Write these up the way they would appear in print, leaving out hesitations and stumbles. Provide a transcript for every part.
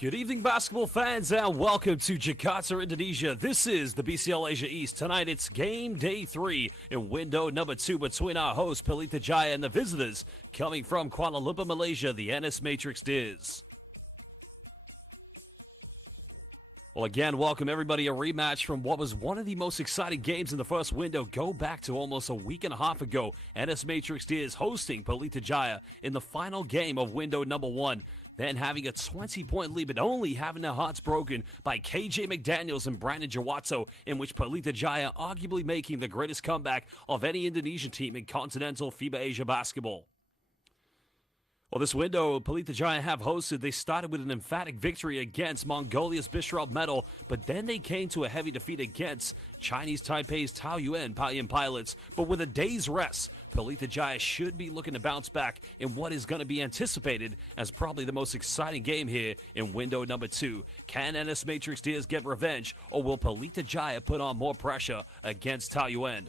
Good evening, basketball fans, and welcome to Jakarta, Indonesia. This is the BCL Asia East. Tonight, it's game day 3 in window number 2 between our host, Pelita Jaya, and the visitors coming from Kuala Lumpur, Malaysia, the NS Matrix Diz. Well, again, welcome everybody. A rematch from what was one of the most exciting games in the first window. Go back to almost a week and a half ago. NS Matrix Diz hosting Pelita Jaya in the final game of window number 1. Then having a 20-point lead, but only having their hearts broken by KJ McDaniels and Brandon Jawato, in which Pelita Jaya arguably making the greatest comeback of any Indonesian team in continental FIBA Asia basketball. Well, this window, Pelita Jaya have hosted. They started with an emphatic victory against Mongolia's Bishrop Metal, but then they came to a heavy defeat against Chinese Taipei's Taoyuan Pilots. But with a day's rest, Pelita Jaya should be looking to bounce back in what is going to be anticipated as probably the most exciting game here in window number 2. Can NS Matrix Diz get revenge, or will Pelita Jaya put on more pressure against Taoyuan?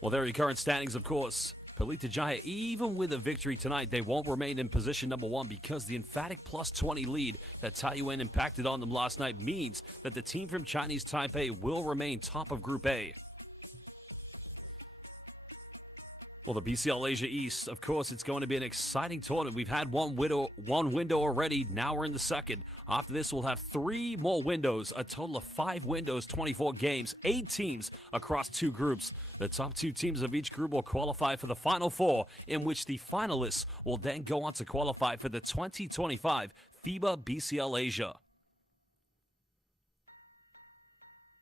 Well, there are your current standings, of course. Pelita Jaya, even with a victory tonight, they won't remain in position number 1 because the emphatic plus 20 lead that Taoyuan impacted on them last night means that the team from Chinese Taipei will remain top of Group A. Well, the BCL Asia East, of course, it's going to be an exciting tournament. We've had one window already. Now we're in the second. After this, we'll have 3 more windows, a total of 5 windows, 24 games, 8 teams across 2 groups. The top 2 teams of each group will qualify for the Final 4, in which the finalists will then go on to qualify for the 2025 FIBA BCL Asia.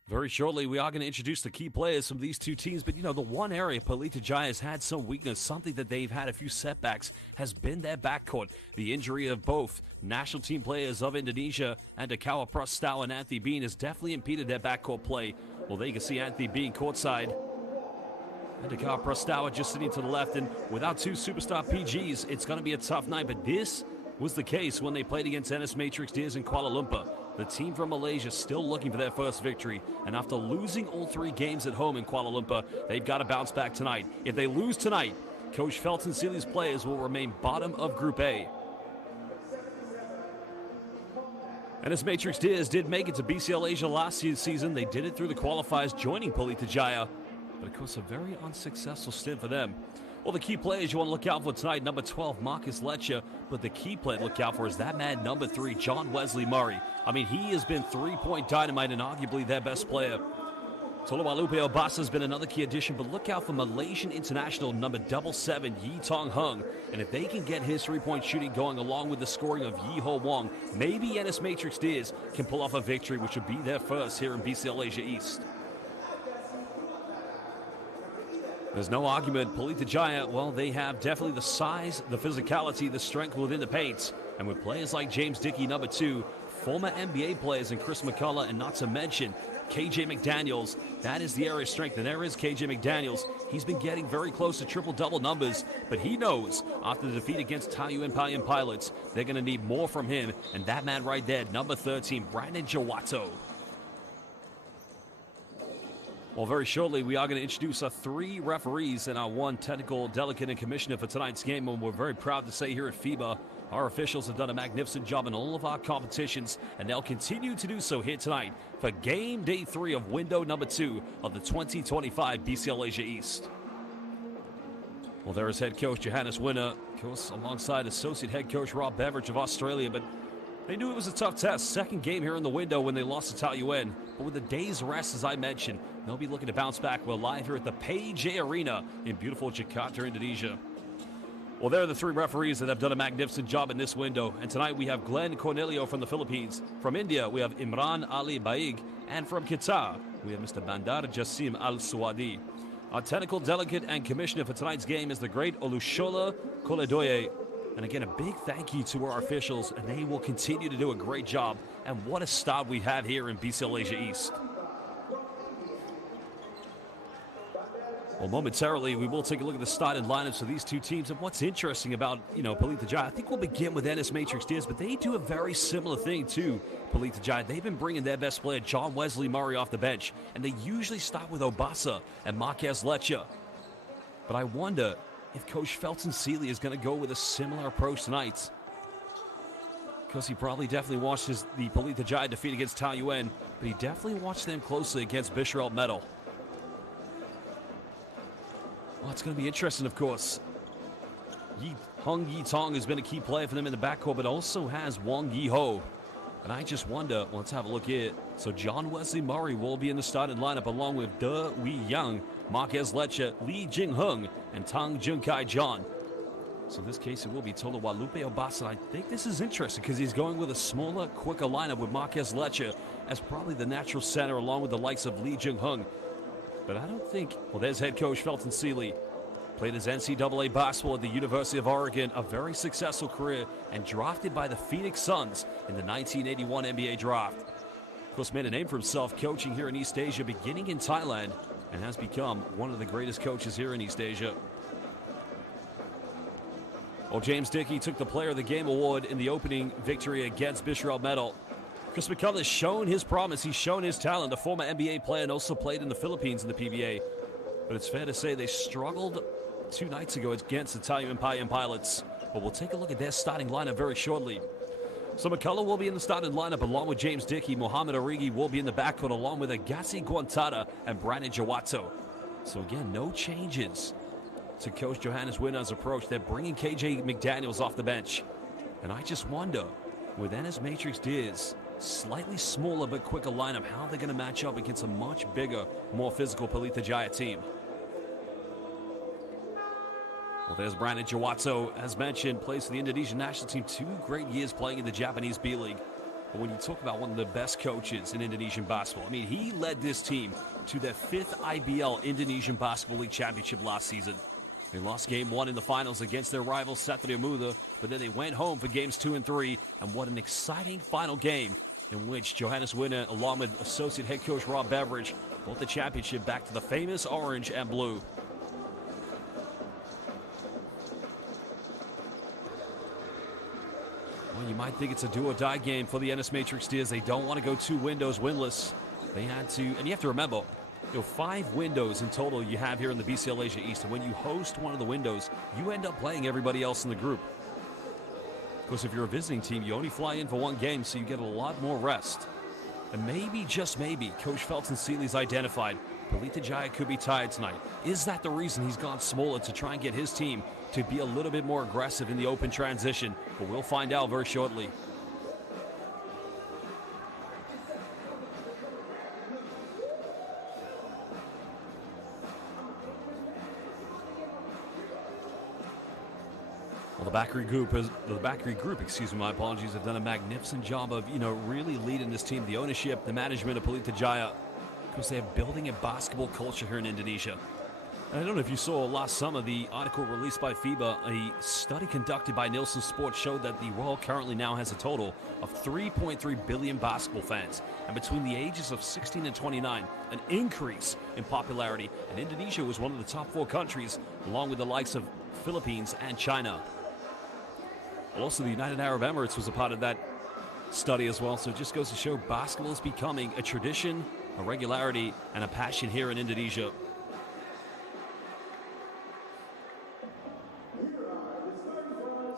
Very shortly, we are going to introduce the key players from these 2 teams, but the one area Pelita Jaya has had some weakness, something that they've had a few setbacks, has been their backcourt. The injury of both national team players of Indonesia and Dakawa Prastawa and Anthony Bean has definitely impeded their backcourt play. Well, there you can see Anthony Bean courtside. And Dakawa Prastawa just sitting to the left, and without 2 superstar PGs, it's going to be a tough night, but this was the case when they played against NS Matrix Diz in Kuala Lumpur. The team from Malaysia still looking for their first victory, and after losing all 3 games at home in Kuala Lumpur, they've got to bounce back tonight. If they lose tonight, Coach Felton Seeley's players will remain bottom of Group A. NS Matrix Diz did make it to BCL Asia last season. They did it through the qualifiers, joining Pelita Jaya, but of course a very unsuccessful stint for them. Well, the key players you want to look out for tonight, number 12, Marcus Lecce, but the key player to look out for is that man, number 3, John Wesley Murray. I mean, he has been 3-point dynamite and arguably their best player. Tolowalupe Obasa has been another key addition, but look out for Malaysian international number 77, Yi Tong Hung. And if they can get his 3-point shooting going along with the scoring of Yi Ho Wong, maybe NS Matrix Diz can pull off a victory, which would be their first here in BCL Asia East. There's no argument. Pelita Jaya, well, they have definitely the size, the physicality, the strength within the paint. And with players like James Dickey, number 2, former NBA players and Chris McCullough, and not to mention KJ McDaniels, that is the area of strength. And there is KJ McDaniels. He's been getting very close to triple-double numbers, but he knows after the defeat against Taoyuan Pilots, they're going to need more from him. And that man right there, number 13, Brandon Jawato. Well, very shortly, we are going to introduce our 3 referees and our 1 technical delegate and commissioner for tonight's game. And we're very proud to say here at FIBA, our officials have done a magnificent job in all of our competitions, and they'll continue to do so here tonight for game day 3 of window number 2 of the 2025 BCL Asia East. Well, there is head coach Johannes Winner, of course, alongside associate head coach Rob Beveridge of Australia, but they knew it was a tough test. Second game here in the window when they lost to Taoyuan. But with a day's rest, as I mentioned, they'll be looking to bounce back. We're live here at the Pelita Jaya Arena in beautiful Jakarta, Indonesia. Well, there are the 3 referees that have done a magnificent job in this window. And tonight we have Glenn Cornelio from the Philippines. From India, we have Imran Ali Baig. And from Qatar, we have Mr. Bandar Jassim Al-Suwadi. Our technical delegate and commissioner for tonight's game is the great Olushola Koledoye. And again, a big thank you to our officials, and they will continue to do a great job. And what a start we have here in BCL Asia East. Well, momentarily, we will take a look at the starting lineups of these 2 teams. And what's interesting about, Pelita Jaya, I think we'll begin with NS Matrix Diz, but they do a very similar thing to Pelita Jaya. They've been bringing their best player, John Wesley Murray, off the bench. And they usually start with Obasa and Marquez Lecce. But I wonder if Coach Felton Seeley is going to go with a similar approach tonight. because he probably definitely watched the Pelita Jaya defeat against Taiyuan, but he definitely watched them closely against Bishrel Medal. Well, it's going to be interesting, of course. Hung Yi-Tong has been a key player for them in the backcourt, but also has Wang Yi-Ho. And I just wonder, well, let's have a look here. So John Wesley Murray will be in the starting lineup along with De Wei Yang, Marquez Leche, Lee Jing-Hung, and Tang Junkai John. So in this case, it will be Tolo Walupe Obasa. I think this is interesting because he's going with a smaller, quicker lineup with Marquez Leche as probably the natural center along with the likes of Lee Jing-Hung. But I don't think, well, there's head coach Felton Seeley. Played his NCAA basketball at the University of Oregon, a very successful career, and drafted by the Phoenix Suns in the 1981 NBA draft. Of course, made a name for himself coaching here in East Asia, beginning in Thailand, and has become one of the greatest coaches here in East Asia. Well, James Dickey took the Player of the Game award in the opening victory against Bishrel Medal. Chris McCullough has shown his promise. He's shown his talent. The former NBA player and also played in the Philippines in the PBA. But it's fair to say they struggled 2 nights ago against the Taiyuan Pilots. But we'll take a look at their starting lineup very shortly. So McCullough will be in the starting lineup along with James Dickey. Mohamed Origi will be in the backcourt along with Agassi Guantada and Brandon Jawato. So again, no changes to Coach Johannes Winner's approach. They're bringing KJ McDaniels off the bench. And I just wonder, with Ennis Matrix Diaz, slightly smaller but quicker lineup, how are they going to match up against a much bigger, more physical Pelita Jaya team? Well, there's Brandon Jawato, as mentioned, plays for the Indonesian national team. 2 great years playing in the Japanese B-League. But when you talk about one of the best coaches in Indonesian basketball, I mean, he led this team to their 5th IBL Indonesian Basketball League championship last season. They lost game 1 in the finals against their rival Satria Muda, but then they went home for games 2 and 3, and what an exciting final game in which Johannes Winner, along with associate head coach Rob Beveridge, brought the championship back to the famous orange and blue. You might think it's a do-or-die game for the Ennis Matrix Diaz. They don't want to go 2 windows winless. They had to, and you have to remember, there are 5 windows in total you have here in the BCL Asia East. And when you host one of the windows, you end up playing everybody else in the group. Because if you're a visiting team, you only fly in for 1 game, so you get a lot more rest. And maybe, just maybe, Coach Felton Seeley's identified Pelita Jaya could be tired tonight. Is that the reason he's gone smaller, to try and get his team to be a little bit more aggressive in the open transition? But we'll find out very shortly. The Bakri group, excuse me, my apologies, have done a magnificent job of, really leading this team, the ownership, the management of Pelita Jaya, because they're building a basketball culture here in Indonesia. And I don't know if you saw last summer, the article released by FIBA, a study conducted by Nielsen Sports showed that the world currently now has a total of 3.3 billion basketball fans. And between the ages of 16 and 29, an increase in popularity. And Indonesia was one of the top 4 countries, along with the likes of Philippines and China. Well, also the United Arab Emirates was a part of that study as well. So it just goes to show basketball is becoming a tradition, a regularity, and a passion here in Indonesia.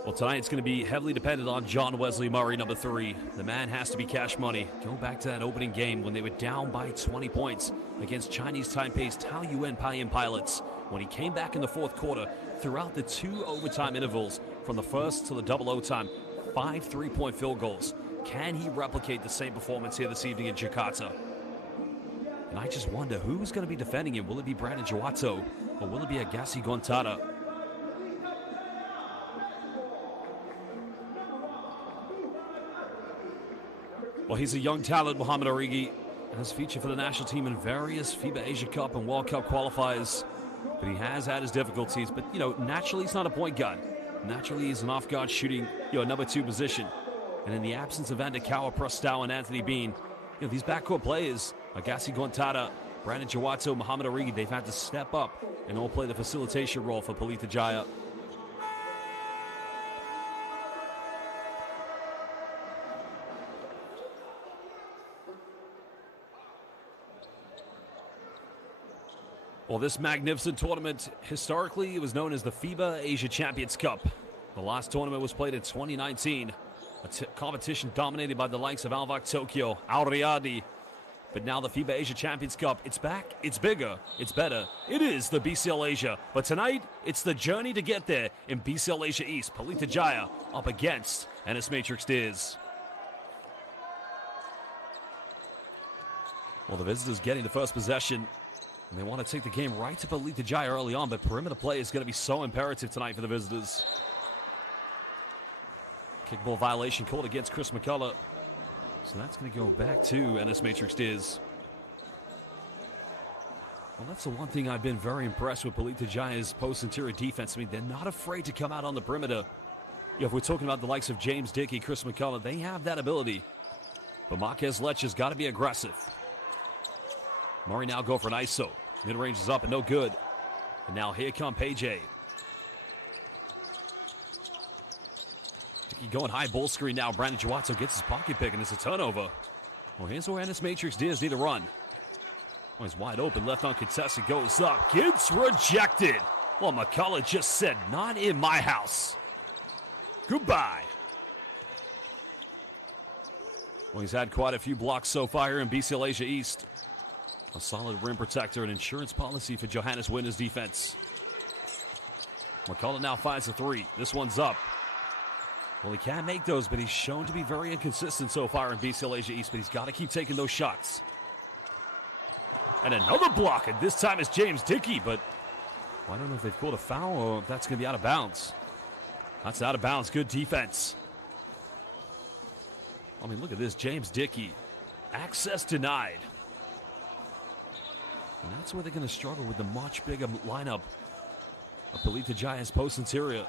Well, tonight it's going to be heavily dependent on John Wesley Murray, number 3. The man has to be cash money. Go back to that opening game when they were down by 20 points against Chinese time-paced Taiyuan Pilots. When he came back in the 4th quarter, throughout the 2 overtime intervals, from the first to the double overtime, 5 3-point field goals. Can he replicate the same performance here this evening in Jakarta? And I just wonder, who's going to be defending him? Will it be Brandon Jawato, or will it be Agassi Guantada? Well, he's a young talent, Mohamed Origi, has featured for the national team in various FIBA Asia Cup and World Cup qualifiers. But he has had his difficulties. But, naturally he's not a point guard. Naturally he's an off-guard shooting, number 2 position. And in the absence of Andakawa, Prostow, and Anthony Bean, these backcourt players, Agassi Guantada, Brandon Jawato, Mohamed Origi, they've had to step up and all play the facilitation role for Pelita Jaya. Well, this magnificent tournament, historically, it was known as the FIBA Asia Champions Cup. The last tournament was played in 2019. Competition dominated by the likes of Alvac Tokyo, Auriadi. But now the FIBA Asia Champions Cup, it's back, it's bigger, it's better. It is the BCL Asia. But tonight, it's the journey to get there in BCL Asia East. Pelita Jaya up against NS Matrix Diz. Well, the visitors getting the first possession. They want to take the game right to Pelita Jaya early on, but perimeter play is going to be so imperative tonight for the visitors. Kickball violation called against Chris McCullough. So that's going to go back to NS Matrix Diz. Well, that's the one thing I've been very impressed with Pelita Jaya's post-interior defense. I mean, they're not afraid to come out on the perimeter. If we're talking about the likes of James Dickey, Chris McCullough, they have that ability. But Marquez Leche's got to be aggressive. Murray now go for an ISO. Mid-range is up and no good. And now here come Page. Going high ball screen now. Brandon Juato gets his pocket pick and it's a turnover. Well, here's where NS Matrix Diz need to run. It's wide open, left uncontested, goes up. Gets rejected. Well, McCullough just said, not in my house. Goodbye. Well, he's had quite a few blocks so far here in BCL Asia East. A solid rim protector and insurance policy for Johannes Winner's defense. McCullough now fires a three. This one's up. Well, he can't make those, but he's shown to be very inconsistent so far in BCL Asia East, but he's got to keep taking those shots. And another block, and this time it's James Dickey, but I don't know if they've called a foul or if that's going to be out of bounds. That's out of bounds. Good defense. I mean, look at this. James Dickey. Access denied. And that's where they're going to struggle with the much bigger lineup. Pelita Jaya's post interior.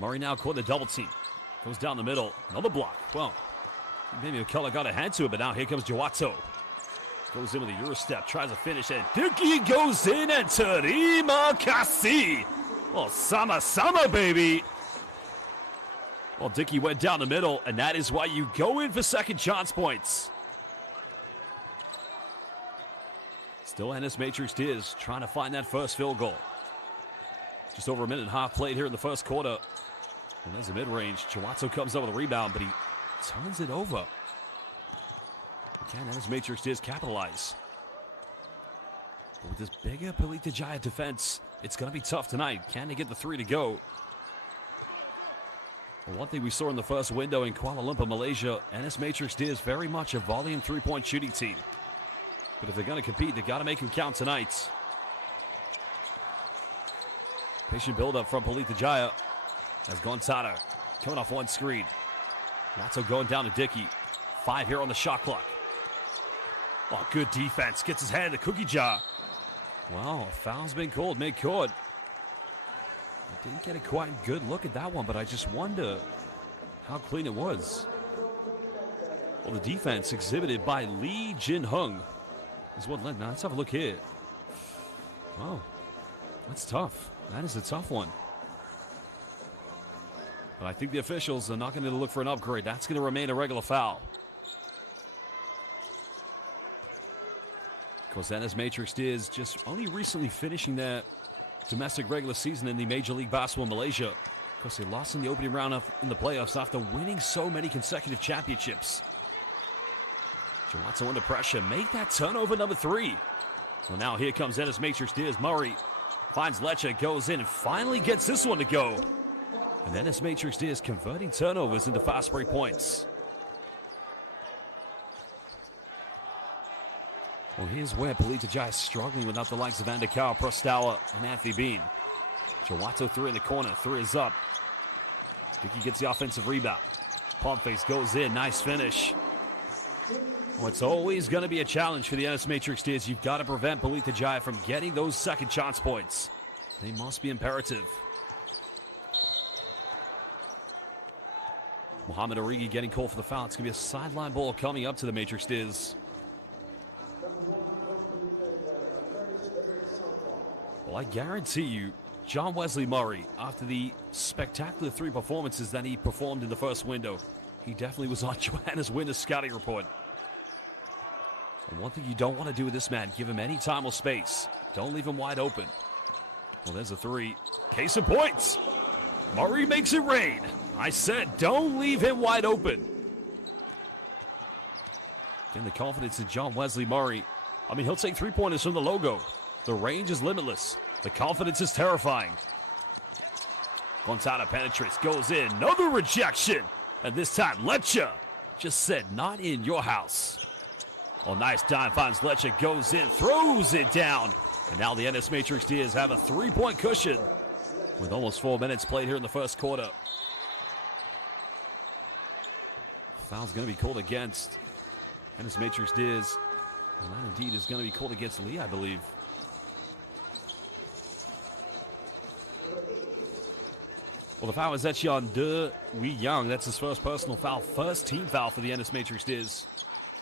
Murray now caught the double team. Goes down the middle. Another block. Well, maybe McCullough got a hand to it, but now here comes Juato. Goes into the Eurostep, tries to finish it. Dickey goes in and Terima Kasi. Oh, sama, baby. Well, Dickey went down the middle, and that is why you go in for second chance points. Still NS Matrix Diz trying to find that first field goal. Just over a minute and a half played here in the first quarter. And there's a mid-range. Juato comes over the rebound, but he turns it over. NS Matrix Diz capitalize. With this bigger Pelita Jaya defense, it's going to be tough tonight. Can they get the three to go? And one thing we saw in the first window in Kuala Lumpur, Malaysia, NS Matrix Diz very much a volume three-point shooting team. But if they're going to compete, they've got to make them count tonight. Patient build-up from Pelita Jaya. As Gonzada coming off one screen. Also going down to Dickey. 5 here on the shot clock. Oh, good defense. Gets his hand in the cookie jar. Oh, foul's been called mid-court. Didn't get a quite good look at that one, but I just wonder how clean it was. And the defense exhibited by Lee Jin-hung. Now let's have a look here. Oh, that's tough. That is a tough one. But I think the officials are not going to look for an upgrade. That's going to remain a regular foul. Of course, NS Matrix Diz just only recently finishing their domestic regular season in the Major League Basketball Malaysia. Of course, they lost in the opening round in the playoffs after winning so many consecutive championships. So under pressure, make that turnover number 3. And now here comes NS Matrix Diz. Murray finds Leche, goes in, and finally gets this one to go. And NS Matrix Diz converting turnovers into fast break points. And here's where Pelita Jaya is struggling without the likes of Andikar, Prostawa, and Anthony Bean. Juato 3 in the corner, 3 is up. He gets the offensive rebound. Pump face goes in, nice finish. It's always going to be a challenge for the NS Matrix Diz. You've got to prevent Pelita Jaya from getting those second chance points. It must be imperative. Mohamed Origi getting called for the foul. It's going to be a sideline ball coming up to the Matrix Diz. Well, I guarantee you, John Wesley Murray, after the spectacular 3 performances that he performed in the first window, he definitely was on Johannes Winner's scouting report. And one thing you don't want to do with this man, give him any time or space. Don't leave him wide open. And there's a three. Case in points. Murray makes it rain. I said, don't leave him wide open. And the confidence in John Wesley Murray. I mean, he'll take three-pointers from the logo. The range is limitless. The confidence is terrifying. Montana penetrates, goes in. Another rejection. And this time, Lecce just said, not in your house. A nice dive finds Lecce, goes in, throws it down. Now the NS Matrix Diaz have a three-point cushion. With almost 4 minutes played here in the first quarter. Foul's going to be called against NS Matrix Diaz. And indeed, it's going to be called against Lee, I believe. Well, the foul is actually on De Wee Young. That's his first personal foul, first team foul for the NS Matrix Diaz.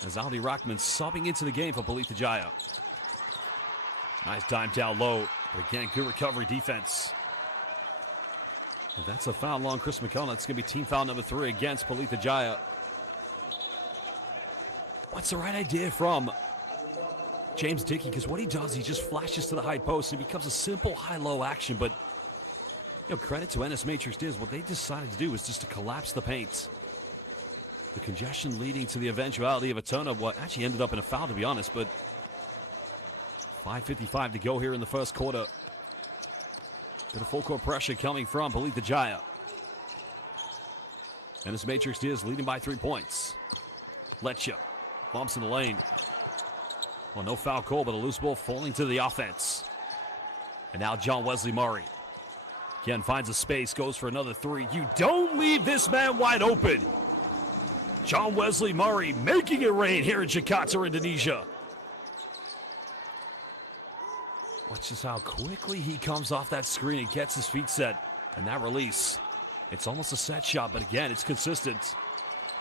As Ali Rahman subbing into the game for Pelita Jaya. Nice dime down low. Again, good recovery defense. And that's a foul on Chris McCone. That's going to be team foul number 3 against Pelita Jaya. That's the right idea from James Dickey, because what he does, he just flashes to the high post. It becomes a simple high-low action, but credit to NS Matrix Diaz. What they decided to do was just to collapse the paint. The congestion leading to the eventuality of a turnover. What actually ended up in a foul, to be honest, but 5:55 to go here in the first quarter. The full court pressure coming from Pelita Jaya. NS Matrix Diaz leading by 3 points. Lecce bumps in the lane. Well, no foul call, but a loose ball falling to the offense. And now John Wesley Murray. Again, finds a space, goes for another three. You don't leave this man wide open. John Wesley Murray making it rain here in Jakarta, Indonesia. That's just how quickly he comes off that screen and gets his feet set. And that release, it's almost a set shot, but again, it's consistent.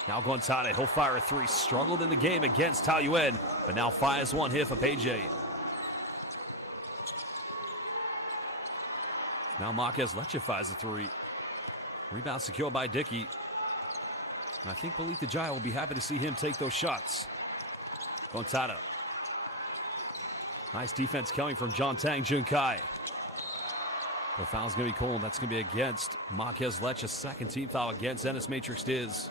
Now Guantade, he'll fire a three. Struggled in the game against Taiyuan, and now fires one here for PJ. Now Marquez Lecce fires a three. Rebound secured by Dickey. And I think Pelita Jaya will be happy to see him take those shots. Gontada. Nice defense coming from John Tang Jun Kai. The foul's going to be called. That's going to be against Marquez Lecce's second team foul against NS Matrix Diaz.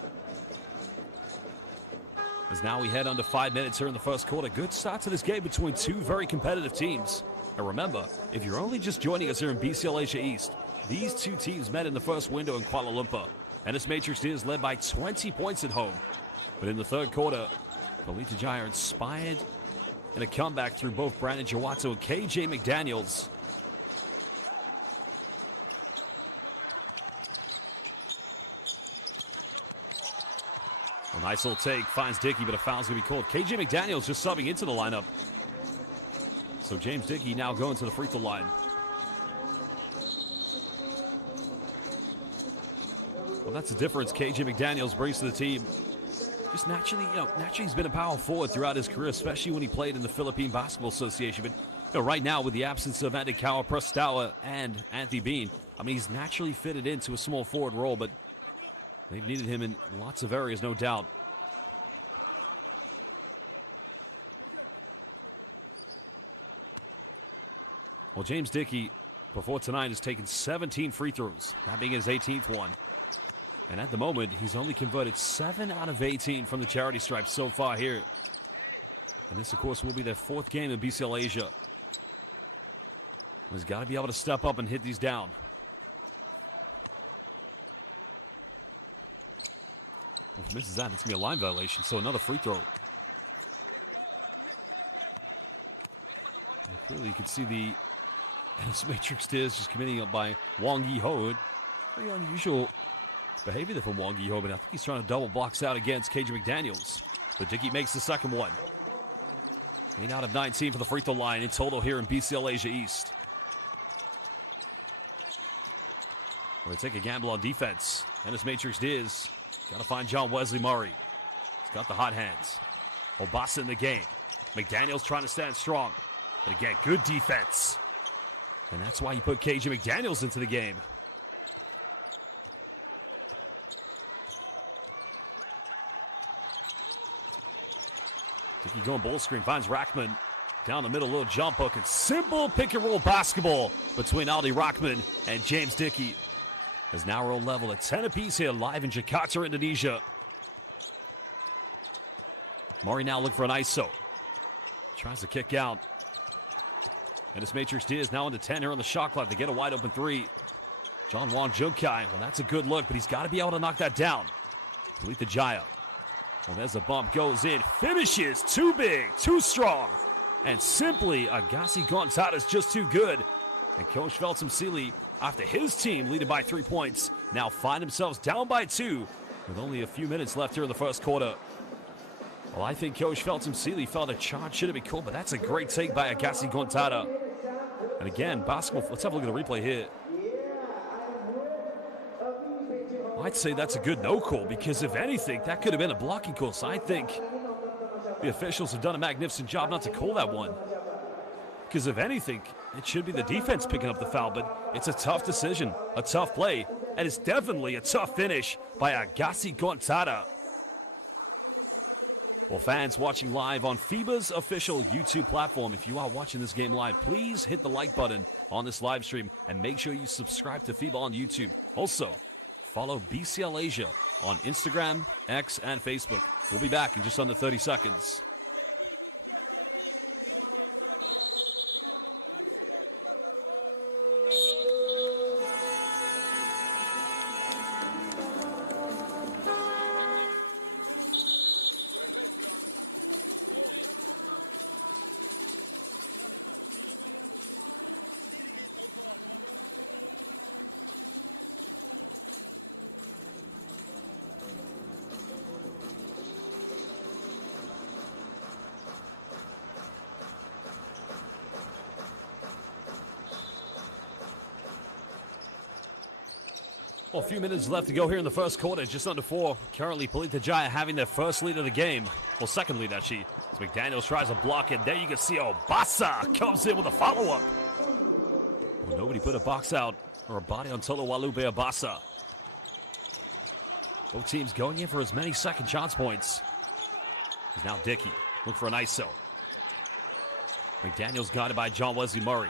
As now we head under 5 minutes here in the first quarter. Good start to this game between two very competitive teams. And remember, if you're only just joining us here in BCL Asia East, these two teams met in the first window in Kuala Lumpur. NS Matrix Diaz led by 20 points at home. But in the third quarter, Pelita Jaya inspired in a comeback through both Brandon Jawato and KJ McDaniels. Nice little take, finds Dickey, but a foul's going to be called. KJ McDaniels just subbing into the lineup. So James Dickey now going to the free throw line. Well, that's the difference KJ McDaniels brings to the team. Just naturally, he's been a power forward throughout his career, especially when he played in the Philippine Basketball Association. But right now, with the absence of Andikawa Prastawa and Anthony Bean, I mean, he's naturally fitted into a small forward role, but they've needed him in lots of areas, no doubt. Well, James Dickey, before tonight, has taken 17 free throws, that being his 18th one. And at the moment, he's only converted 7 out of 18 from the charity stripe so far here. And this, of course, will be their 4th game in BCL Asia. He's got to be able to step up and hit these down. This is that. It's going to be a line violation, so another free throw. Here you can see the Matrix Diaz just committing it by Wong Yi-ho. Unusual behavior from Wong Yi-ho, but I think he's trying to double blocks out against KJ McDaniels. But Dickey makes the second one. 1 out of 19 for the free throw line in total here in BCL Asia East. We'll take a gamble on defense. And it's Matrix Diaz. Gonna find John Wesley Murray. He's got the hot hands. Obasa in the game. McDaniels trying to stand strong. Again, good defense. And that's why you put KJ McDaniels into the game. Going ball screen, finds Rahman. Down the middle, little jump hook, and simple pick-and-roll basketball between Ali Rahman and James Dickey. Is now roll level at 10 apiece here live in Jakarta, Indonesia. Murray now look for an ISO. Tries to kick out. And his Matrix D is now into 10 here on the shot clock to get a wide open three. John Wong Junkai, and that's a good look, but he's got to be able to knock that down. Pelita Jaya. And as the bump goes in, finishes too big, too strong. And simply, Agassi Gonzalez is just too good. And Coach Felton Seeley, after his team leading by 3 points, now find themselves down by 2 with only a few minutes left here in the first quarter. Well, I think Coach Felton Seeley felt a charge should have been called, but that's a great take by Agassi Gonzalez. And again, basketball, let's have a look at the replay here. I'd say that's a good no call because if anything, that could have been a blocking call. So I think the officials have done a magnificent job not to call that one. Because if anything, it should be the defense picking up the foul, but it's a tough decision, a tough play, and it's definitely a tough finish by Agassi Gonzalez. Well, fans watching live on FIBA's official YouTube platform, if you are watching this game live, please hit the like button on this live stream and make sure you subscribe to FIBA on YouTube. Also, follow BCL Asia on Instagram, X, and Facebook. We'll be back in just under 30 seconds. A few minutes left to go here in the first quarter, just under 4. Currently, Pelita Jaya having their first lead of the game. Well, second lead, actually. As McDaniels tries to block it. There you can see Obasa comes in with a follow-up. Nobody put a box out or a body on Tolo Walube Obasa. Both teams going in for as many second chance points. Now Dickey, look for an ISO. McDaniels got it by John Wesley Murray.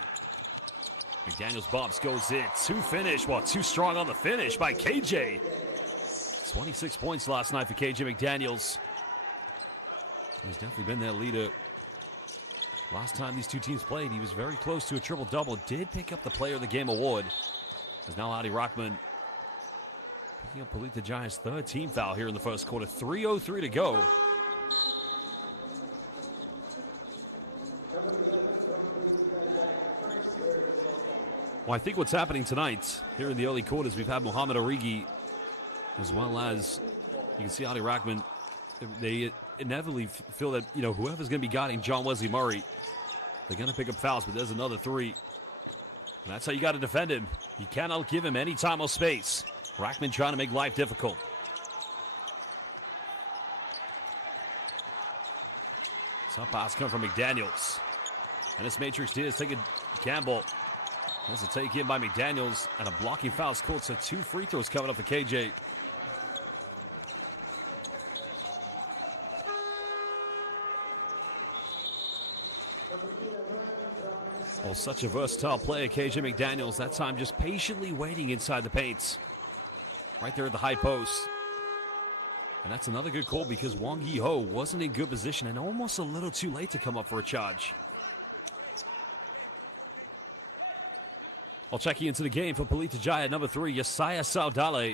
Daniels box goes in. Two finish, well, too strong on the finish by KJ. 26 points last night for KJ McDaniels. He's definitely been their leader. Last time these two teams played, he was very close to a triple-double. Did pick up the Player of the Game award. He's now Ali Rahman. Pelita Jaya's third team foul here in the first quarter. 3:03 to go. Well, I think what's happening tonight, here in the early quarters, we've had Muhammad Origi, as well as, you can see Ali Rahman. They inevitably feel that, you know, whoever's going to be guarding John Wesley Murray, they're going to pick up fouls, but there's another three. And that's how you got to defend him. You cannot give him any time or space. Rahman trying to make life difficult. Top pass comes from McDaniels. This Matrix D is taking gamble. That's a take in by McDaniels, and a blocking foul scored, so 2 free throws coming up for KJ. So such a versatile player, KJ McDaniels. That time just patiently waiting inside the paints. Right there at the high post. And that's another good call because Wong Hee-ho wasn't in good position and almost a little too late to come up for a charge. Well, checking into the game for Pelita Jaya, number 3, Yesaya Saudale.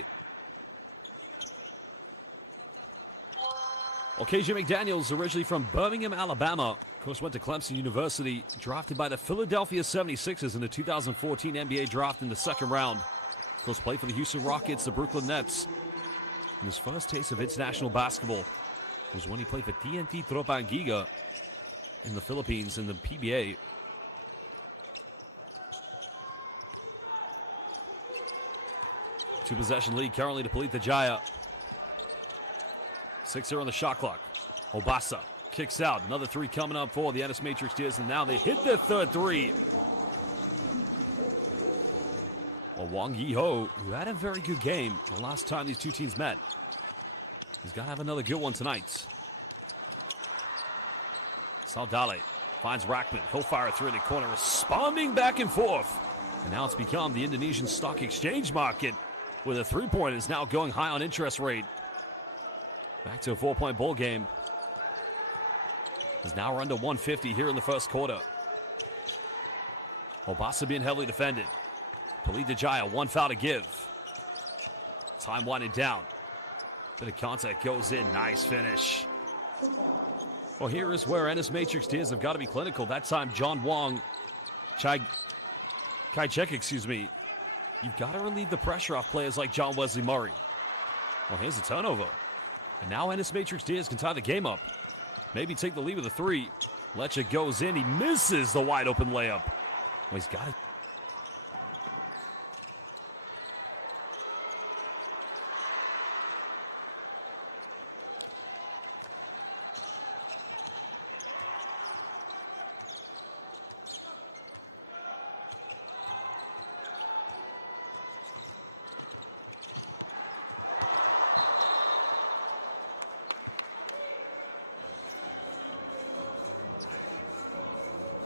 Well, KJ McDaniels, originally from Birmingham, Alabama. Of course, went to Clemson University, drafted by the Philadelphia 76ers in the 2014 NBA draft in the second round. Of course, played for the Houston Rockets, the Brooklyn Nets. And his first taste of international basketball was when he played for TNT Tropangiga in the Philippines in the PBA. Two-possession lead currently to Pelita Jaya. 6-0 on the shot clock. Obasa kicks out. Another 3 coming up for the Ennis Matrix Diaz, and now they hit their third 3. Wong Hee-ho, who had a very good game the last time these two teams met. He's got to have another good one tonight. Saudale Finds Rackman. He'll fire through the corner. Responding back and forth. Now it's become the Indonesian stock exchange market, where the three-point is now going high on interest rate. Back to a 4-point ball game. Is now under 150 here in the first quarter. Obasa being heavily defended. Pelita Jaya, one foul to give. Time winding down. Bit of contact goes in. Nice finish. Well, here is where Ennis Matrix Tears have got to be clinical. That time, John Wong, Kai Chek, excuse me. You've got to relieve the pressure off players like John Wesley Murray. Well, here's a turnover. And now Ennis Matrix Tears can tie the game up. Maybe take the lead with a three. Lecha goes in. He misses the wide open layup. He's got it.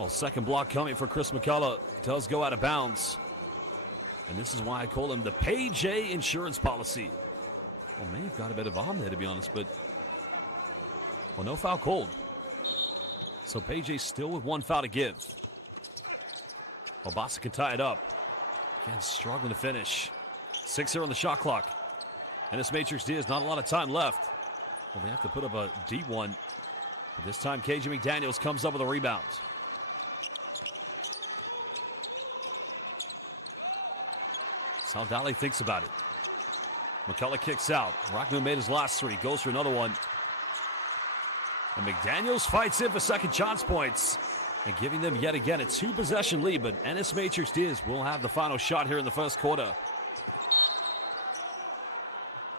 Second block coming from Chris McCullough. Does go out of bounds. And this is why I call him the Page A insurance policy. He's got a bit of a hum here, to be honest, but well, no foul called. So Page A still with one foul to give. Obasa can tie it up. He's struggling to finish. 6-0 on the shot clock. And this Matrix D has not a lot of time left. They have to put up a deep one. But this time, KJ McDaniels comes up with a rebound. Saldali thinks about it. McCullough kicks out. Rockman made his last three. Goes for another one. And McDaniels fights in for second chance points. And giving them yet again a 2-possession lead. But Ennis Matrix Diaz will have the final shot here in the first quarter.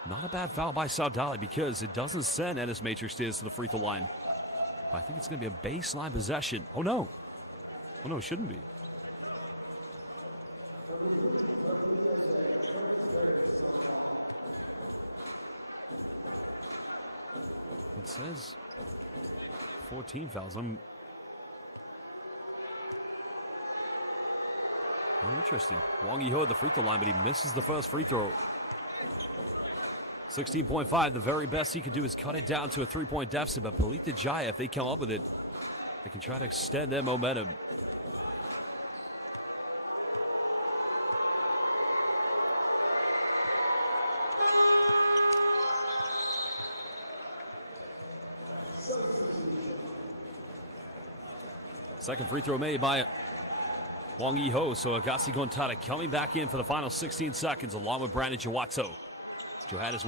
Not a bad foul by Saldali because it doesn't send Ennis Matrix Diaz to the free throw line. I think it's going to be a baseline possession. Oh no. Oh no, it shouldn't be. It says 14 fouls. Interesting. Wong Yi-ho at the free throw line, but he misses the first free throw. 16.5, the very best he can do is cut it down to a 3-point deficit, but Pelita Jaya, if they come up with it, they can try to extend their momentum. Second free throw made by Wong Yi-ho, so Agassi Gontada coming back in for the final 16 seconds along with Brandon Jawatso. Johannes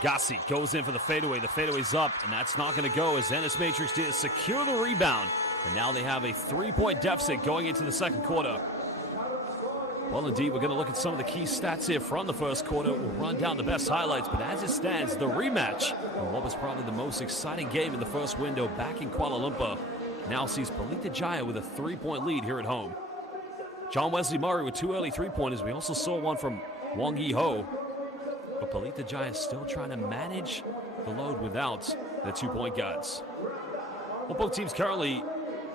Agassi goes in for the fadeaway. The fadeaway's up, and that's not going to go as Ennis Matrix did secure the rebound. And now they have a 3-point deficit going into the second quarter. Well, indeed, we're going to look at some of the key stats here from the first quarter. We'll run down the best highlights, but as it stands, the rematch of what was probably the most exciting game in the first window back in Kuala Lumpur now sees Pelita Jaya with a 3-point lead here at home. John Wesley Murray with 2 early 3-pointers. We also saw one from Wong Yi-ho, but Pelita Jaya is still trying to manage the load without the 2-point guards. Well, both teams currently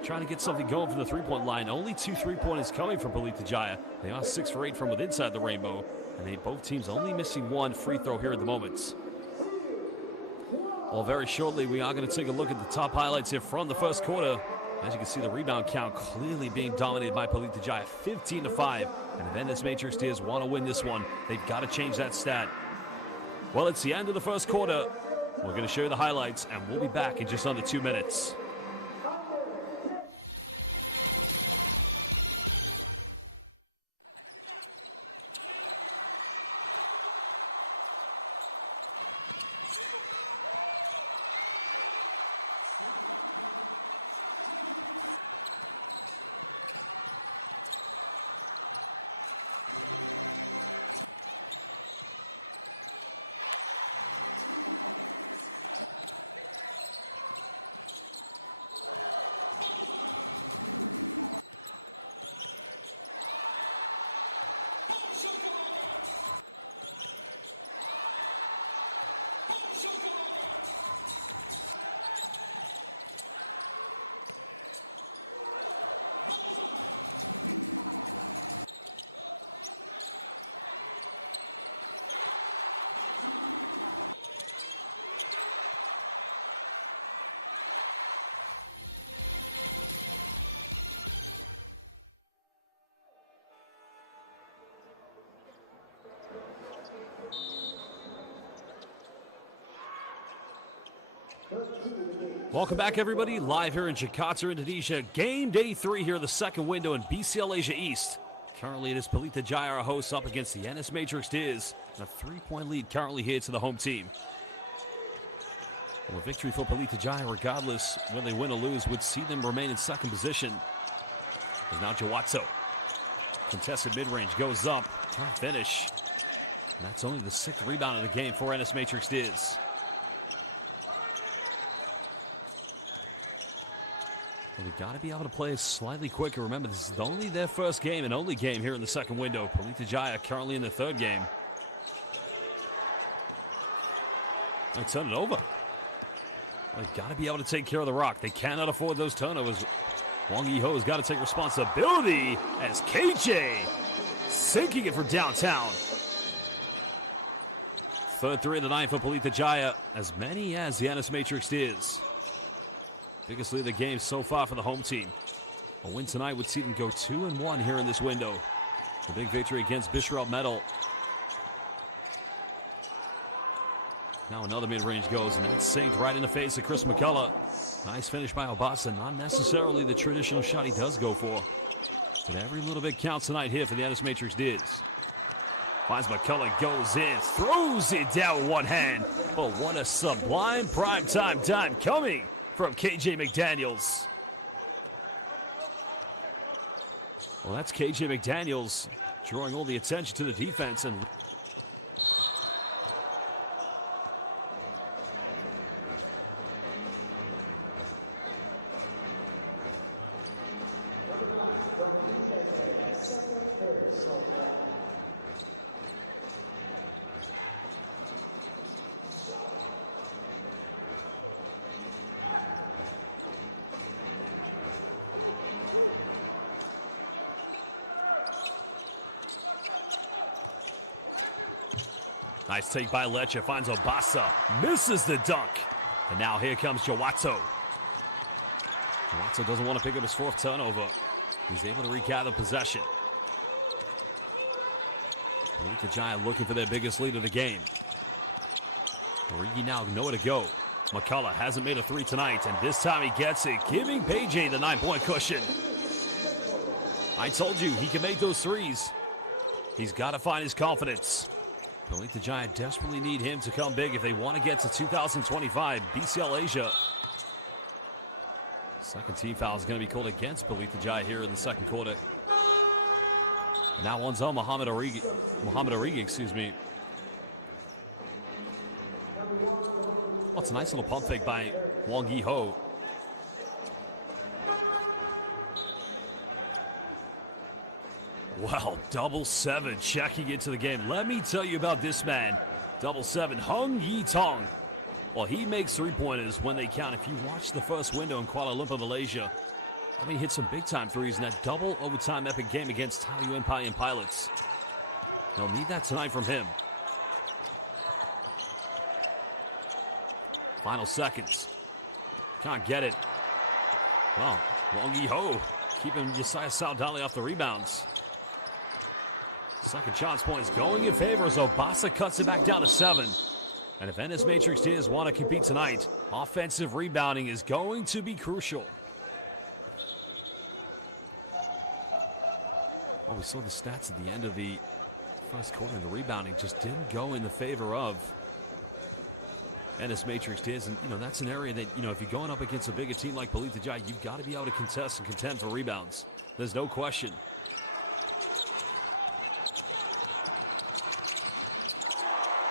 trying to get something going from the 3-point line. Only 2 3-pointers coming from Pelita Jaya. They are 6 for 8 from within inside the rainbow. And both teams only missing 1 free throw here at the moment. Well, very shortly, we are going to take a look at the top highlights here from the first quarter. As you can see, the rebound count clearly being dominated by Pelita Jaya, 15-5. And if Ennis Matrix Tears want to win this one, they've got to change that stat. Well, it's the end of the first quarter. We're going to show you the highlights, and we'll be back in just under 2 minutes. Welcome back, everybody. Live here in Jakarta, Indonesia. Game day 3 here in the second window in BCL Asia East. Currently, it is Pelita Jaya, our hosts, up against the NS Matrix Diz. A 3-point lead currently here to the home team. A victory for Pelita Jaya, regardless whether they win or lose, would see them remain in second position. Now Jawatso. Contested mid-range goes up. Can't finish. That's only the 6th rebound in the game for NS Matrix Diz. They've got to be able to play it slightly quicker. Remember, this is only their first game and only game here in the second window. Pelita Jaya currently in the third game. Let's turn it over. They've got to be able to take care of the rock. They cannot afford those turnovers. Wong Yi-ho has got to take responsibility as KJ sinking it from downtown. Third 3 of the night for Pelita Jaya, as many as the NS Matrix Diz. Biggest lead of the game so far for the home team. A win tonight would see them go 2-1 here in this window. A big victory against Bisharot Metal. Now another mid-range goes, and it's saved right in the face of Chris McCullough. Nice finish by Obasa. Not necessarily the traditional shot he does go for. Every little bit counts tonight here for the NS Matrix Diz. Finds McCullough, goes in, throws it down with one hand. But what a sublime primetime time coming from KJ McDaniels. Well, that's KJ McDaniels drawing all the attention to the defense. And nice take by Lecha, finds Obasa, misses the dunk. And now here comes Jawatso. Jawatso doesn't want to pick up his 4th turnover. He's able to regather possession. Pelita Jaya looking for their biggest lead of the game. Maybe now nowhere to go. McCullough hasn't made a 3 tonight, and this time he gets it, giving Beijing the 9-point cushion. I told you, he can make those 3s. He's got to find his confidence. Pelita Jaya desperately need him to come big if they want to get to 2025 BCL Asia. The second team foul is going to be called against Pelita Jaya here in the second quarter. Now one's on Muhammad Origi, excuse me. Oh, it's a nice little pump fake by Wong Yi-ho. Well, 7 checking into the game. Let me tell you about this man. 7 Hung Yi-tong. Well, he makes 3-pointers when they count. If you watch the first window in Kuala Lumpur, Malaysia, he hit some big-time threes in that double overtime epic game against Taiyuan Payan Pilots. I'll need that tonight from him. Final seconds. Can't get it. Wow. Yi-ho keeping the side of Saudali off the rebounds. Second chance points going in favor as Obasa cuts it back down to 7. And if NS Matrix Diz want to compete tonight, offensive rebounding is going to be crucial. We saw the stats at the end of the first quarter. The rebounding just didn't go in the favor of NS Matrix Diz, and that's an area that, if you're going up against a bigger team like Pelita Jaya, you've got to be able to contest and contend for rebounds. There's no question.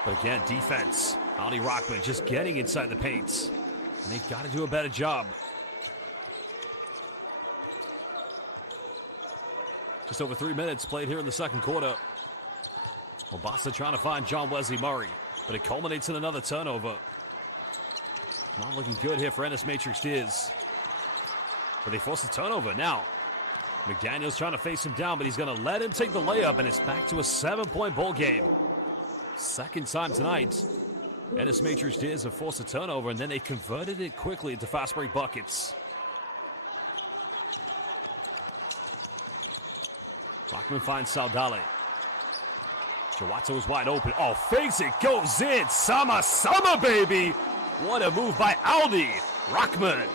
But again, defense. Ali Rockman just getting inside the paints. They've got to do a better job. Just over 3 minutes played here in the second quarter. Obasa trying to find John Wesley Murray, but it culminates in another turnover. Not looking good here for NS Matrix Diz. But they force the turnover now. McDaniels trying to face him down, but he's going to let him take the layup, and it's back to a 7-point ball game. Second time tonight. NS Matrix Diz have forced a turnover, and then they converted it quickly into fast break buckets. We'll find Saudali. Jawatso is wide open. Oh, fakes it, goes in. Sama, baby. What a move by Aldi Rahman.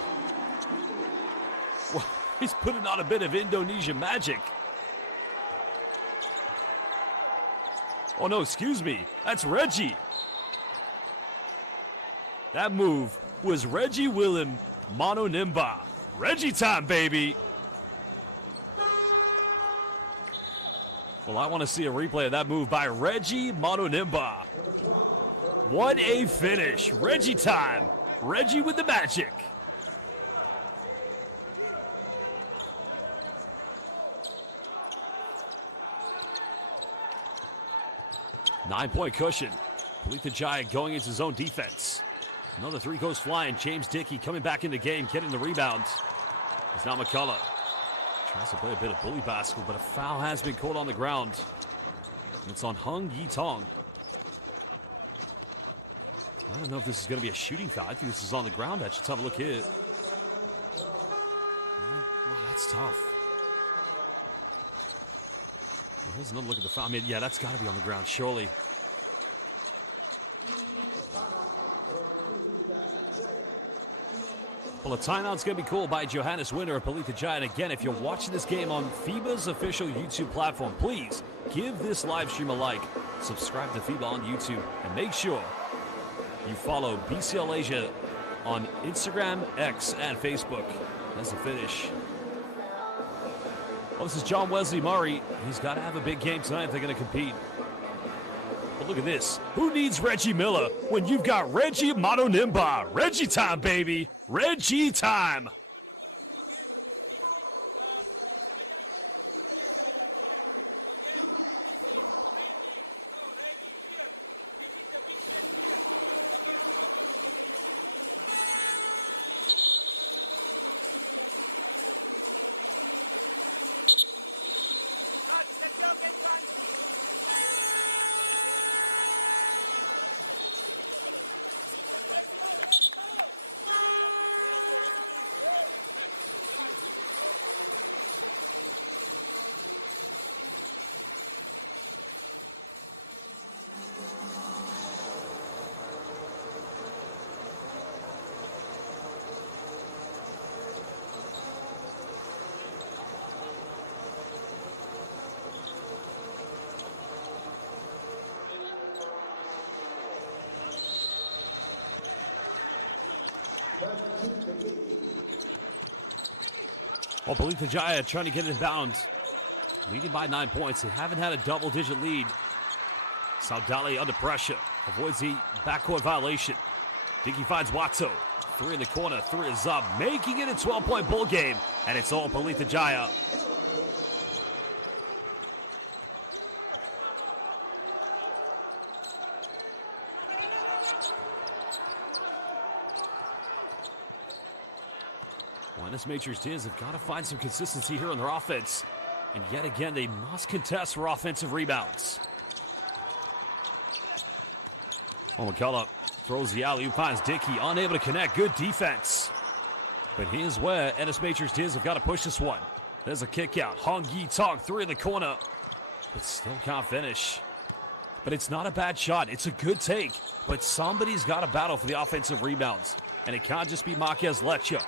He's putting on a bit of Indonesian magic. Oh no, excuse me, that's Reggie. That move was Reggie Willem Mano Nimba. Reggie time, baby. Well, I want to see a replay of that move by Reggie Mano Nimba. What a finish. Reggie time. Reggie with the magic. Nine-point cushion. Pelita Jaya going into zone defense. Another three goes flying. James Dickey coming back in the game, getting the rebound. It's now McCullough. Tries to play a bit of bully basketball, but a foul has been called on the ground. It's on Hung Yi Tong. I don't know if this is going to be a shooting foul. I think this is on the ground. That's a tough look here. That's tough. Here's another look at the foul. I mean, yeah, that's got to be on the ground, surely. Well, a timeout's going to be called by Johannes Winter of Pelita Jaya. And again, if you're watching this game on FIBA's official YouTube platform, please give this live stream a like, subscribe to FIBA on YouTube, and make sure you follow BCL Asia on Instagram, X, and Facebook. That's the finish. Well, this is John Wesley Murray. He's got to have a big game tonight if they're going to compete. But look at this. Who needs Reggie Miller when you've got Reggie Mano Nimba? Reggie time, baby. Reggie time. Well, Pelita Jaya trying to get in bounds. Leading by 9 points. They haven't had a double-digit lead. Saldali under pressure. Avoids the backcourt violation. Dickey finds Watson. Three in the corner. Three is up. Making it a 12-point ball game. And it's all Pelita Jaya. Matrix Diaz have got to find some consistency here in their offense. And yet again, they must contest for offensive rebounds. McCullough throws the alley, finds Dickey, unable to connect. Good defense. But here's where Ennis Matrix Diaz have got to push this one. There's a kick out. Hong Yi Tong, three in the corner. Still can't finish. But it's not a bad shot. It's a good take. But somebody's got to battle for the offensive rebounds. And it can't just be Marquez Lecce.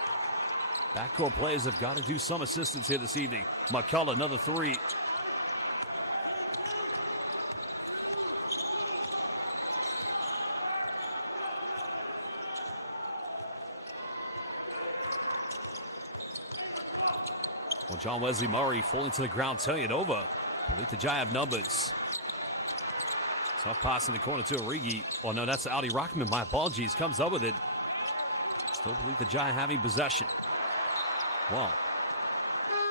Backcourt players have got to do some assistance here this evening. McCullough, another three. John Wesley Murray falling to the ground, turning it over. Pelita Jaya have numbers. Tough pass in the corner to Origi. Oh no, that's Aldi Rahman. My apologies. Comes up with it. Still Pelita Jaya having possession. Well,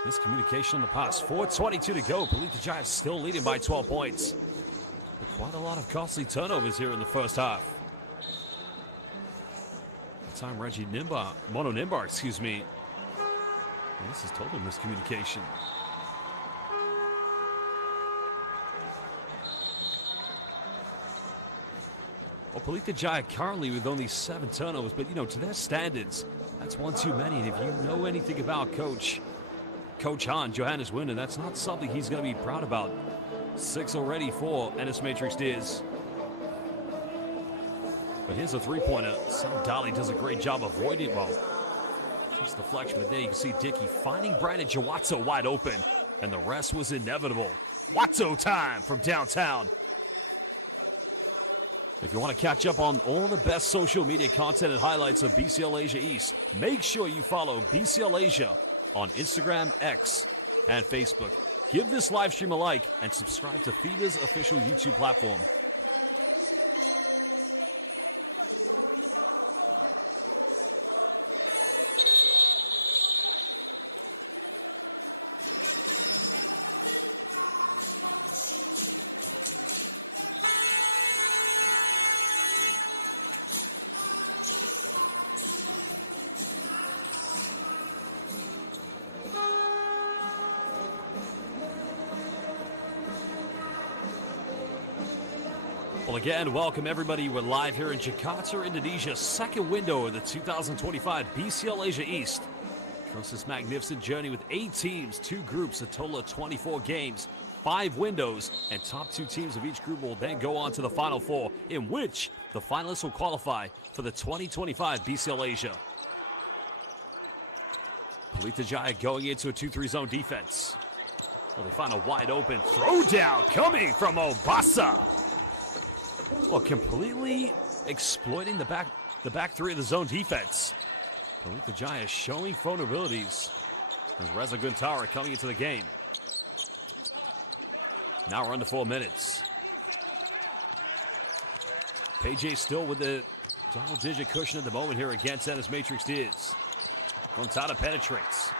this communication on the pass. 4:22 to go. Pelita Jaya still leading by 12 points. Not a lot of costly turnovers here in the first half. This time Reggie Nimba, Mano Nimba, excuse me. This is totally miscommunication. Pelita Jaya currently with only 7 turnovers, but to their standards, that's one too many. If you know anything about Coach Han, Johannes Winter, that's not something he's going to be proud about. 6 already for Ennis Matrix Diaz. But here's a three-pointer. Dali does a great job avoiding him. It's deflection, but there you can see Dickey finding Brandon Jawatso wide open, and the rest was inevitable. Watso time from downtown. If you want to catch up on all the best social media content and highlights of BCL Asia East, make sure you follow BCL Asia on Instagram, X, and Facebook. Give this live stream a like and subscribe to FIBA's official YouTube platform. Again, welcome everybody. We're live here in Jakarta, Indonesia. Second window of the 2025 BCL Asia East. Comes this magnificent journey with 8 teams, 2 groups, a total of 24 games, 5 windows, and top 2 teams of each group will then go on to the Final Four, in which the finalists will qualify for the 2025 BCL Asia. Pelita Jaya going into a 2-3 zone defense. They find a wide open throwdown coming from Obasa. Well, completely exploiting the back three of the zone defense. Pelita Jaya showing vulnerabilities. There's a good tower coming into the game. Now we're under 4 minutes. AJ still with the double-digit cushion at the moment here against Ennis Matrix Diaz. Gonzalo penetrates.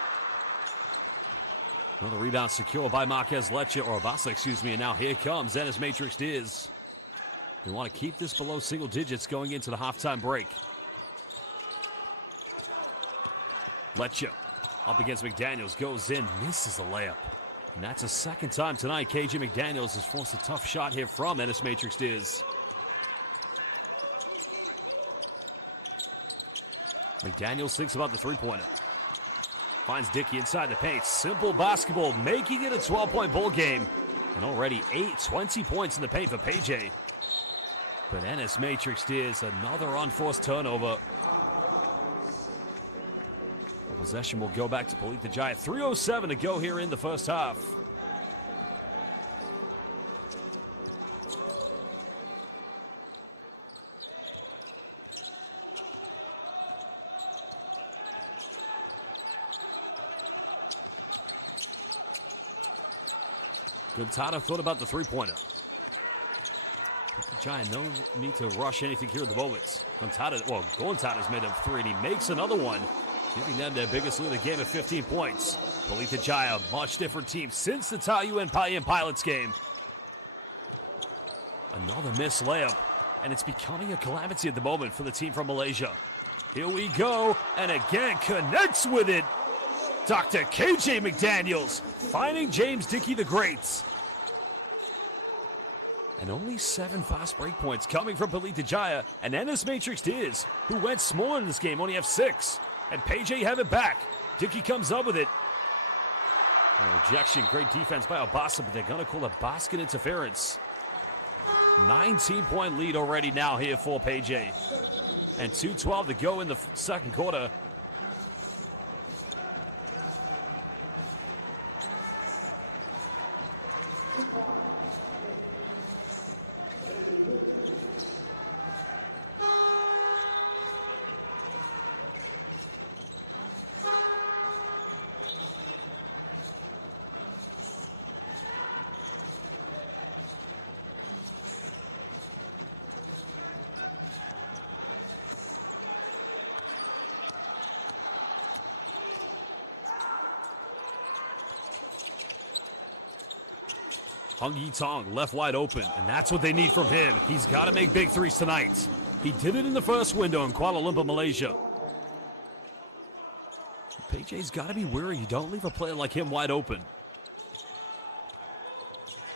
And the rebound secured by Marquez Leche, or Obasa, excuse me. And now here comes Ennis Matrix Diaz. We want to keep this below single digits going into the halftime break. Leche up against McDaniels, goes in, misses the layup. And that's the second time tonight KJ McDaniels has forced a tough shot here from Ennis Matrix Diaz. McDaniels thinks about the three-point. Finds Dickey inside the paint. Simple basketball, making it a 12-point ball game. And already 20 points in the paint for PJ. But Ennis Matrix Diaz, another unforced turnover. Possession will go back to Pelita Jaya. 3:07 to go here in the first half. Quintana thought about the three-point. No need to rush anything through the bullets. Quintana's made up 3, and he makes another one. Giving them their biggest lead again of 15 points. Pelita Jaya, much different team since the Taiyuan Pilots game. Another missed layup, and it's becoming a calamity at the moment for the team from Malaysia. Here we go, and again connects with it. Dr. KJ McDaniels finding James Dickey the Great. Only 7 fast break points coming from Pelita Jaya, and Ennis Matrix Diaz, who went small in this game, only have 6. And PJ have it back. Dickey comes up with it. Rejection, great defense by Obasa, but they're going to call a basket interference. 19-point lead already now here for PJ. And 2:12 to go in the second quarter. Tong left wide open, and that's what they need from him. He's got to make big threes tonight. He did it in the first window in Kuala Lumpur, Malaysia. PJ's got to be wary. You don't leave a player like him wide open.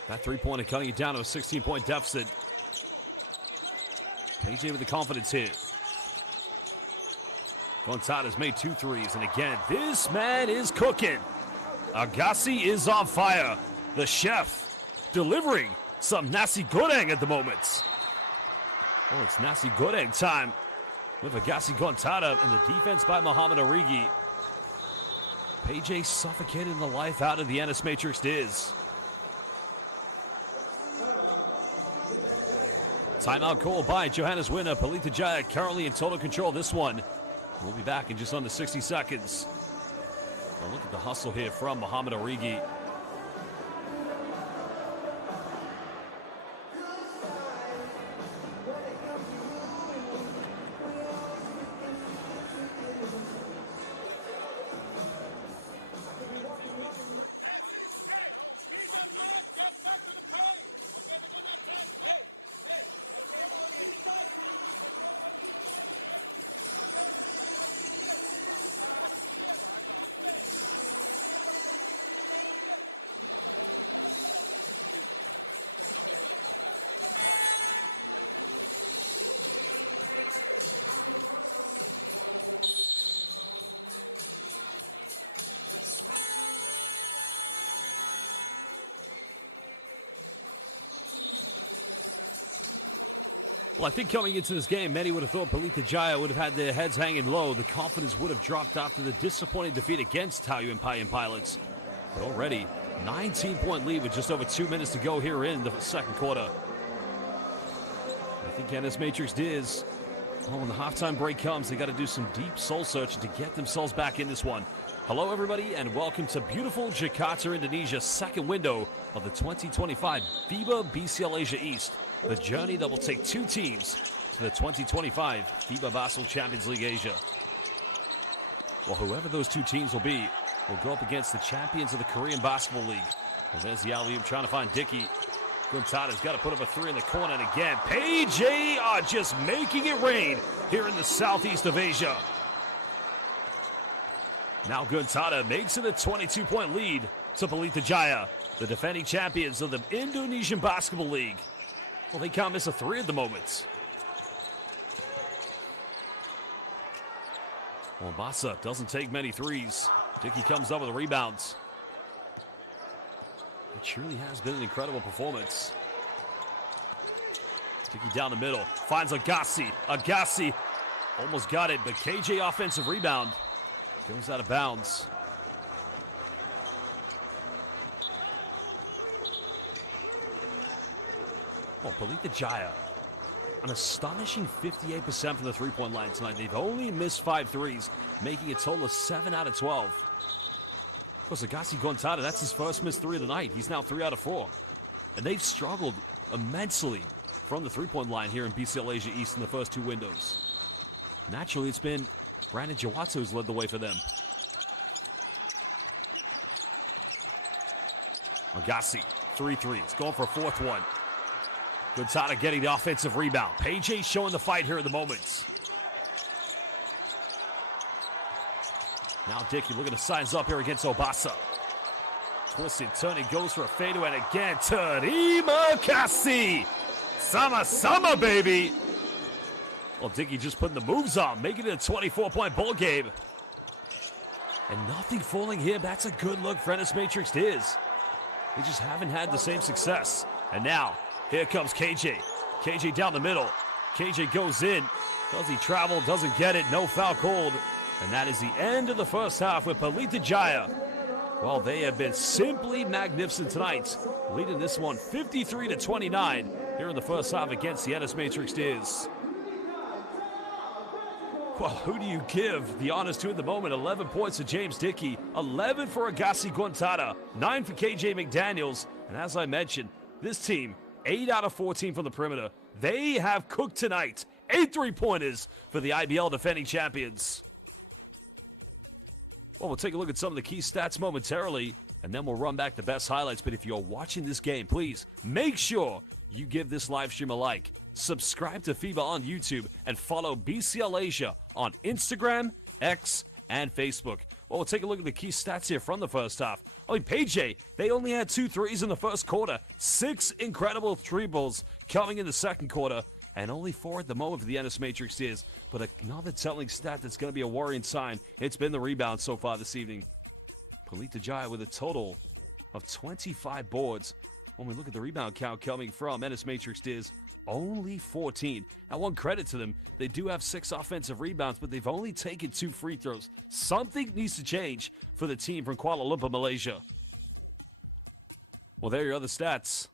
That three-pointer cutting it down to a 16-point deficit. PJ with the confidence hit. Gonzalez made 2 threes, and again, this man is cooking. Agassi is on fire. The chef delivering some nasi goreng at the moment. Oh, It's nasty good end time. With Agassi Gontada and the defense by Muhammad Origi. PJ suffocating the life out of the Ennis Matrix Diz. Timeout call by Johannes winner. Pelita Jaya currently in total control of this one. We'll be back in just under 60 seconds. The hustle here from Muhammad Origi. Well, I think coming into this game, many would have thought Pelita Jaya would have had their heads hanging low. The confidence would have dropped after the disappointing defeat against Italian Pilots. Already, 19-point lead with just over 2 minutes to go here in the second quarter. I think Ennis Matrix Diz, when the halftime break comes, they got to do some deep soul searching to get themselves back in this one. Hello, everybody, and welcome to beautiful Jakarta, Indonesia's second window of the 2025 FIBA BCL Asia East. The journey that will take two teams to the 2025 FIBA Basketball Champions League Asia. Well, whoever those two teams will be, will go up against the champions of the Korean Basketball League. And there's the alley-oop trying to find Dickey. Quintana's got to put up a three in the corner, and again, PJ are just making it rain here in the southeast of Asia. Now Quintana makes it a 22-point lead to Pelita Jaya, the defending champions of the Indonesian Basketball League. Well, they can't miss a three at the moment. Mombasa doesn't take many threes. Dickey comes up with the rebounds. It truly has been an incredible performance. Dickey down the middle, finds Agassi. Agassi almost got it, but KJ offensive rebound. Goes out of bounds. Pelita Jaya, an astonishing 58% from the three-point line tonight. They've only missed 5 threes, making a total of 7 out of 12. Of course, Agassi Gontada, that's his first missed three of the night. He's now 3 out of 4. And they've struggled immensely from the three-point line here in BCL Asia East in the first two windows. Naturally, it's been Brandon Jawata who's led the way for them. Agassi, 3-3. It's going for a fourth one. Gonzada getting the offensive rebound. PJ showing the fight here at the moment. Now Dickey looking to size up here against Obasa. Twisted, turning, goes for a fadeaway, and again, Terima Kasih. Sama, baby. Well, Dickey just putting the moves on, making it a 24-point ball game. And nothing falling here. That's a good look for Ennis Matrix Diz. We just haven't had the same success. And now, here comes KJ. KJ down the middle. KJ goes in. As he traveled, doesn't get it. No foul called. And that is the end of the first half with Pelita Jaya. Well, they have been simply magnificent tonight, leading this one 53-29 here in the first half against the Ennis Matrix Diz. Well, who do you give the honors to in the moment? 11 points to James Dickey, 11 for Agassi Gontada, 9 for KJ McDaniels. And as I mentioned, this team, 8 out of 14 from the perimeter. They have cooked tonight. 8 three-pointers for the IBL defending champions. Well, we'll take a look at some of the key stats momentarily, and then we'll run back the best highlights. But if you're watching this game, please make sure you give this live stream a like, subscribe to FIBA on YouTube, and follow BCL Asia on Instagram, X, and Facebook. Well, we'll take a look at the key stats here from the first half. PJ, they only had 2 threes in the first quarter, 6 incredible three balls coming in the second quarter, and only 4 at the moment for the Ennis Matrix Diz. But another telling stat that's going to be a worrying sign, it's been the rebound so far this evening. Pelita Jaya with a total of 25 boards, When we look at the rebound count coming from Ennis Matrix is only 14. Now, one credit to them, they do have 6 offensive rebounds, but they've only taken 2 free throws. Something needs to change for the team from Kuala Lumpur, Malaysia. Well, there are your other stats.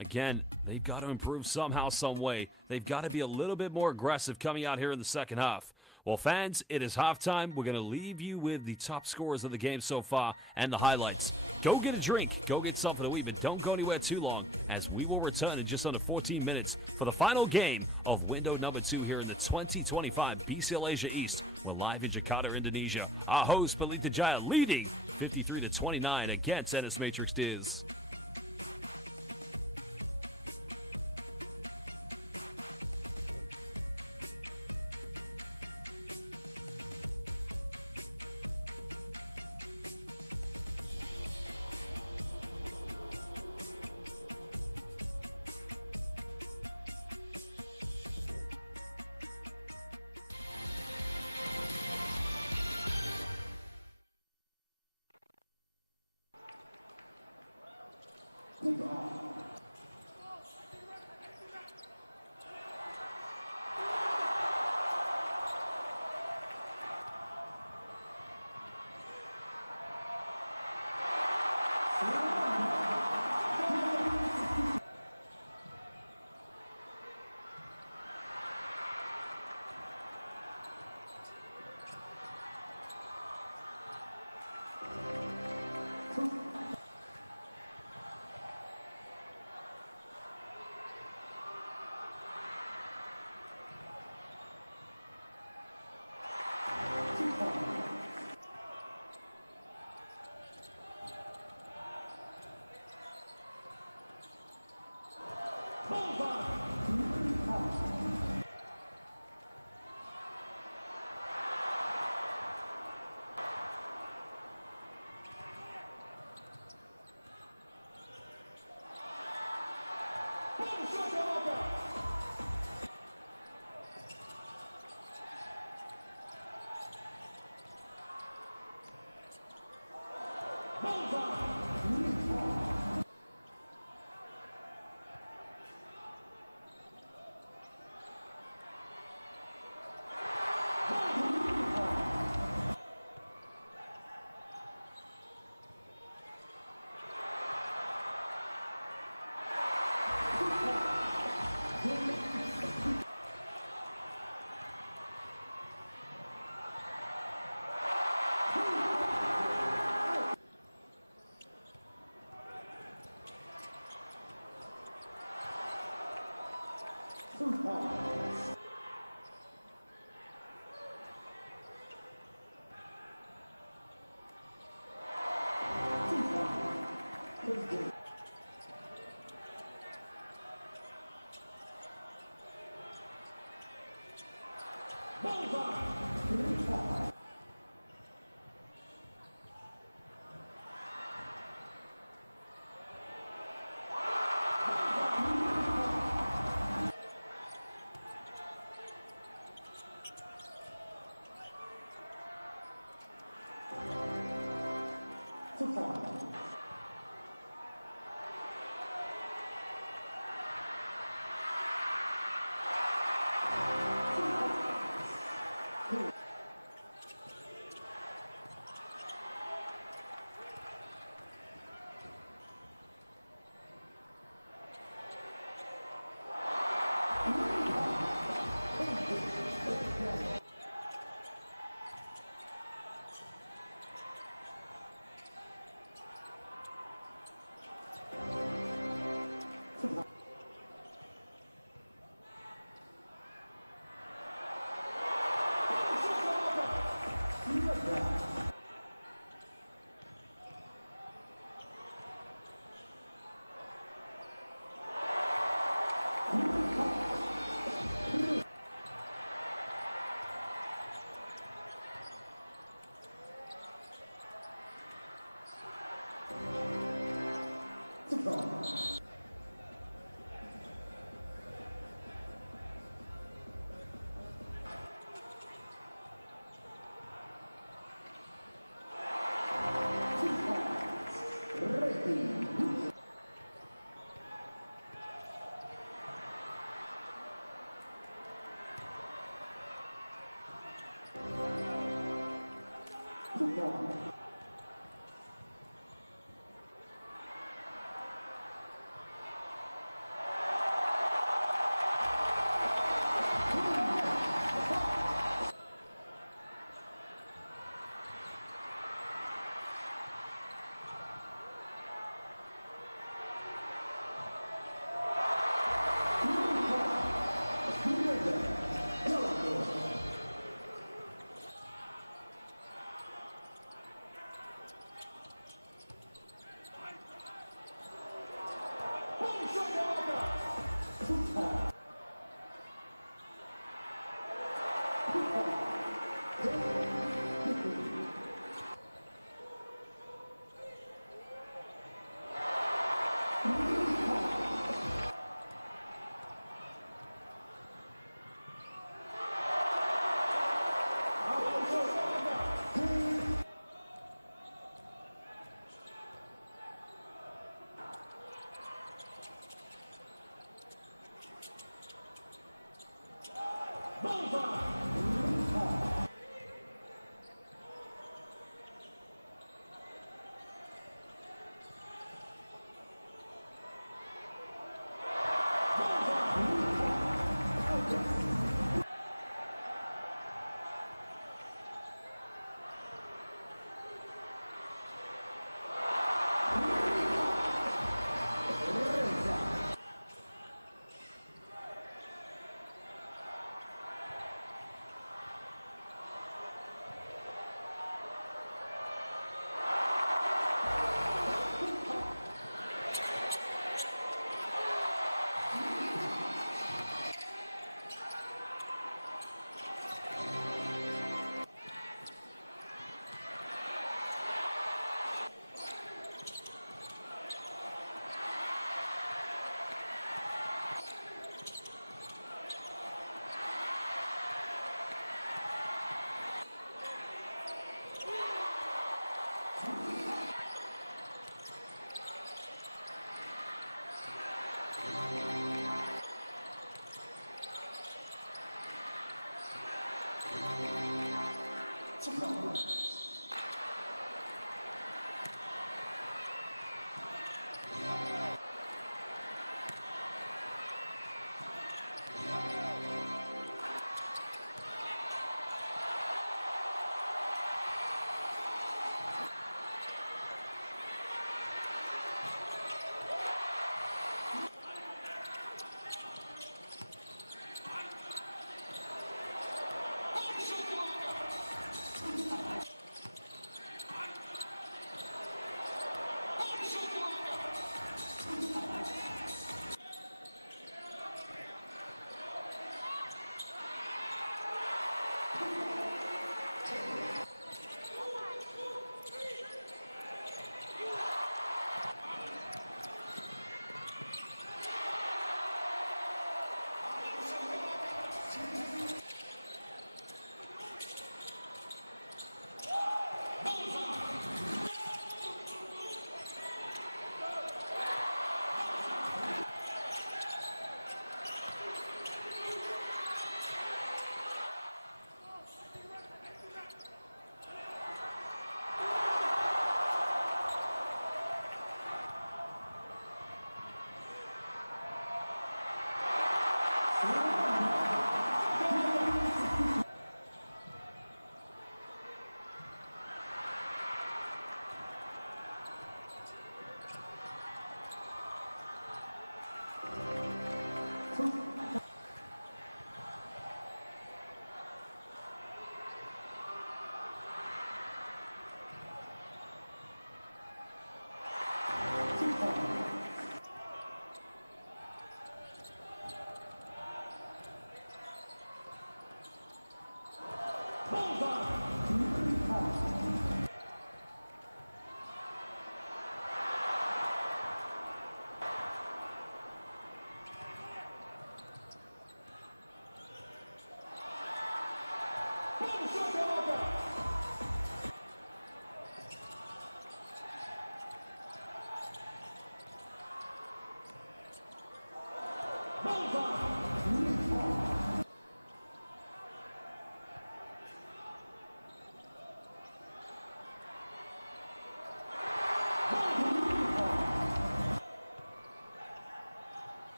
Again, they've got to improve somehow, some way. They've got to be a little bit more aggressive coming out here in the second half. Well, fans, it is halftime. We're going to leave you with the top scorers of the game so far and the highlights. Go get a drink. Go get something to eat, but don't go anywhere too long, as we will return in just under 14 minutes for the final game of window number 2 here in the 2025 BCL Asia East. We're live in Jakarta, Indonesia. Our host, Pelita Jaya, leading 53-29 against Ennis Matrix Diz.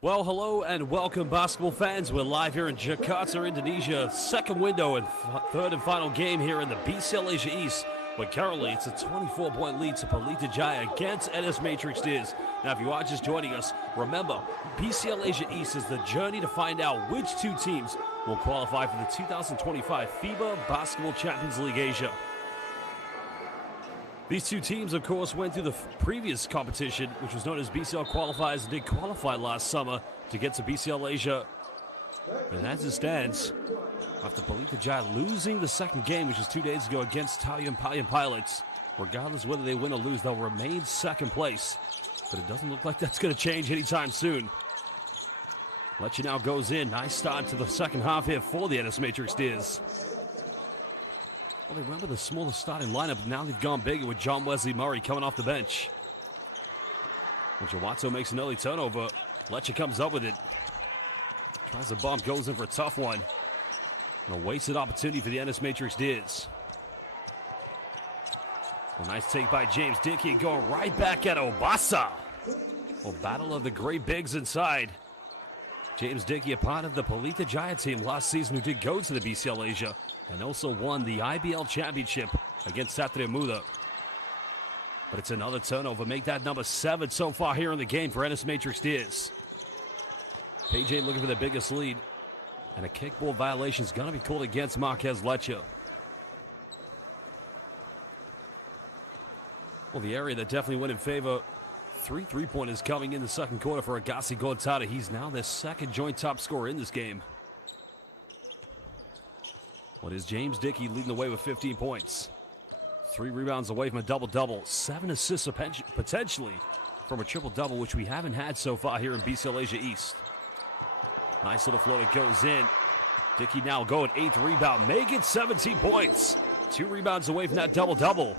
Well, hello and welcome, basketball fans. We're live here in Jakarta, Indonesia. Second window and third and final game here in the BCL Asia East. But currently, it's a 24-point lead to Pelita Jaya against NS Matrix Diz. Now, if you are just joining us, remember, BCL Asia East is the journey to find out which two teams will qualify for the 2025 FIBA Basketball Champions League Asia. These two teams, of course, went through the previous competition, which was known as BCL Qualifiers, and did qualify last summer to get to BCL Asia. And as it stands, after Pelita Jaya losing the second game, which was 2 days ago against Italian Pilots, regardless whether they win or lose, they'll remain second place. But it doesn't look like that's going to change anytime soon. Lecce now goes in. Nice start to the second half here for the NS Matrix Diz. The smallest starting lineup, now they've gone bigger with John Wesley Murray coming off the bench. Watson makes an early turnover. Lecce comes up with it. As the bump goes in for a tough one. A wasted opportunity for the NS Matrix Diz. A nice take by James Dickey, going right back at Obasa. A battle of the great bigs inside. James Dickey, a part of the Pelita Jaya team last season, who did go to the BCL Asia and also won the IBL championship against Satria Muda. But it's another turnover. Make that number 7 so far here in the game for NS Matrix Diz. PJ looking for the biggest lead. And a kickball violation is going to be called against Marquez Lecce. Well, the area that definitely went in favor. 3 3-pointers coming in the second quarter for Agassi Gortada. He's now their second joint top scorer in this game. But is James Dickey leading the way with 15 points. 3 rebounds away from a double-double. 7 assists potentially from a triple-double, which we haven't had so far here in BCL Asia East. Nice little floor that goes in. Dickey now going 8th rebound, make it 17 points. 2 rebounds away from that double-double.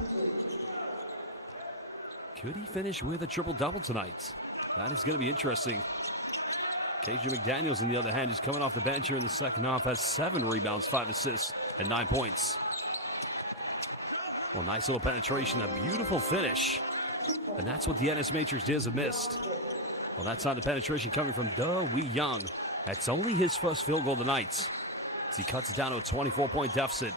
Could he finish with a triple-double tonight? That is going to be interesting. KJ McDaniels, on the other hand, is coming off the bench here in the second half, has 7 rebounds, 5 assists, and 9 points. A nice little penetration, a beautiful finish. And that's what the Ennis Matrix Diz have missed. Well, that time the penetration coming from Wee Young. That's only his first field goal of the night, as he cuts it down to a 24-point deficit.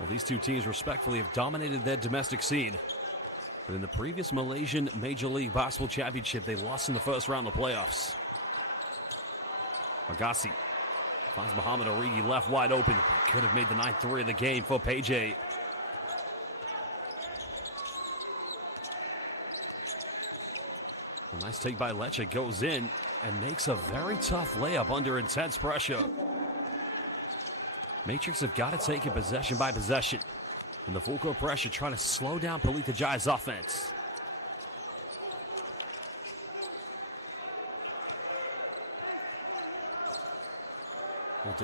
And these two teams respectfully have dominated their domestic scene. In the previous Malaysian Major League Basketball Championship, they lost in the first round of the playoffs. Agassi finds Muhammad Origi left wide open. Could have made the 9th 3 of the game for PJ. Nice take by Lecce, goes in and makes a very tough layup under intense pressure. Matrix have got to take it possession by possession. And the full court pressure trying to slow down Pelita Jaya's offense.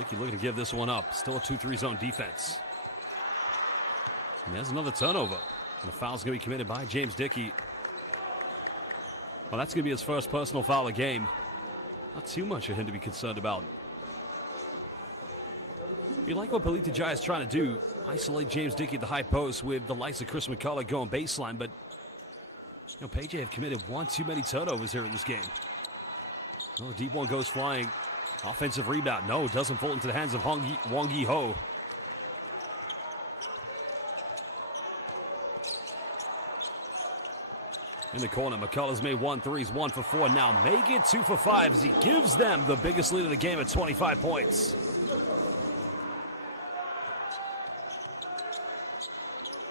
They're looking to give this one up. Still a 2-3 zone defense. And there's another turnover. The foul's going to be committed by James Dickey. Well, that's going to be his first personal foul of the game. Not too much for him to be concerned about. You like what Pelita Jaya is trying to do. Isolate James Dickey at the high post with the likes of Chris McCullough going baseline, but you know, PJ have committed one too many turnovers here in this game. Well, deep ball goes flying. Offensive rebound. No, doesn't fall into the hands of Wong Yi Ho. In the corner, McCullough's made 1 3. He's 1 for 4 now. Make it 2 for 5 as he gives them the biggest lead in the game at 25 points.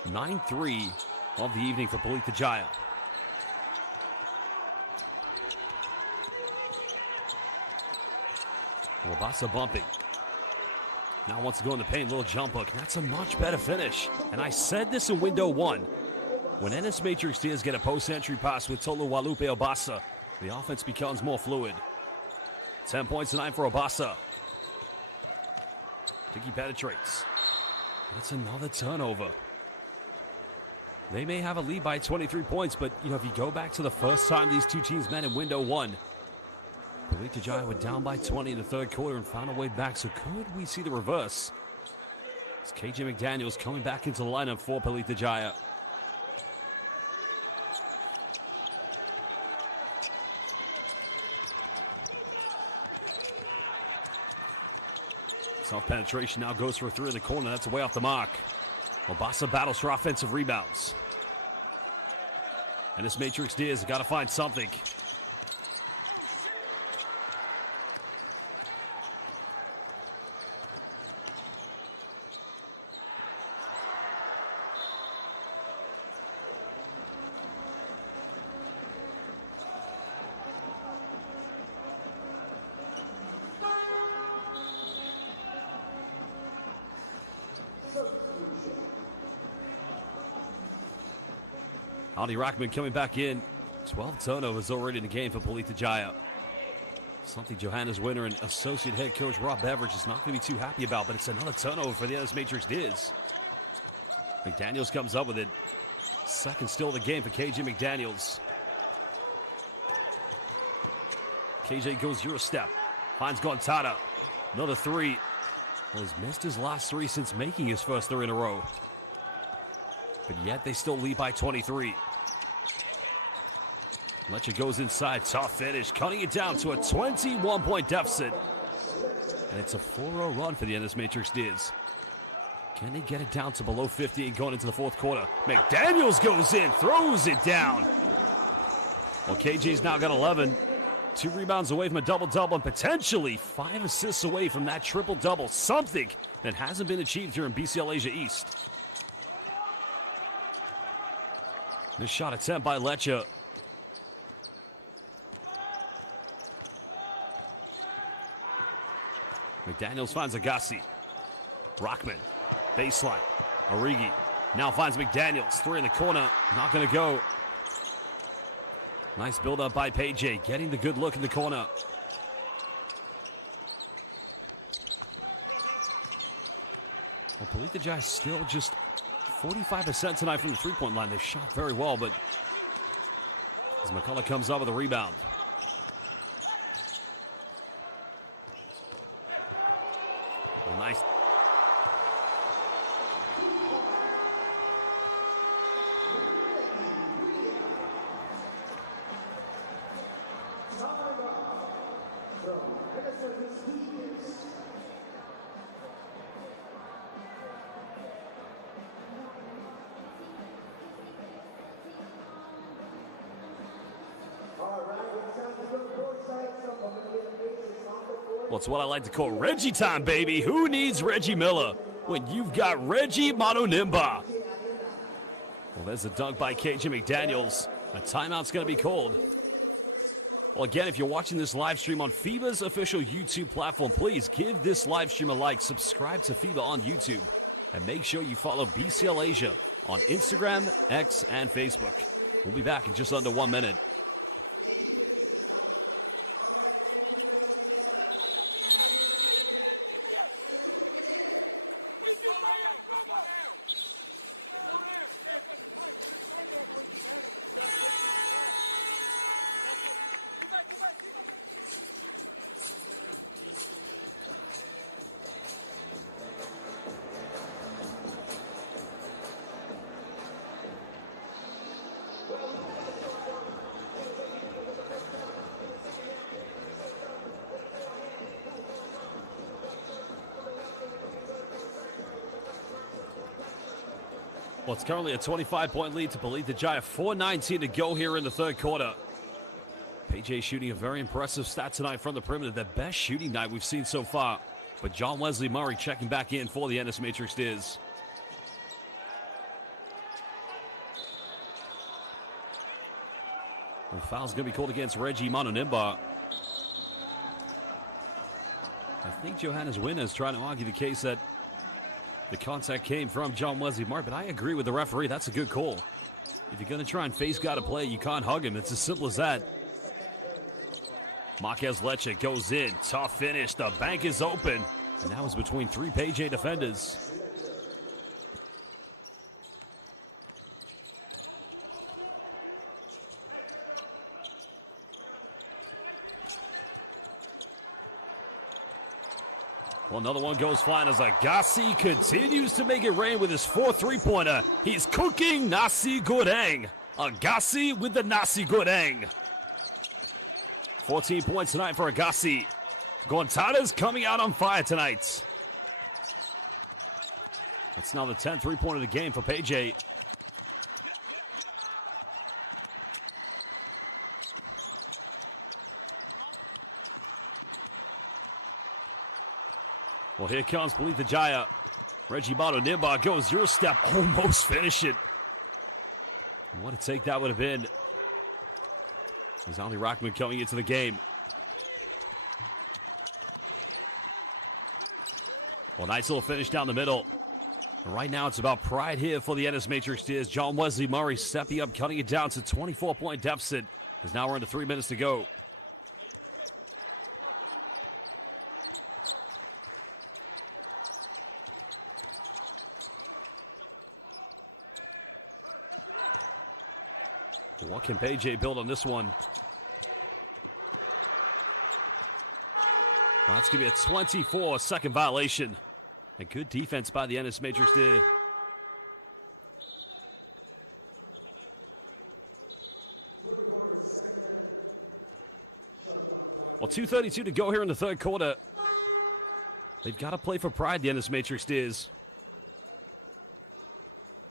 9-3 of the evening for Pelita Jaya. Rabasa bumping. Now wants to go in the paint, little jump hook. That's a much better finish. And I said this in window 1. When Ennis Matrix Diaz get a post-entry pass with Tolu Walupe Obasa, the offense becomes more fluid. 10 points tonight for Obasa. Dickey penetrates. That's another turnover. They may have a lead by 23 points, but you know, if you go back to the first time these two teams met in window 1, Pelita Jaya were down by 20 in the third quarter and found a way back. So could we see the reverse? It's KJ McDaniels coming back into the lineup for Pelita Jaya. Soft penetration now goes for a 3 in the corner. That's way off the mark. Obasa battles for offensive rebounds. And this Matrix Diaz got to find something. Aldi Rockman coming back in. 12 turnovers already in the game for Pelita Jaya. Something Johannes winner and associate head coach Rob Beveridge is not going to be too happy about, but it's another turnover for the Ennis Matrix Diz. McDaniels comes up with it. Second steal of the game for KJ McDaniels. KJ goes your step. Finds Gontada. Another 3. He's missed his last 3 since making his first 3 in a row. But yet they still lead by 23. Lecce goes inside, tough finish, cutting it down to a 21-point deficit. And it's a 4-0 run for the Ennis Matrix Diz. Can he get it down to below 50 and going into the fourth quarter? McDaniels goes in, throws it down. Well, KG's now got 11. 2 rebounds away from a double-double and potentially 5 assists away from that triple-double. Something that hasn't been achieved here in BCL Asia East. This shot attempt by Lecce. McDaniels finds Agassi. Rockman. Baseline. Origi. Now finds McDaniels. 3 in the corner. Not going to go. Nice build up by PJ. Getting the good look in the corner. Pelita Jaya still just 45% tonight from the three-point line. They shot very well, but as McCullough comes up with a rebound. it's what I like to call Reggie time, baby. Who needs Reggie Miller when you've got Reggie Mononimba? Well, there's a dunk by KJ McDaniels. The timeout's going to be called. Well, again, if you're watching this live stream on FIBA's official YouTube platform, please give this live stream a like, subscribe to FIBA on YouTube, and make sure you follow BCL Asia on Instagram, X, and Facebook. We'll be back in just under 1 minute. Well, it's currently a 25-point lead to Pelita Jaya. 4:19 to go here in the third quarter. PJ shooting a very impressive stat tonight from the perimeter. The best shooting night we've seen so far. But John Wesley Murray checking back in for the Ennis Matrix Steers. The foul's going to be called against Reggie Mononimba. I think Johannes Wynn is trying to argue the case that the contact came from John Wesley Murray, but I agree with the referee. That's a good call. If you're going to try and face guard a play, you can't hug him. It's as simple as that. Marquez Leche goes in. Tough finish. The bank is open. Now he's between three PJ defenders. Well, another one goes flat as Agassi continues to make it rain with his fourth three-pointer. He's cooking nasi goreng. Agassi with the nasi goreng. 14 points tonight for Agassi. Gonzalez coming out on fire tonight. It's now the 10th three-pointer of the game for PJ. Well, here comes Pelita Jaya. Reggie Mononimba goes your step, almost finish it. What a take that would have been. There's Ali Rockman coming into the game. A nice little finish down the middle. And right now it's about pride here for the Ennis Matrix Steers. John Wesley Murray stepping up, cutting it down to 24-point deficit. As now we're under 3 minutes to go. Can PJ build on this one? That's going to be a 24-second violation. A good defense by the Ennis Matrix Steers. Well, 2:32 to go here in the third quarter. They've got to play for pride, the Ennis Matrix Steers.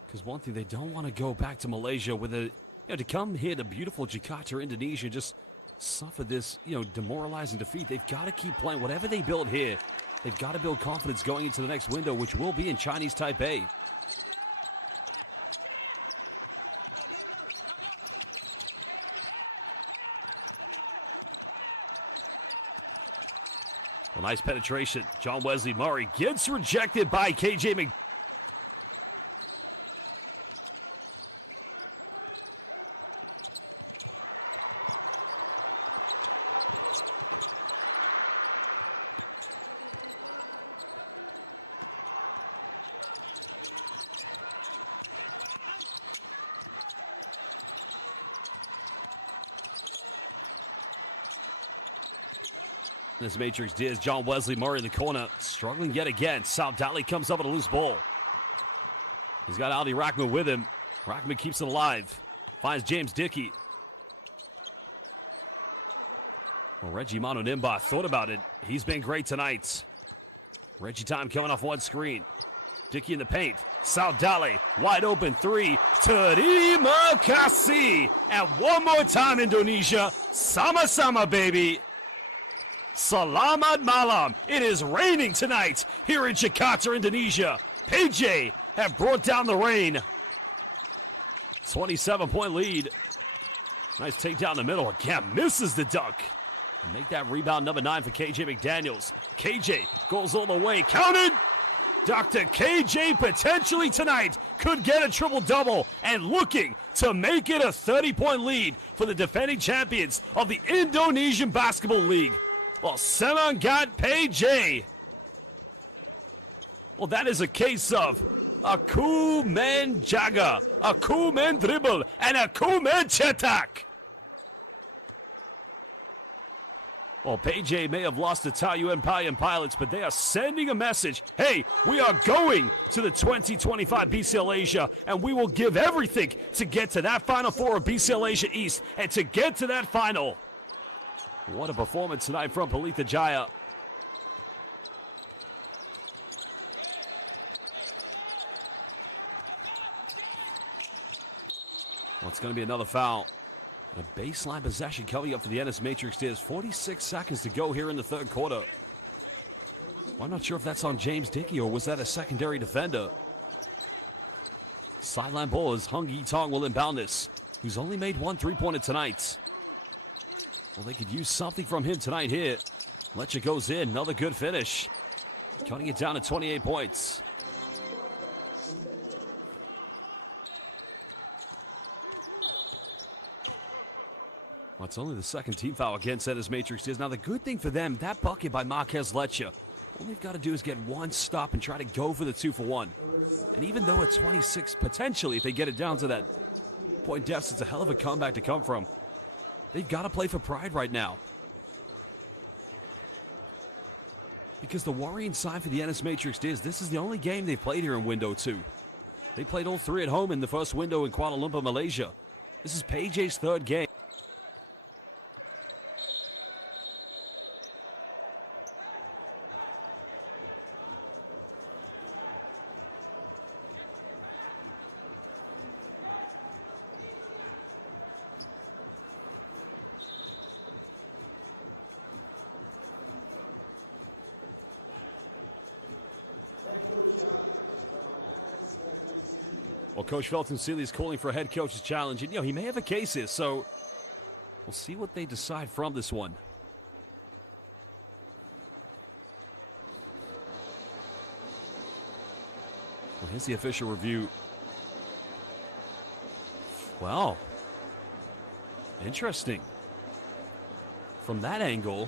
Because one thing, they don't want to go back to Malaysia with a to come here to beautiful Jakarta, Indonesia, just suffer this, demoralizing defeat. They've got to keep playing. Whatever they build here, they've got to build confidence going into the next window, which will be in Chinese Taipei. A nice penetration. John Wesley Murray gets rejected by KJ McDaniels. This Matrix Diaz, John Wesley Murray in the corner, struggling yet again. Sabdali comes up with a loose ball. He's got Ali Rockman with him. Rockman keeps it alive. Finds James Dickey. And Reggie Mononimba thought about it. He's been great tonight. Reggie time coming off one screen. Dickey in the paint. Sabdali, wide open three. Terima kasih. And one more time, Indonesia. Sama-sama, baby. Salamat malam. It is raining tonight here in Jakarta, Indonesia. PJ have brought down the rain. 27-point lead. Nice take down the middle. Cam misses the dunk. Make that rebound number 9 for KJ McDaniels. KJ goes all the way. Counted. Dr. KJ potentially tonight could get a triple-double and looking to make it a 30-point lead for the defending champions of the Indonesian Basketball League. Well, Semangat PJ. Well, that is a case of aku menjaga, aku mendribble, and aku mencetak. Well, PJ may have lost to Taiyuan Pilots, but they are sending a message. Hey, we are going to the 2025 BCL Asia, and we will give everything to get to that Final Four of BCL Asia East and to get to that final. What a performance tonight from Pelita Jaya. It's going to be another foul. A baseline possession coming up for the Ennis Matrix. There's 46 seconds to go here in the third quarter. I'm not sure if that's on James Dickey or was that a secondary defender. Sideline ball is Hung Yi Tong will inbound this, who's only made one three-pointer tonight. Well, they could use something from him tonight here. Letcha goes in, another good finish. Cutting it down to 28 points. It's only the second team foul against Ennis Matrix. Now the good thing for them, that bucket by Marquez Letcha, all they've got to do is get one stop and try to go for the 2-for-1. And even though it's 26, potentially, if they get it down to that point deficit, it's a hell of a comeback to come from. They've got to play for pride right now. Because the worrying sign for the Ennis Matrix is this is the only game they've played here in window 2. They played all 3 at home in the first window in Kuala Lumpur, Malaysia. This is PJ's third game. Coach Felton Seeley's calling for a head coach's challenge. And, he may have a case here, so we'll see what they decide from this one. Here's the official review. Well, interesting. From that angle,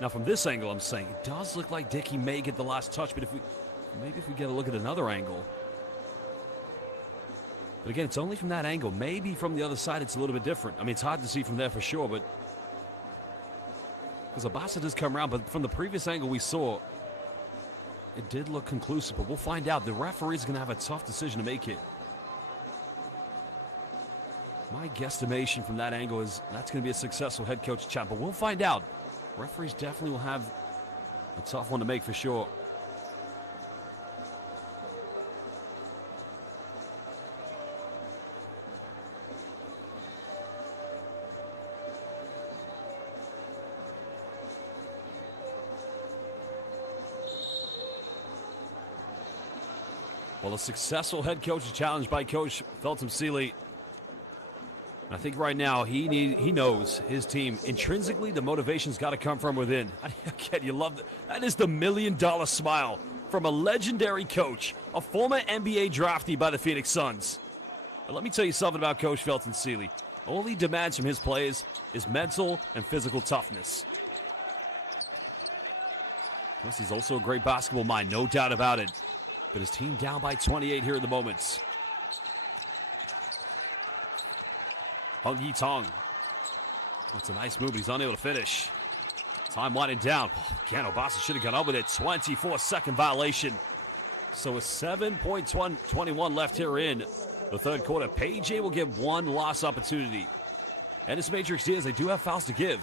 now from this angle, I'm saying it does look like Dickey may get the last touch, but if we get a look at another angle. But again, it's only from that angle. Maybe from the other side it's a little bit different. I mean, it's hard to see from there for sure, but as Abasa does come around, but from the previous angle we saw, it did look conclusive. But we'll find out. The referee's going to have a tough decision to make here. My guesstimation from that angle is that's going to be a successful head coach chat, but we'll find out. Referees definitely will have a tough one to make for sure. Well, a successful head coach's challenge by Coach Felton Seeley. I think right now he knows his team intrinsically the motivation's got to come from within. Again, you love it. That is the $1 million smile from a legendary coach, a former NBA draftee by the Phoenix Suns. Now, let me tell you something about Coach Felton Seeley. All he demands from his players is mental and physical toughness. This is also a great basketball mind, no doubt about it. But his team down by 28 here in the moments. Hung Yi Tong. It's a nice move. He's unable to finish. Time winding down. Again, Obasa should have gone up with it. 24-second violation. So with 7.21 left here in the third quarter, PJ will get one loss opportunity. And this Matrix is, they do have fouls to give.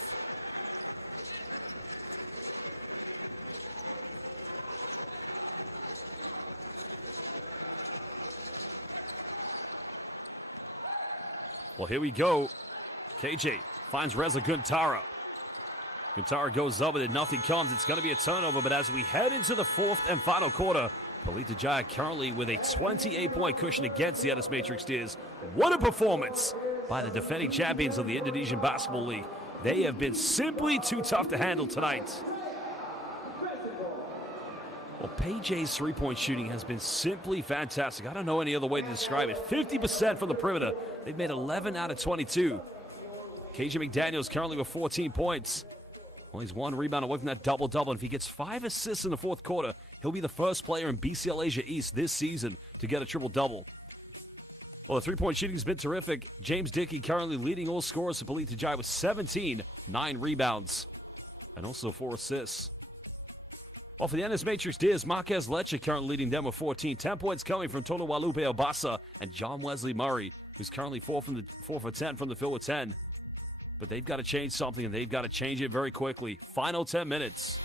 Well, here we go. KJ finds Reza Guntara. Guitar goes up and nothing comes. It's going to be a turnover, but as we head into the fourth and final quarter, Pelita Jaya currently with a 28-point cushion against the Ennis Matrix Steers. What a performance by the defending champions of the Indonesian Basketball League. They have been simply too tough to handle tonight. Well, PJ's three-point shooting has been simply fantastic. I don't know any other way to describe it. 50% from the perimeter. They've made 11 out of 22. KJ McDaniels currently with 14 points. Well, he's one rebound away from that double-double. And if he gets 5 assists in the fourth quarter, he'll be the first player in BCL Asia East this season to get a triple-double. Well, the three-point shooting has been terrific. James Dickey currently leading all scorers for Pelita Jaya with 17, 9 rebounds, and also 4 assists. Well, for the Ennis Matrix Steers, Marquez Leche currently leading them with 14. 10 points coming from Tono Walupe Obasa and John Wesley Murray, who's currently 4 for 10 from the field with 10. But they've got to change something, and they've got to change it very quickly. Final 10 minutes.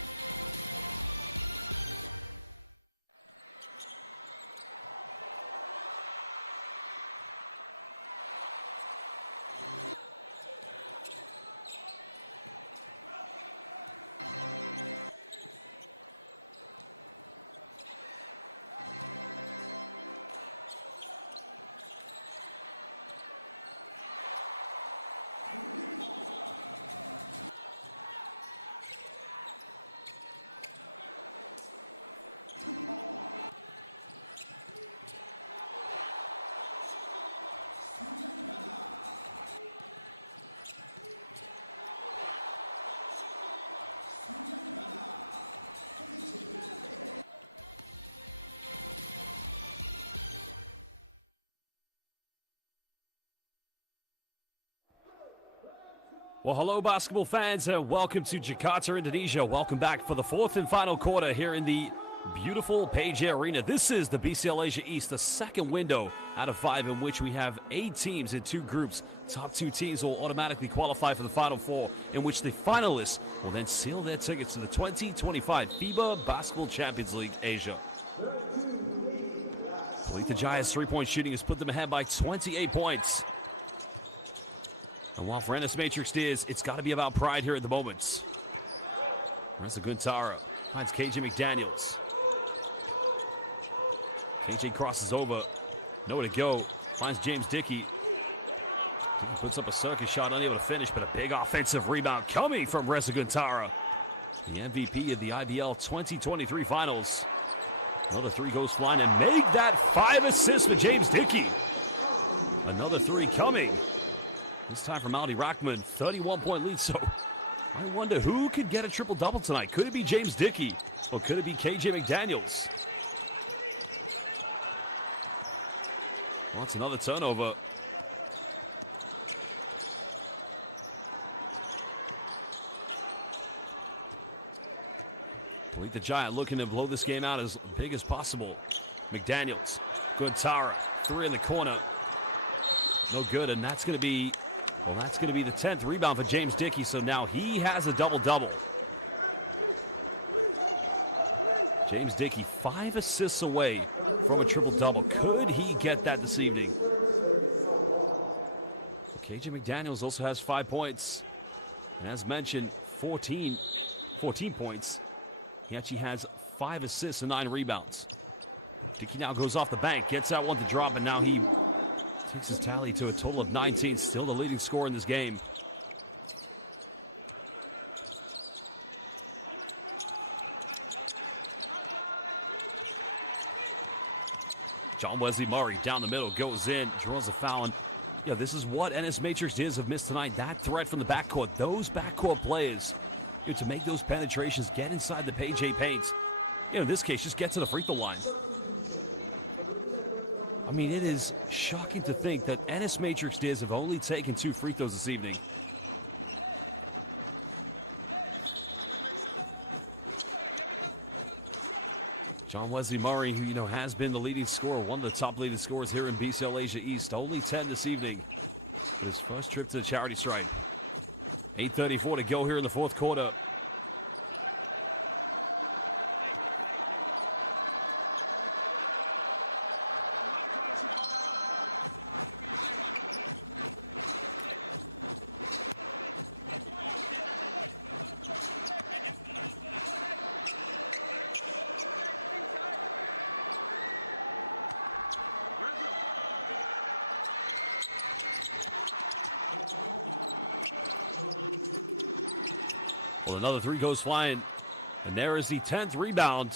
Well, hello, basketball fans, and welcome to Jakarta, Indonesia. Welcome back for the fourth and final quarter here in the beautiful Page Arena. This is the BCL Asia East, the second window out of 5 in which we have 8 teams in 2 groups. Top 2 teams will automatically qualify for the Final Four, in which the finalists will then seal their tickets to the 2025 FIBA Basketball Champions League Asia. Pelita Jaya's three-point shooting has put them ahead by 28 points. And while for Ennis Matrix Steers, it's got to be about pride here at the moment. There's a Guntara. Finds KJ McDaniels. KJ crosses over. Nowhere to go. Finds James Dickey. He puts up a circuit shot, unable to finish, but a big offensive rebound coming from Reza Guntara. The MVP of the IBL 2023 Finals. Another 3 goes flying and made that 5 assists for James Dickey. Another 3 coming. This time from Aldi Rachman, 31-point lead. So I wonder who could get a triple-double tonight. Could it be James Dickey or could it be KJ McDaniels? That's another turnover. The Giant looking to blow this game out as big as possible. McDaniels, Guntara, 3 in the corner. No good, and that's going to be the 10th rebound for James Dickey. So now he has a double-double. James Dickey, 5 assists away from a triple-double. Could he get that this evening? KJ McDaniels also has 5 points. And as mentioned, 14 points. He actually has 5 assists and 9 rebounds. Dickey now goes off the bank, gets out one to drop, and now he takes his tally to a total of 19. Still the leading scorer in this game. John Wesley Murray down the middle, goes in, draws a foul. And, you know, this is what Ennis Matrix Steers have missed tonight. That threat from the backcourt, those backcourt plays. To make those penetrations, get inside the Page A paint. You know, in this case, just get to the free throw line. I mean, it is shocking to think that Ennis Matrix Steers have only taken 2 free throws this evening. John Wesley Murray, who, you know, has been the leading scorer, one of the top leading scorers here in BCL Asia East. Only 10 this evening. His first trip to the charity stripe. 8:34 to go here in the fourth quarter. Well, another three goes flying. And there is the 10th rebound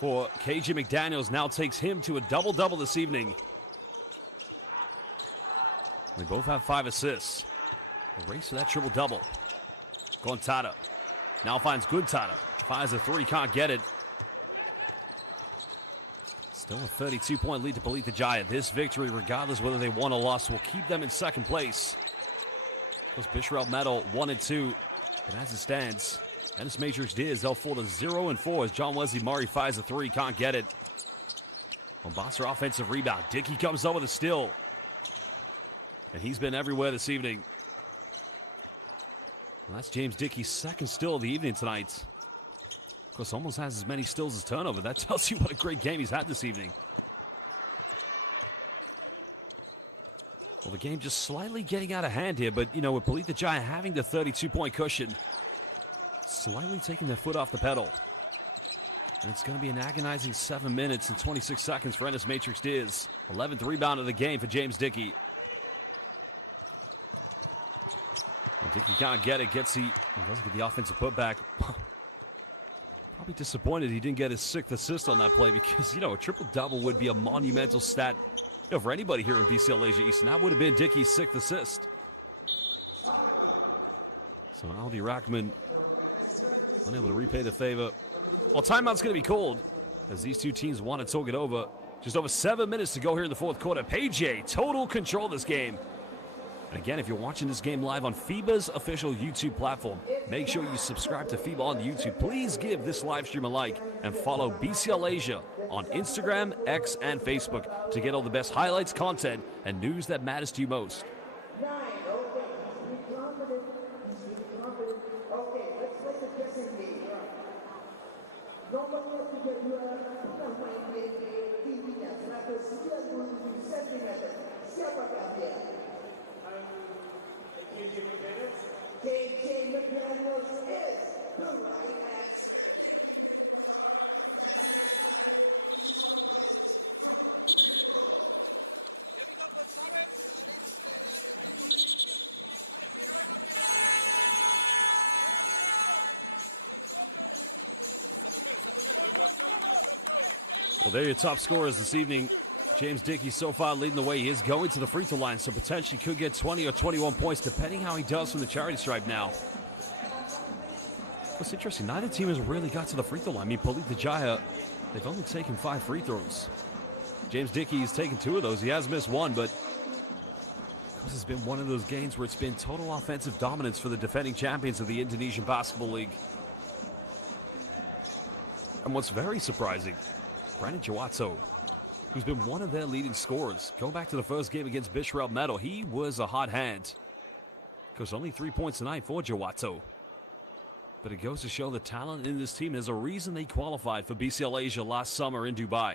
for KJ McDaniels. Now takes him to a double-double this evening. They both have 5 assists. Race for that triple-double. Gontato now finds good time. Finds a three, can't get it. Still a 32-point lead to Pelita Jaya. This victory, regardless whether they won or lost, will keep them in second place. As Bishop Metal 1-2 as it stands. Ennis Matrix Diaz, they'll fall to 0-4 as John Wesley Murray fires a three, can't get it. Bouncer offensive rebound. Dickey comes over to steal. And he's been everywhere this evening. Well, that's James Dickey's second steal of the evening tonight. Of course, almost has as many steals as turnover. That tells you what a great game he's had this evening. Well, the game just slightly getting out of hand here, but, you know, with Pelita Jaya having the 32-point cushion, slowly taking their foot off the pedal. And it's going to be an agonizing 7 minutes and 26 seconds for Ennis Matrix Diaz. 11th rebound of the game for James Dickey. Can't get it, gets the offensive putback. Disappointed he didn't get his 6th assist on that play because, you know, a triple-double would be a monumental stat, you know, for anybody here in BCL Asia East. And that would have been Dickey's 6th assist. So Aldi Rackman repaying the favor. Well, timeout's going to be called as these two teams want to talk it over. Just over 7 minutes to go here in the fourth quarter. PJ, total control of this game. And again, if you're watching this game live on FIBA's official YouTube platform, make sure you subscribe to FIBA on YouTube. Please give this live stream a like and follow BCL Asia on Instagram, X, and Facebook to get all the best highlights, content, and news that matters to you most. They're your top scorers this evening. James Dickey so far leading the way. He's going to the free throw line, so potentially could get 20 or 21 points, depending how he does from the charity stripe now. It's interesting. Neither team has really got to the free throw line. I mean, Pelita Jaya, they've only taken 5 free throws. James Dickey has taken 2 of those. He has missed 1, but this has been one of those games where it's been total offensive dominance for the defending champions of the Indonesian Basketball League. And what's very surprising, Brandon Jawatso, who's been one of their leading scorers. Go back to the first game against Bishop Metal. He was a hot hand. Of course, only 3 points tonight for Jawatso. But it goes to show the talent in this team. There's a reason they qualified for BCL Asia last summer in Dubai.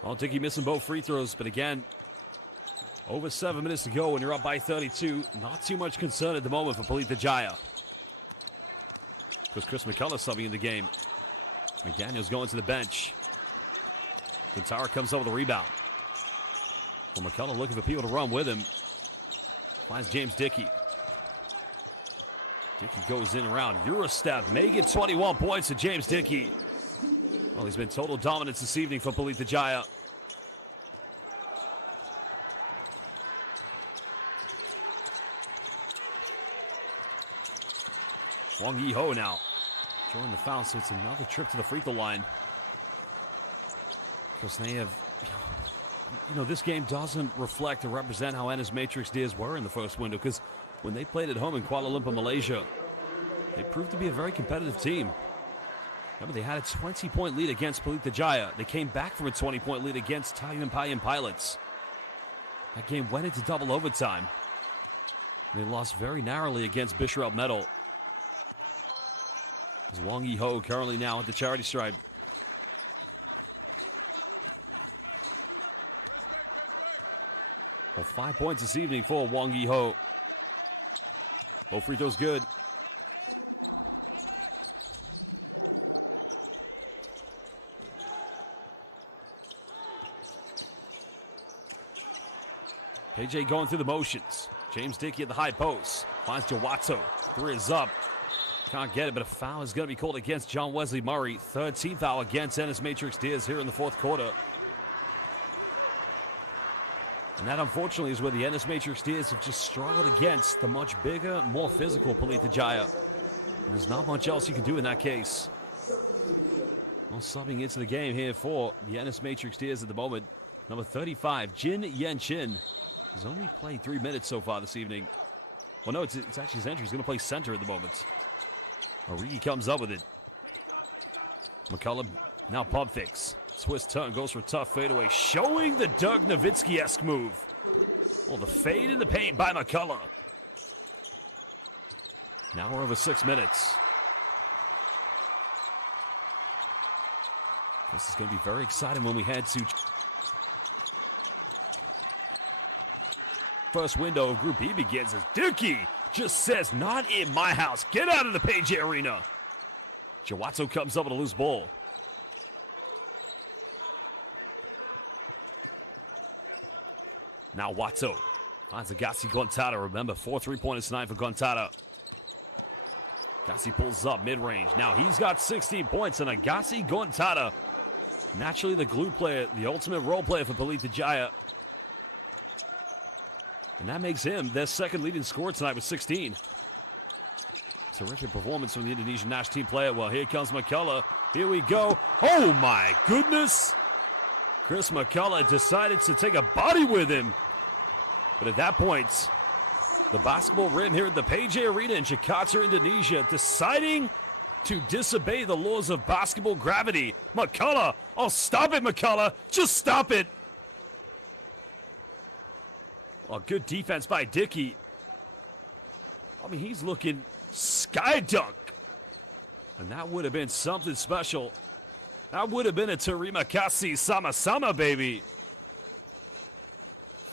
I don't think he's missing both free throws, but again, over 7 minutes to go and you're up by 32. Not too much concern at the moment for Pelita Jaya. There's Chris McCullough subbing in the game. McDaniels going to the bench. Quintara comes over the rebound. And McCullough looking for people to run with him. Finds James Dickey. Dickey goes in around. Rule step, making 21 points to James Dickey. There's been total dominance this evening for Pelita Jaya. Wong Yi-ho now. Throwing the foul, so it's another trip to the free throw line. Of course, they have, you know, this game doesn't reflect or represent how Ennis Matrix Diaz were in the first window, because when they played at home in Kuala Lumpur, Malaysia, it proved to be a very competitive team. I mean, they had a 20-point lead against Pelita Jaya. They came back from a 20-point lead against Thailand Payan Pilots. That game went into double overtime. They lost very narrowly against Bishop Metal. Wong Yi-ho currently now at the charity stripe. 5 points this evening for Wang Yi-ho. Both free throws good. AJ going through the motions. James Dickey at the high post. Finds Jawato. Three is up. Can't get it, but a foul is going to be called against John Wesley Murray. 13th foul against Ennis Matrix Diaz here in the fourth quarter. And that, unfortunately, is where the Ennis Matrix Diaz have just struggled against the much bigger, more physical Pelita Jaya. There's not much else you can do in that case. There's something into the game here for the Ennis Matrix Diaz at the moment. Number 35, Jin Yen-chin. He's only played 3 minutes so far this evening. Well, no, it's actually Zentra. He's going to play center at the moment. He comes up with it. McCullum, now pump fakes. Twist turn, goes for a tough fadeaway, showing the Dirk Nowitzki-esque move. The fade in the paint by McCullum. Now over 6 minutes. This is going to be very exciting when we head to first window of Group B begins as Dickey just says, not in my house. Get out of the Page Arena. Jawato comes up with a loose ball. Now Watto finds Agassi Gontata. Remember, 4 3-pointers tonight for Gontata. Agassi pulls up mid-range. Now he's got 16 points, and Agassi Gontata, naturally the glue player, the ultimate role player for Pelita Jaya. And that makes him their second leading scorer tonight with 16. So look at performance from the Indonesian national team player. Well, here comes McCullough. Here we go. Oh my goodness! Chris McCullough decided to take a body with him. But at that point, the basketball ring here at the Page Arena in Jakarta, Indonesia, deciding to disobey the laws of basketball gravity. McCullough, oh stop it McCullough, just stop it. A good defense by Dickey. I mean, he's looking sky dunk. And that would have been something special. That would have been a Terima Kasih Sama-sama, baby.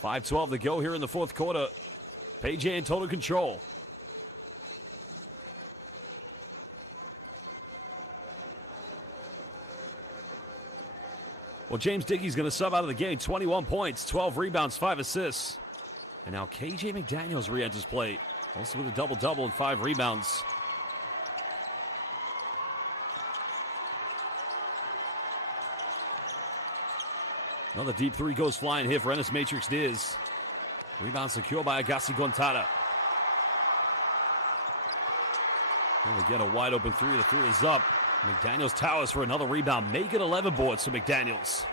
5:12 to go here in the fourth quarter. Page in total control. Well, James Dickey's going to sub out of the game. 21 points, 12 rebounds, 5 assists. And now KJ McDaniels re-enters play. This will be a double-double and 5 rebounds. Another deep three goes flying here for Ennis Matrix Diaz. Rebound secured by Agassi Gontata. And again, a wide open three. The three is up. McDaniels towers for another rebound. Make it 11 boards for McDaniels.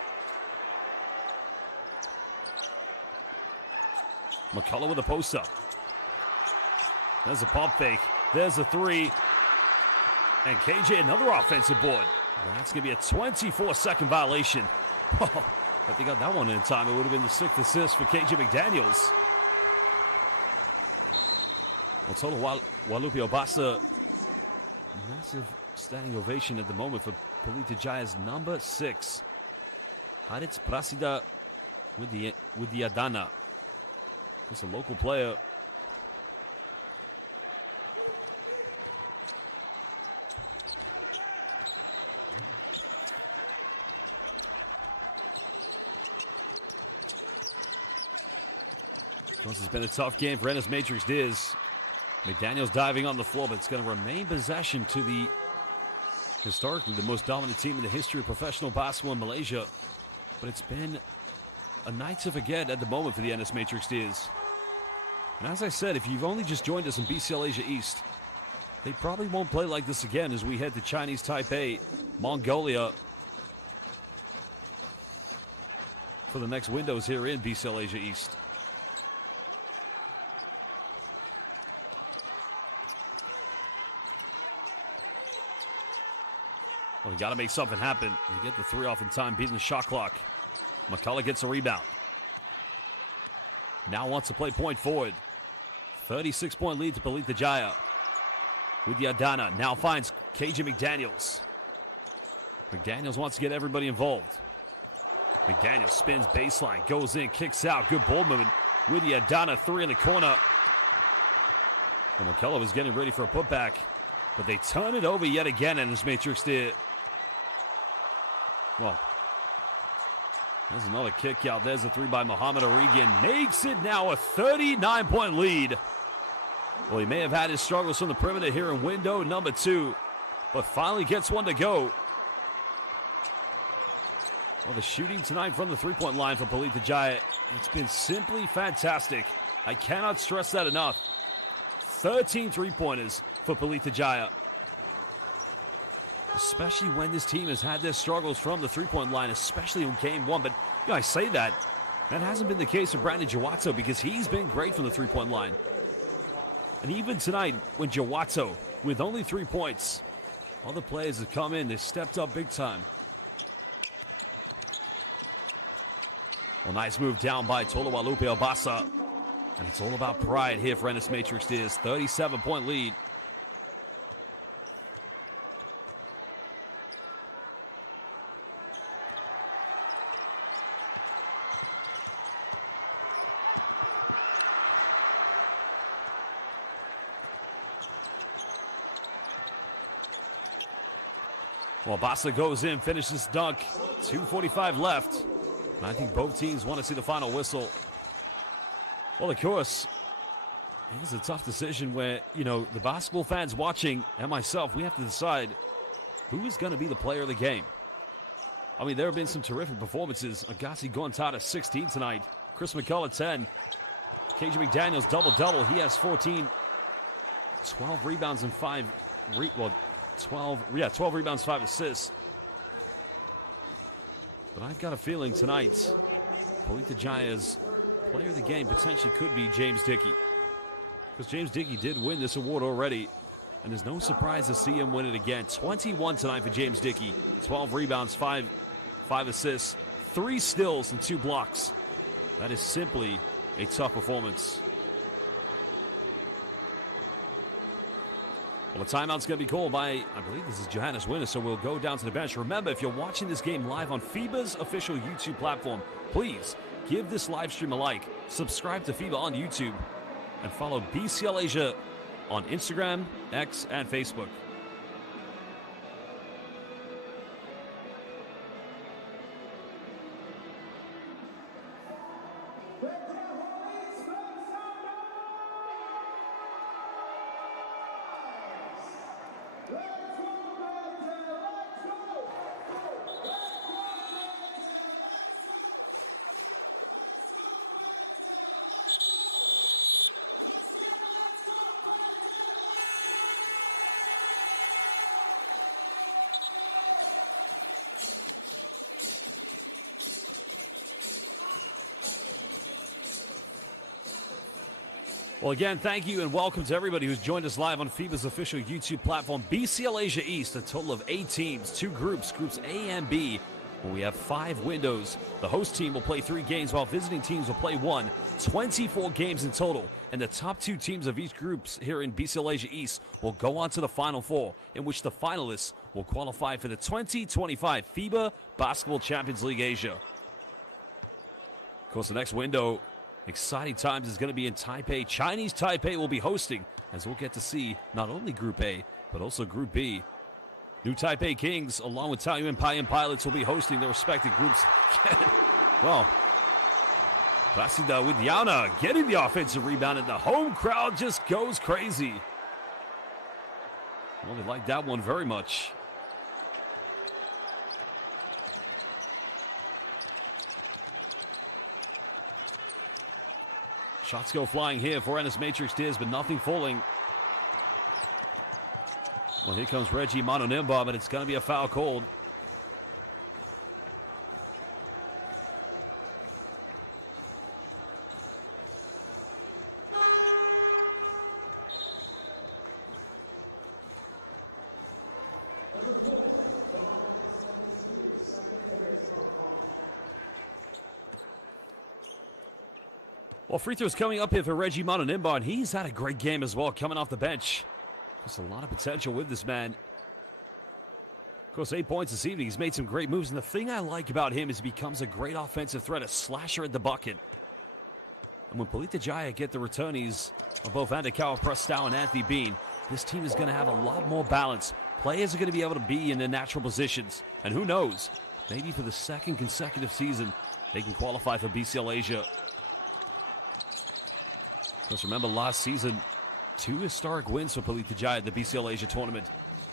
McCullough with a post up. There's a pump fake. There's a three. And KJ another offensive board. That's going to be a 24-second violation. If he got that one in time, it would have been the 6th assist for KJ McDaniels. And so Walupi Obasa, massive standing ovation at the moment for Pelita Jaya's number 6. Alex Prasida Widyadana. It's a local player. This has been a tough game for Ennis Matrix Diaz. McDaniels diving on the floor, but it's going to remain possession to the historically the most dominant team in the history of professional basketball in Malaysia. But it's been a night to forget at the moment for the Ennis Matrix Diaz. And as I said, if you've only just joined us in BCL Asia East, they probably won't play like this again as we head to Chinese Taipei, Mongolia, for the next windows here in BCL Asia East. We got to make something happen and get the three off in time, beating the shot clock. McCullough gets a rebound. Now wants to play point forward. 36-point lead to Pelita Jaya. Widyadana now finds KJ McDaniels. McDaniels wants to get everybody involved. McDaniels spins baseline, goes in, kicks out. Good ball move. Whittier down at 3 in the corner. McCullough is getting ready for a putback. But they turn it over yet again, and this matrix did. Oh. There's another kick out. There's a 3 by Muhammad O'Regan. Makes it now a 39-point lead. Well, he may have had his struggles from the perimeter here in window number 2, but finally gets one to go. And the shooting tonight from the three-point line for Pelita Jaya, it's been simply fantastic. I cannot stress that enough. 13 three-pointers for Pelita Jaya. Especially when this team has had their struggles from the three-point line, especially in game 1. But you know, I say that hasn't been the case for Brandon Jawatto because he's been great from the three-point line. And even tonight, when Jawatto, with only 3 points, all the players have come in, they've stepped up big time. A nice move down by Toluwalupe Obasa. It's all about pride here for Ennis Matrix. It is 37-point lead. Obasa goes in, finishes dunk. 2:45 left. I think both teams want to see the final whistle. Well, of course, it's a tough decision where, you know, the basketball fans watching and myself, we have to decide who's going to be the player of the game. I mean, there have been some terrific performances. Agassi Gontada 16 tonight. Chris McCullough 10. KJ McDaniels double-double. He has 14. 12 rebounds and 5. 12 rebounds, 5 assists. I've got a feeling tonight the Giants' player of the game potentially could be James Dickey. Because James Dickey did win this award already, and there's no surprise to see him win it again. 21 tonight for James Dickey. 12 rebounds, 5 assists, 3 steals, and 2 blocks. That is simply a tough performance. Well, timeout's going to be called by, I believe this is Johannes Winner, so we'll go down to the bench. Remember, if you're watching this game live on FIBA's official YouTube platform, please give this live stream a like, subscribe to FIBA on YouTube, and follow BCL Asia on Instagram, X, and Facebook. Well, again, thank you and welcome to everybody who's joined us live on FIBA's official YouTube platform, BCL Asia East. A total of 8 teams, 2 groups, groups A and B. We have 5 windows. The host team will play 3 games while visiting teams will play 1. 24 games in total. And the top 2 teams of each group here in BCL Asia East will go on to the Final Four, in which the finalists will qualify for the 2025 FIBA Basketball Champions League Asia. Of course, the next window, exciting times, is going to be in Taipei. Chinese Taipei will be hosting, as we'll get to see not only Group A, but also Group B. New Taipei Kings, along with Taoyuan Pilots, will be hosting their respective groups. Placida with Yana getting the offensive rebound, and the home crowd just goes crazy. I would like that one very much. Shots go flying here for Ennis Matrix Tears, but nothing falling. Well, here comes Reggie Mononimba, but it's going to be a foul call. Well, free throws coming up here for Reggie Mononimba, and he's had a great game as well, coming off the bench. There's a lot of potential with this man. Of course, 8 points this evening. He's made some great moves, and the thing I like about him is he becomes a great offensive threat, a slasher at the bucket. When Pelita Jaya get the returnees, both Andikawa Prestau and Anthony Bean, this team is going to have a lot more balance. Players are going to be able to be in their natural positions. And who knows, maybe for the second consecutive season, they can qualify for BCL Asia. Just remember last season, 2 historic wins for Pelita Jaya at the BCL Asia tournament,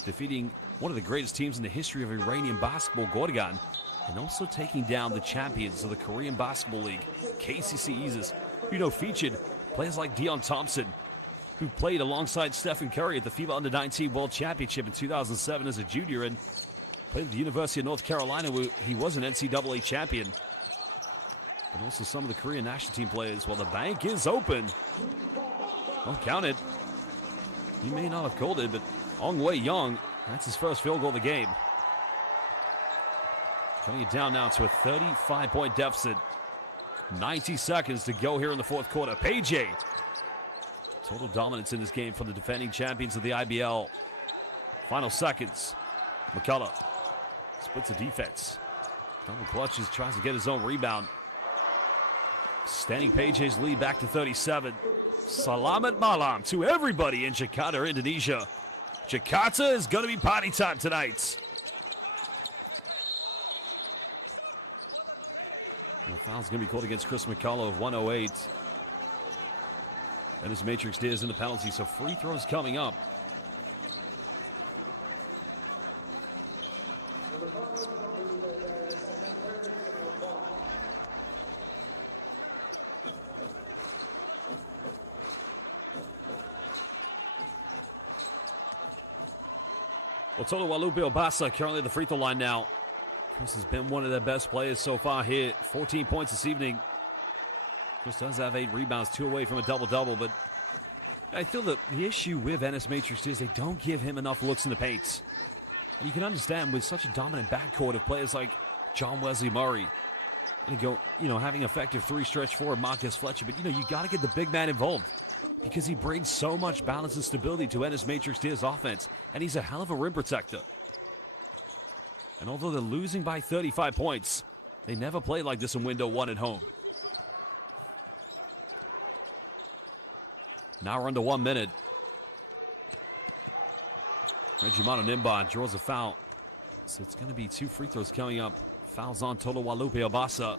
defeating one of the greatest teams in the history of Iranian basketball, Gorgan, and also taking down the champions of the Korean Basketball League, KCC Isis, who featured players like Deon Thompson, who played alongside Stephen Curry at the FIBA Under-19 World Championship in 2007 as a junior, and played at the University of North Carolina, where he was an NCAA champion. And also some of the Korean national team players. Well, the bank is open. Don't count it. He may not have called it, but Ong Wei Young, that's his first field goal of the game. Cutting it down now to a 35-point deficit. 90 seconds to go here in the fourth quarter. Peje. Total dominance in this game from the defending champions of the IBL. Final seconds. McCullough splits the defense. Clutches, tries to get his own rebound. Extending Peje's lead back to 37. Selamat malam to everybody in Jakarta, Indonesia. Jakarta is going to be party time tonight. Foul's going to be called against Chris McCullough, 108. And his Matrix Diaz in the penalty, so free throws coming up. Tolu Walupe Obasa currently at the free throw line now. Chris has been one of their best players so far here. 14 points this evening. Chris does have 8 rebounds, 2 away from a double-double, but I feel that the issue with Ennis Matrix is they don't give him enough looks in the paint. You can understand with such a dominant backcourt of players like John Wesley Murray, having effective 3-stretch forward Marcus Fletcher, but you got to get the big man involved because he brings so much balance and stability to Ennis Matrix Diaz offense, and he's a hell of a rim protector. And although they're losing by 35 points, they never played like this in window 1 at home. Now we're under 1 minute. Jumana Nimba draws a foul. So it's going to be 2 free throws coming up. Fouls on Tolu Walupe Obasa.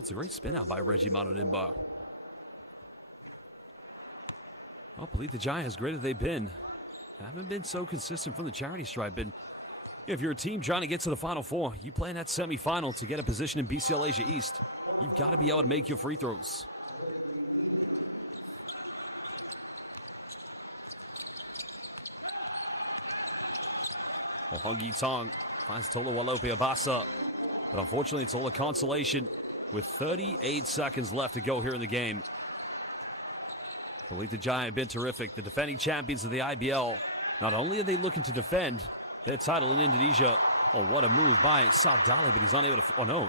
It's a great spin out by Reggie Nimba. Well, Pelita Jaya, as great as they've been, haven't been so consistent from the charity stripe. And if you're a team trying to get to the Final Four, you play in that semifinal to get a position in BCL Asia East. You've got to be able to make your free throws. Hongi Tong finds Tolu Walupe Obasa. But unfortunately, it's all a consolation with 38 seconds left to go here in the game. Pelita Jaya have been terrific. The defending champions of the IBL. Not only are they looking to defend their title in Indonesia. Oh, what a move by Saldana, but he's not able to. Oh, no.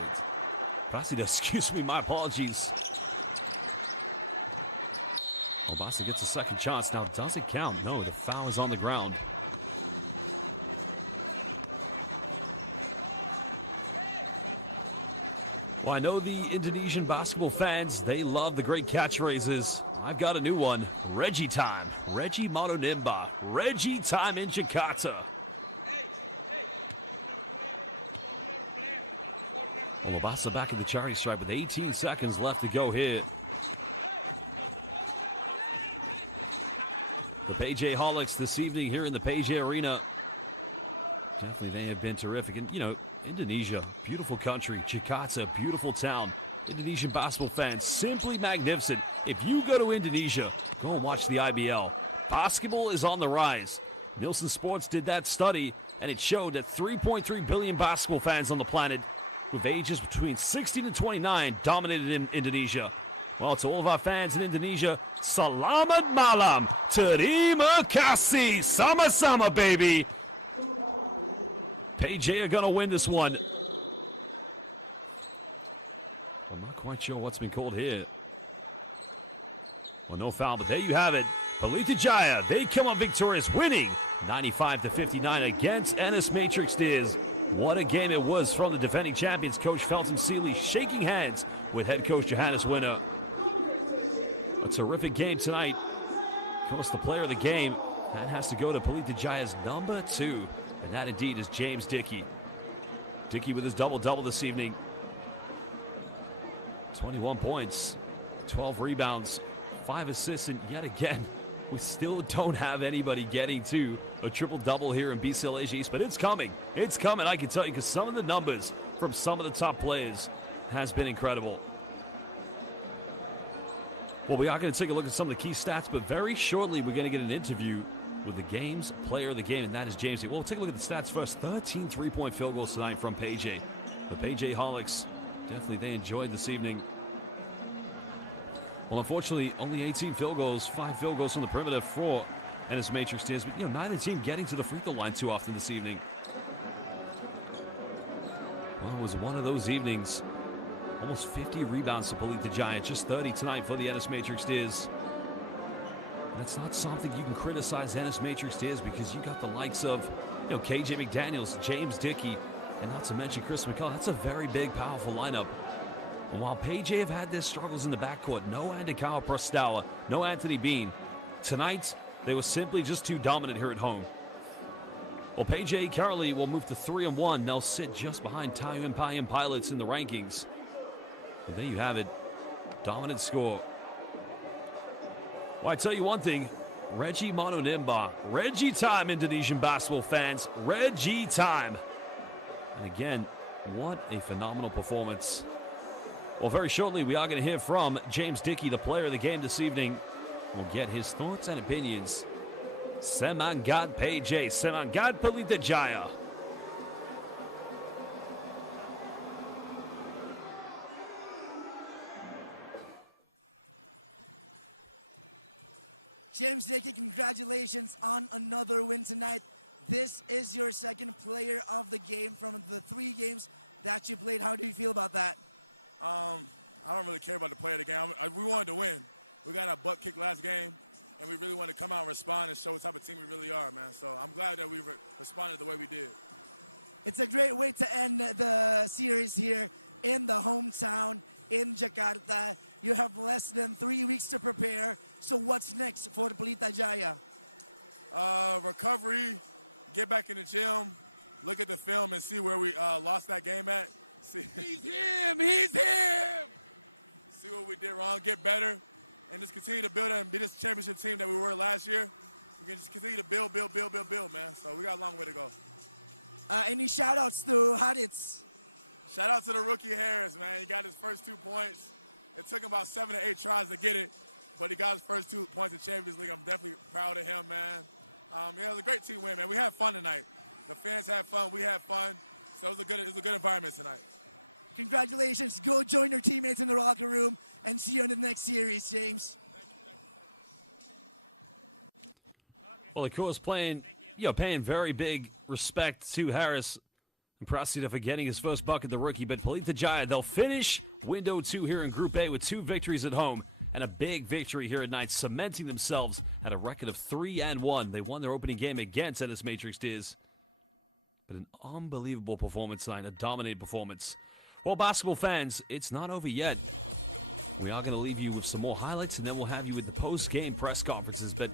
Obasa, excuse me, my apologies. Obasa gets a second chance. Now, does it count? No, the foul is on the ground. Well, I know the Indonesian basketball fans, they love the great catchphrases. I've got a new one. Reggie time. Reggie Nimba. Reggie time in Jakarta. And Obasa back in the charity stripe with 18 seconds left to go here. The Peje Holics this evening here in the Peje Arena. Definitely they have been terrific. And, Indonesia, beautiful country. Jakarta, beautiful town. Indonesian basketball fans, simply magnificent. If you go to Indonesia, go and watch the IBL. Basketball is on the rise. Nielsen Sports did that study, and it showed that 3.3 billion basketball fans on the planet with ages between 16 and 29 dominated in Indonesia. Well, to all of our fans in Indonesia, Selamat malam, terima kasih, sama-sama, baby. Peje are going to win this one. I'm not quite sure what's been called here. Well, no foul, but there you have it. Pelita Jaya, they come up victorious, winning 95-59 against Ennis Matrix Diz. What a game it was from the defending champions, Coach Felton Seeley, shaking hands with head coach Johannes Winner. A terrific game tonight. Of course, the player of the game, that has to go to Pelita Jaya's number 2. And that indeed is James Dickey. Dickey with his double-double this evening. 21 points, 12 rebounds, 5 assists, and yet again, we still don't have anybody getting to a triple-double here in BCL Asia East, but it's coming. It's coming, I can tell you, because some of the numbers from some of the top players has been incredible. Well, we are going to take a look at some of the key stats, but very shortly we're going to get an interview with the game's player of the game, and that is James. Well, we'll take a look at the stats first. 13 three-point field goals tonight from PJ. The PJ Holics, definitely they enjoyed this evening. Well, unfortunately, only 18 field goals, 5 field goals from the perimeter for Ennis Matrix Diz. You know, neither team getting to the free throw line too often this evening. Well, it was one of those evenings. Almost 50 rebounds to Pelita Jaya, just 30 tonight for the Ennis Matrix Diz. That's not something you can criticize Ennis Matrix Diz, because you got the likes of, you know, KJ McDaniels, James Dickey, and not to mention Chris McCullough. That's a very big, powerful lineup. And while PJ have had their struggles in the backcourt, no Andikawa Prostawa, no Anthony Bean, tonight they were simply just too dominant here at home. Well, PJ currently will move to 3-1. They'll sit just behind Taiyuan Payan Pilots in the rankings. And there you have it, dominant score. Well, I tell you one thing, Reggie Mononimba, Reggie time, Indonesian basketball fans, Reggie time. And again, what a phenomenal performance. Well, very shortly, we are going to hear from James Dickey, the player of the game this evening. We'll get his thoughts and opinions. Semangat PJ, Semangat Pelita Jaya. James Dickey, congratulations on another win tonight. This is your second player of the game from the 3 games that you played. How do you feel about that? I don't really care about the play of the game. We wanted to win. We got our butt kicked last game, and we really wanted to come out and respond and show what type of team we really are, man. So I'm glad that we responded the way we did. It's a great way to end the series here in the hometown in Jakarta. You have less than 3 weeks to prepare. So what's next for the Pelita Jaya? Recovery, get back in the gym, look at the film and see where we lost that game at. See. He's him! He's him! See what we did wrong, get better, and just continue to build and be this championship team that we were last year. We can just continue to build, man. So we got a long way to go. Any shout-outs to Hadits? Shout out to the rookie Harris, man. He got his first 2 points. It took him about 7 to 8 tries to get it, but he got his first 2 points in Champions League. I'm definitely proud of him, man. Yeah, it was a great team win, man. We had fun tonight. The fans had fun. We had fun. So it was a good environment tonight. Congratulations. Go join your teammates in the locker room and see you in the next series, James. Well, of course, paying very big respect to Harris and Procida for getting his first bucket, the rookie. But Pelita Jaya, they'll finish window 2 here in Group A with 2 victories at home and a big victory here at night, cementing themselves at a record of 3-1. They won their opening game against Ennis Matrix Diz. But an unbelievable performance tonight, a dominating performance. Well, basketball fans, it's not over yet. We are going to leave you with some more highlights, and then we'll have you with the post-game press conferences. But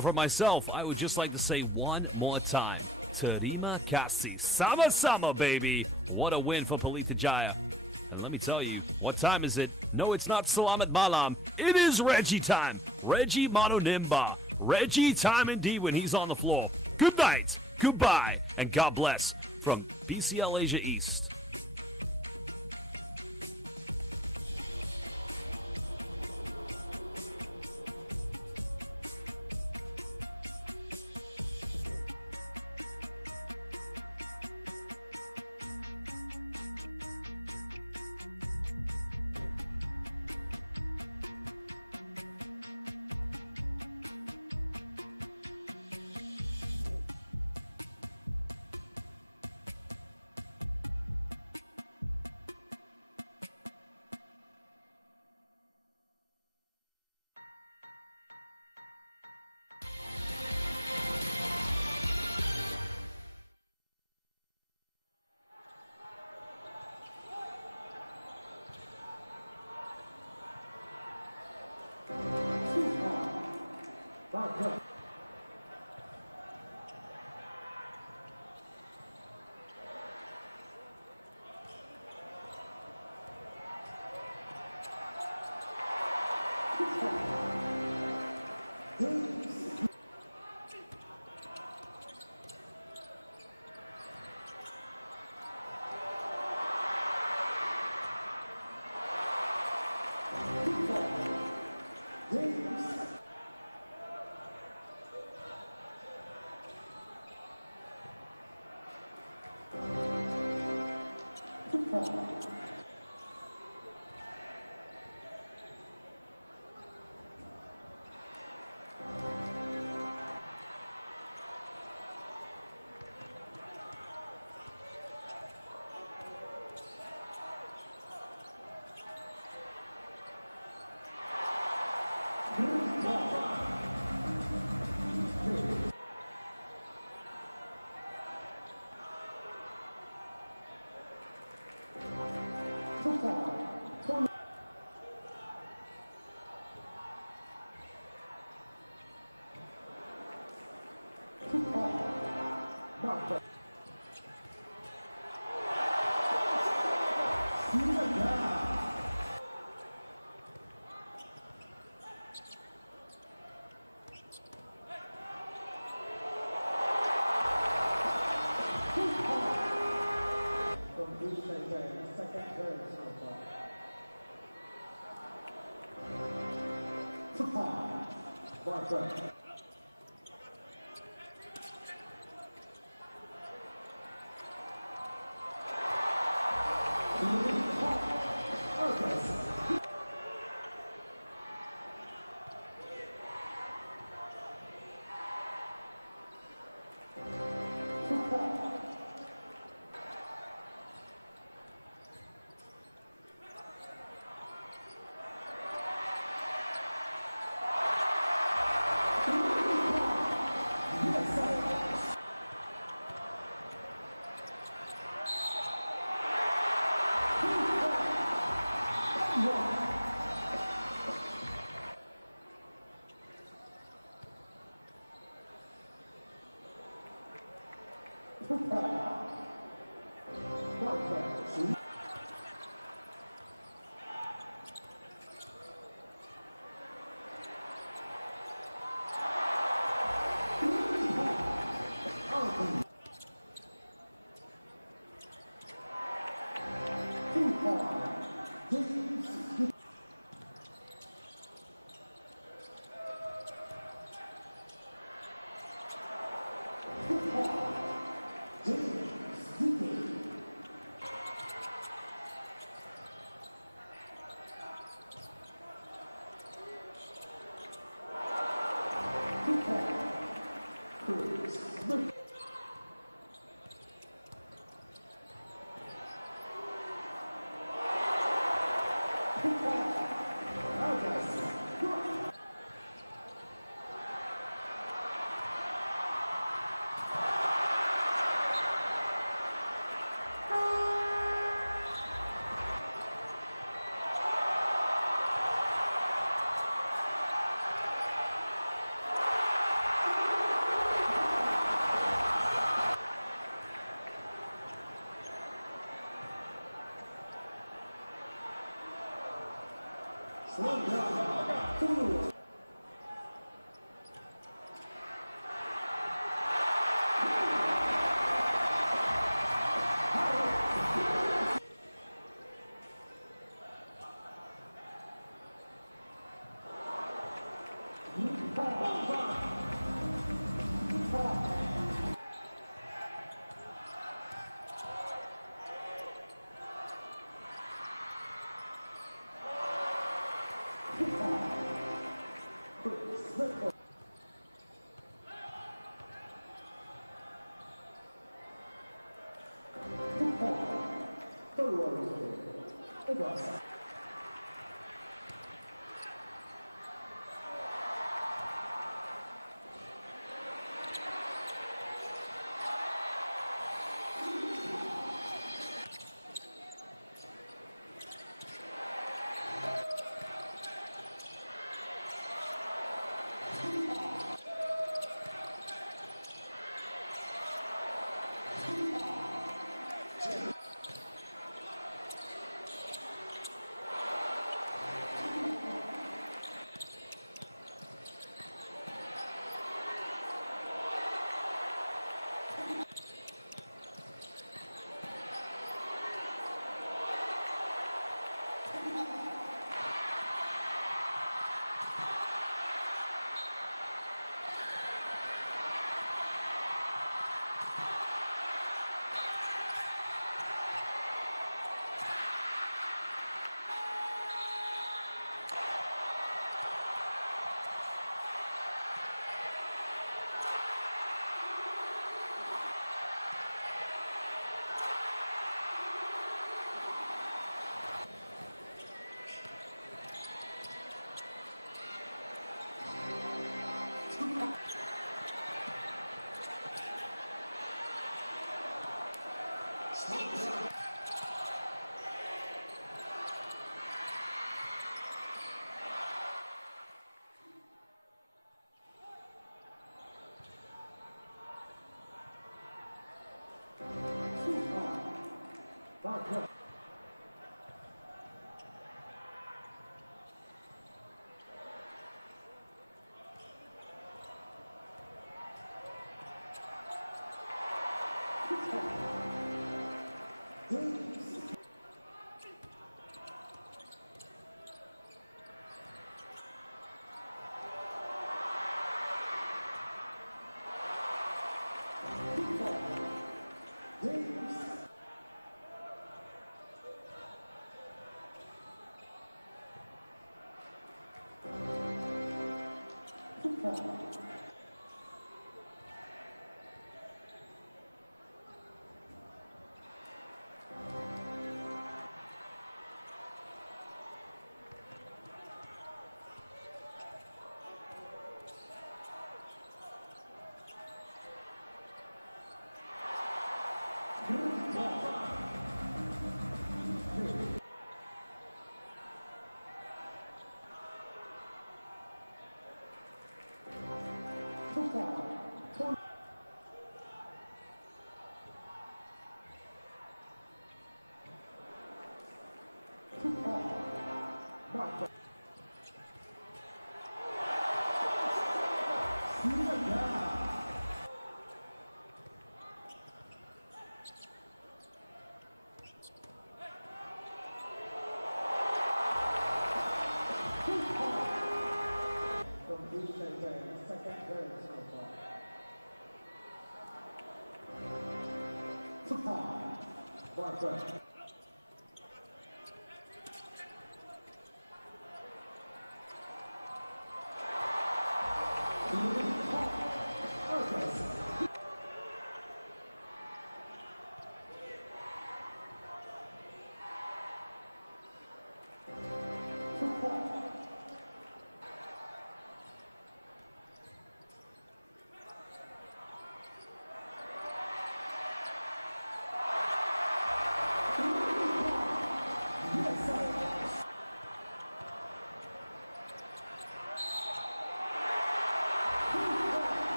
for myself, I would just like to say one more time, Terima kasih. Sama-sama, baby. What a win for Pelita Jaya. And let me tell you, what time is it? No, it's not Salamat Malam. It is Reggie time. Reggie Mononimba. Reggie time indeed when he's on the floor. Good night, goodbye, and God bless from BCL Asia East.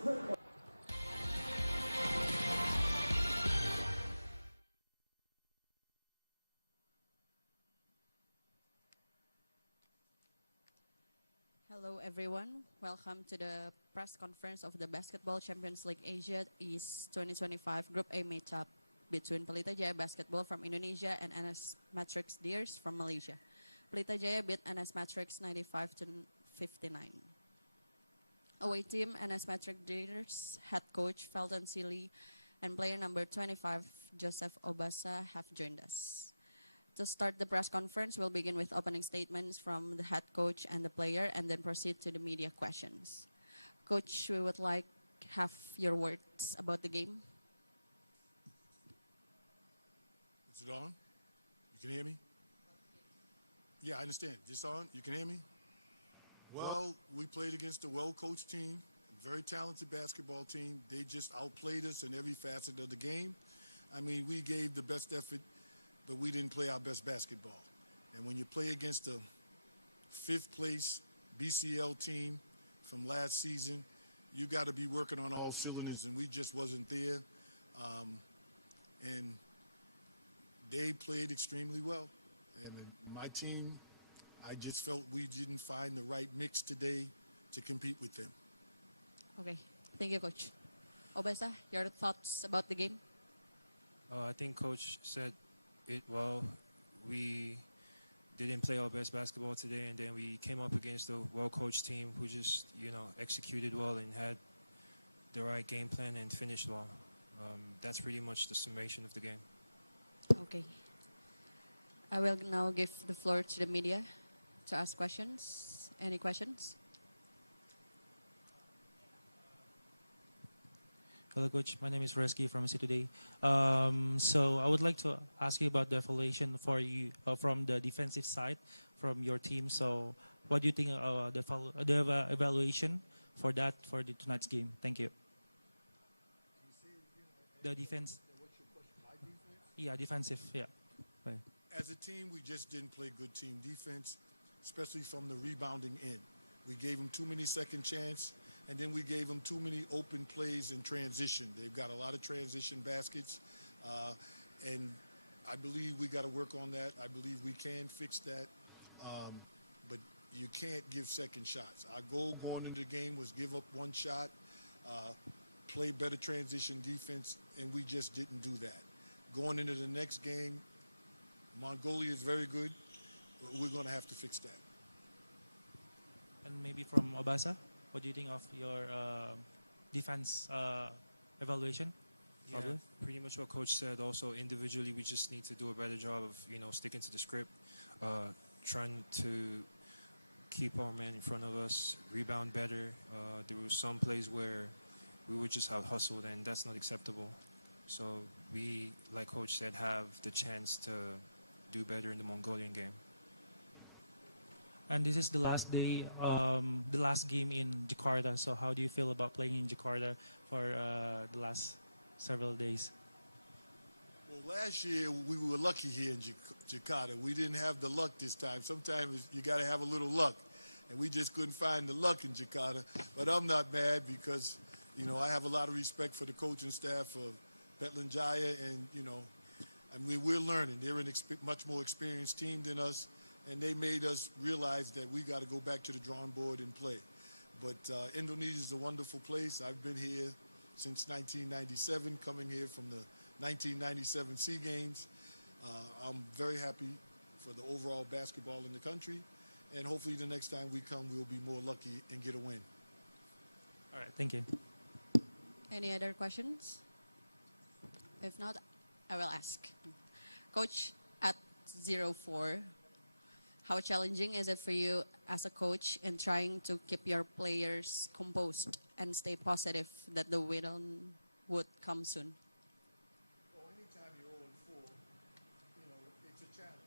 Hello, everyone. Welcome to the press conference of the Basketball Champions League Asia East 2025 Group A matchup between Pelita Jaya Basketball from Indonesia and NS Matrix Deers from Malaysia. Pelita Jaya beat NS Matrix 95 to 59. Away team NS Matrix Deers head coach Felton Sealy and player number 25 Joseph Obasa have joined us. To start the press conference, we'll begin with opening statements from the head coach and the player and then proceed to the media questions. Coach, we would like have your words about the game. Is it on? You can hear me? Yeah, I understand. This on? You can hear me? Well, we played against a well-coached team, a very talented basketball team. They just outplayed us in every facet of the game. I mean, we gave the best effort, but we didn't play our best basketball. And when you play against a fifth-place BCL team from last season, you got to be working on all cylinders, and we just wasn't there. And they played extremely well. And my team, I just felt we didn't find the right mix today to compete with them. Okay, thank you, Coach. Obasa, your thoughts about the game? I think Coach said it well. We didn't play our best basketball today, and then we came up against a well-coached team who just, executed well and had the right game plan and finished well. That's pretty much the summation of the game. Okay. I will now give the floor to the media to ask questions. Any questions? Hello, Coach. My name is Reski from MC Today. So I would like to ask you about the evaluation for you from the defensive side from your team. So what do you think the evaluation for that for the tonight's game? Thank you. The defense. What's your question? My defense? Yeah, defensive. Yeah. Right. As a team, we just didn't play good team defense, especially from the rebounding end. We gave them too many second chance, and then we gave them too many open plays in transition. They've got a lot of transition baskets, and I believe we got to work on that. I believe we can fix that, but you can't give second shots. Our goal going into the game was give up one shot, play better transition defense, and we just didn't do that. Going into the next game, Mongolia is very good. We're going to have to fix that. And maybe from Obasa, what do you think of your defense evaluation? Yeah, pretty much what Coach said. Also, individually, we just need to do a better job of, sticking to the script, trying to keep our man in front of us, rebound better. There were some plays where we were just out hustled, and that's not acceptable. So we, like Coach said, have the chance to do better in the Mongolian game. And this is the last day, the last game in Jakarta. So how do you feel about playing in Jakarta for the last several days? Well, last year we were lucky here in Jakarta. We didn't have the luck this time. Sometimes you got to have a little luck, and we just couldn't find the luck in Jakarta. But I'm not mad because, I have a lot of respect for the coaching staff of Pelita Jaya, and I mean, we're learning. They're a much more experienced team than us, and they made us realize that we got to go back to the drawing board and play. But Indonesia is a wonderful place. I've been here since 1997, coming here from the 1997 SEA Games. I'm very happy for the overall basketball in the country, and hopefully the next time we come, we'll be more lucky and get a win. All right, thank you. Any other questions? If not, I will ask. Coach, at 0-4, how challenging is it for you as a coach in trying to keep your players composed and stay positive that the win would come soon? Well, anytime you're 0-4, it's a challenge.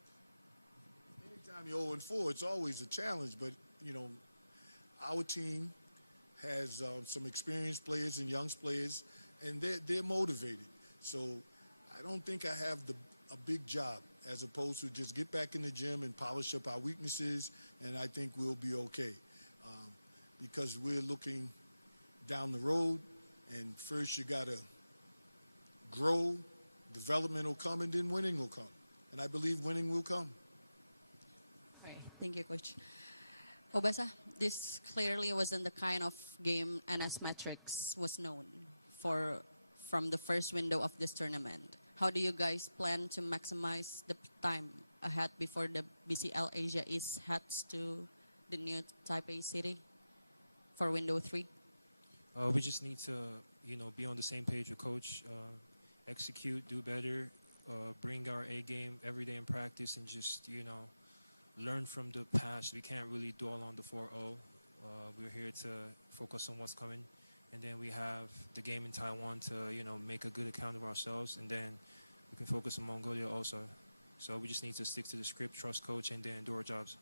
Anytime you're 0-4, it's always a challenge. But, our team has some experienced players and young players, and they're motivated. So I don't think I have a big job as opposed to just get back in the gym and polish up our weaknesses, and I think we'll be okay. Because we're looking down the road. And first you got to grow, development will come, and then winning will come. And I believe winning will come. All right, thank you, Coach. Obasa, this clearly wasn't the kind of game NS Metrics was known for from the first window of this tournament. How do you guys plan to maximize the time ahead before the BCL Asia East heads to the new Taipei city for window 3? We just need to, be on the same page with Coach, execute, do better, bring our A game every day in practice, and just, learn from the past. We can't really dwell on the 4-0. We're here to focus on what's coming. And then we have the game in Taiwan to, make a good account of ourselves. And then we can focus on Mongolia also. So we just need to stick to the script, trust Coach, and then do our jobs.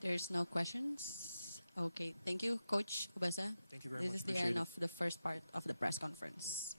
There's no questions. Okay, thank you, Coach Ubasa. Thank you very much. This is the end of the first part of the press conference.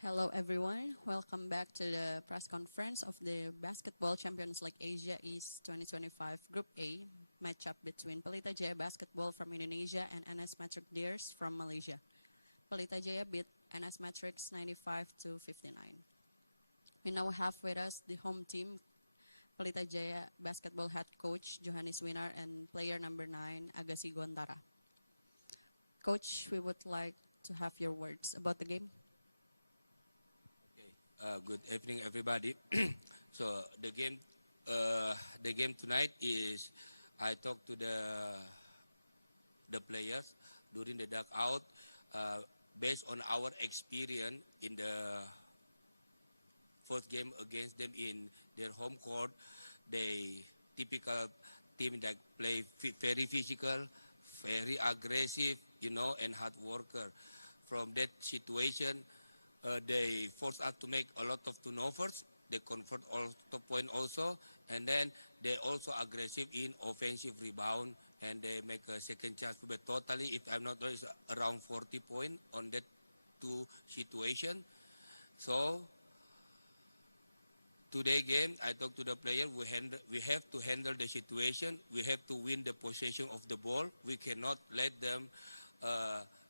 Hello everyone, welcome back to the press conference of the Basketball Champions League Asia East 2025 Group A matchup between Pelita Jaya Basketball from Indonesia and NS Matrix Deers from Malaysia. Pelita Jaya beat NS Matrix 95-59. We now have with us the home team, Pelita Jaya Basketball head coach Johannes Winar and player number 9 Agassi Gontara. Coach, we would like to have your words about the game. Good evening, everybody. So the game tonight is I talked to the players during the dugout based on our experience in the first game against them in their home court. They typical team that play very physical, very aggressive, and hard worker. From that situation, they force us to make a lot of turnovers. They convert all the point also, and then they also aggressive in offensive rebound, and they make a second chance. But totally, if I'm not wrong, it's around 40 points on that two situation. So, the game tonight is I talked to the players during the dugout based on our experience in the first game against them in their home court. They typical team that play very physical, very aggressive, and hard worker. From that situation, they force us to make a lot of turnovers. They convert all the point also, and then they also aggressive in offensive rebound, and they make a second chance. But totally, if I'm not wrong, it's around 40 points on that today game, I talk to the player. We have to handle the situation. We have to win the possession of the ball. We cannot let them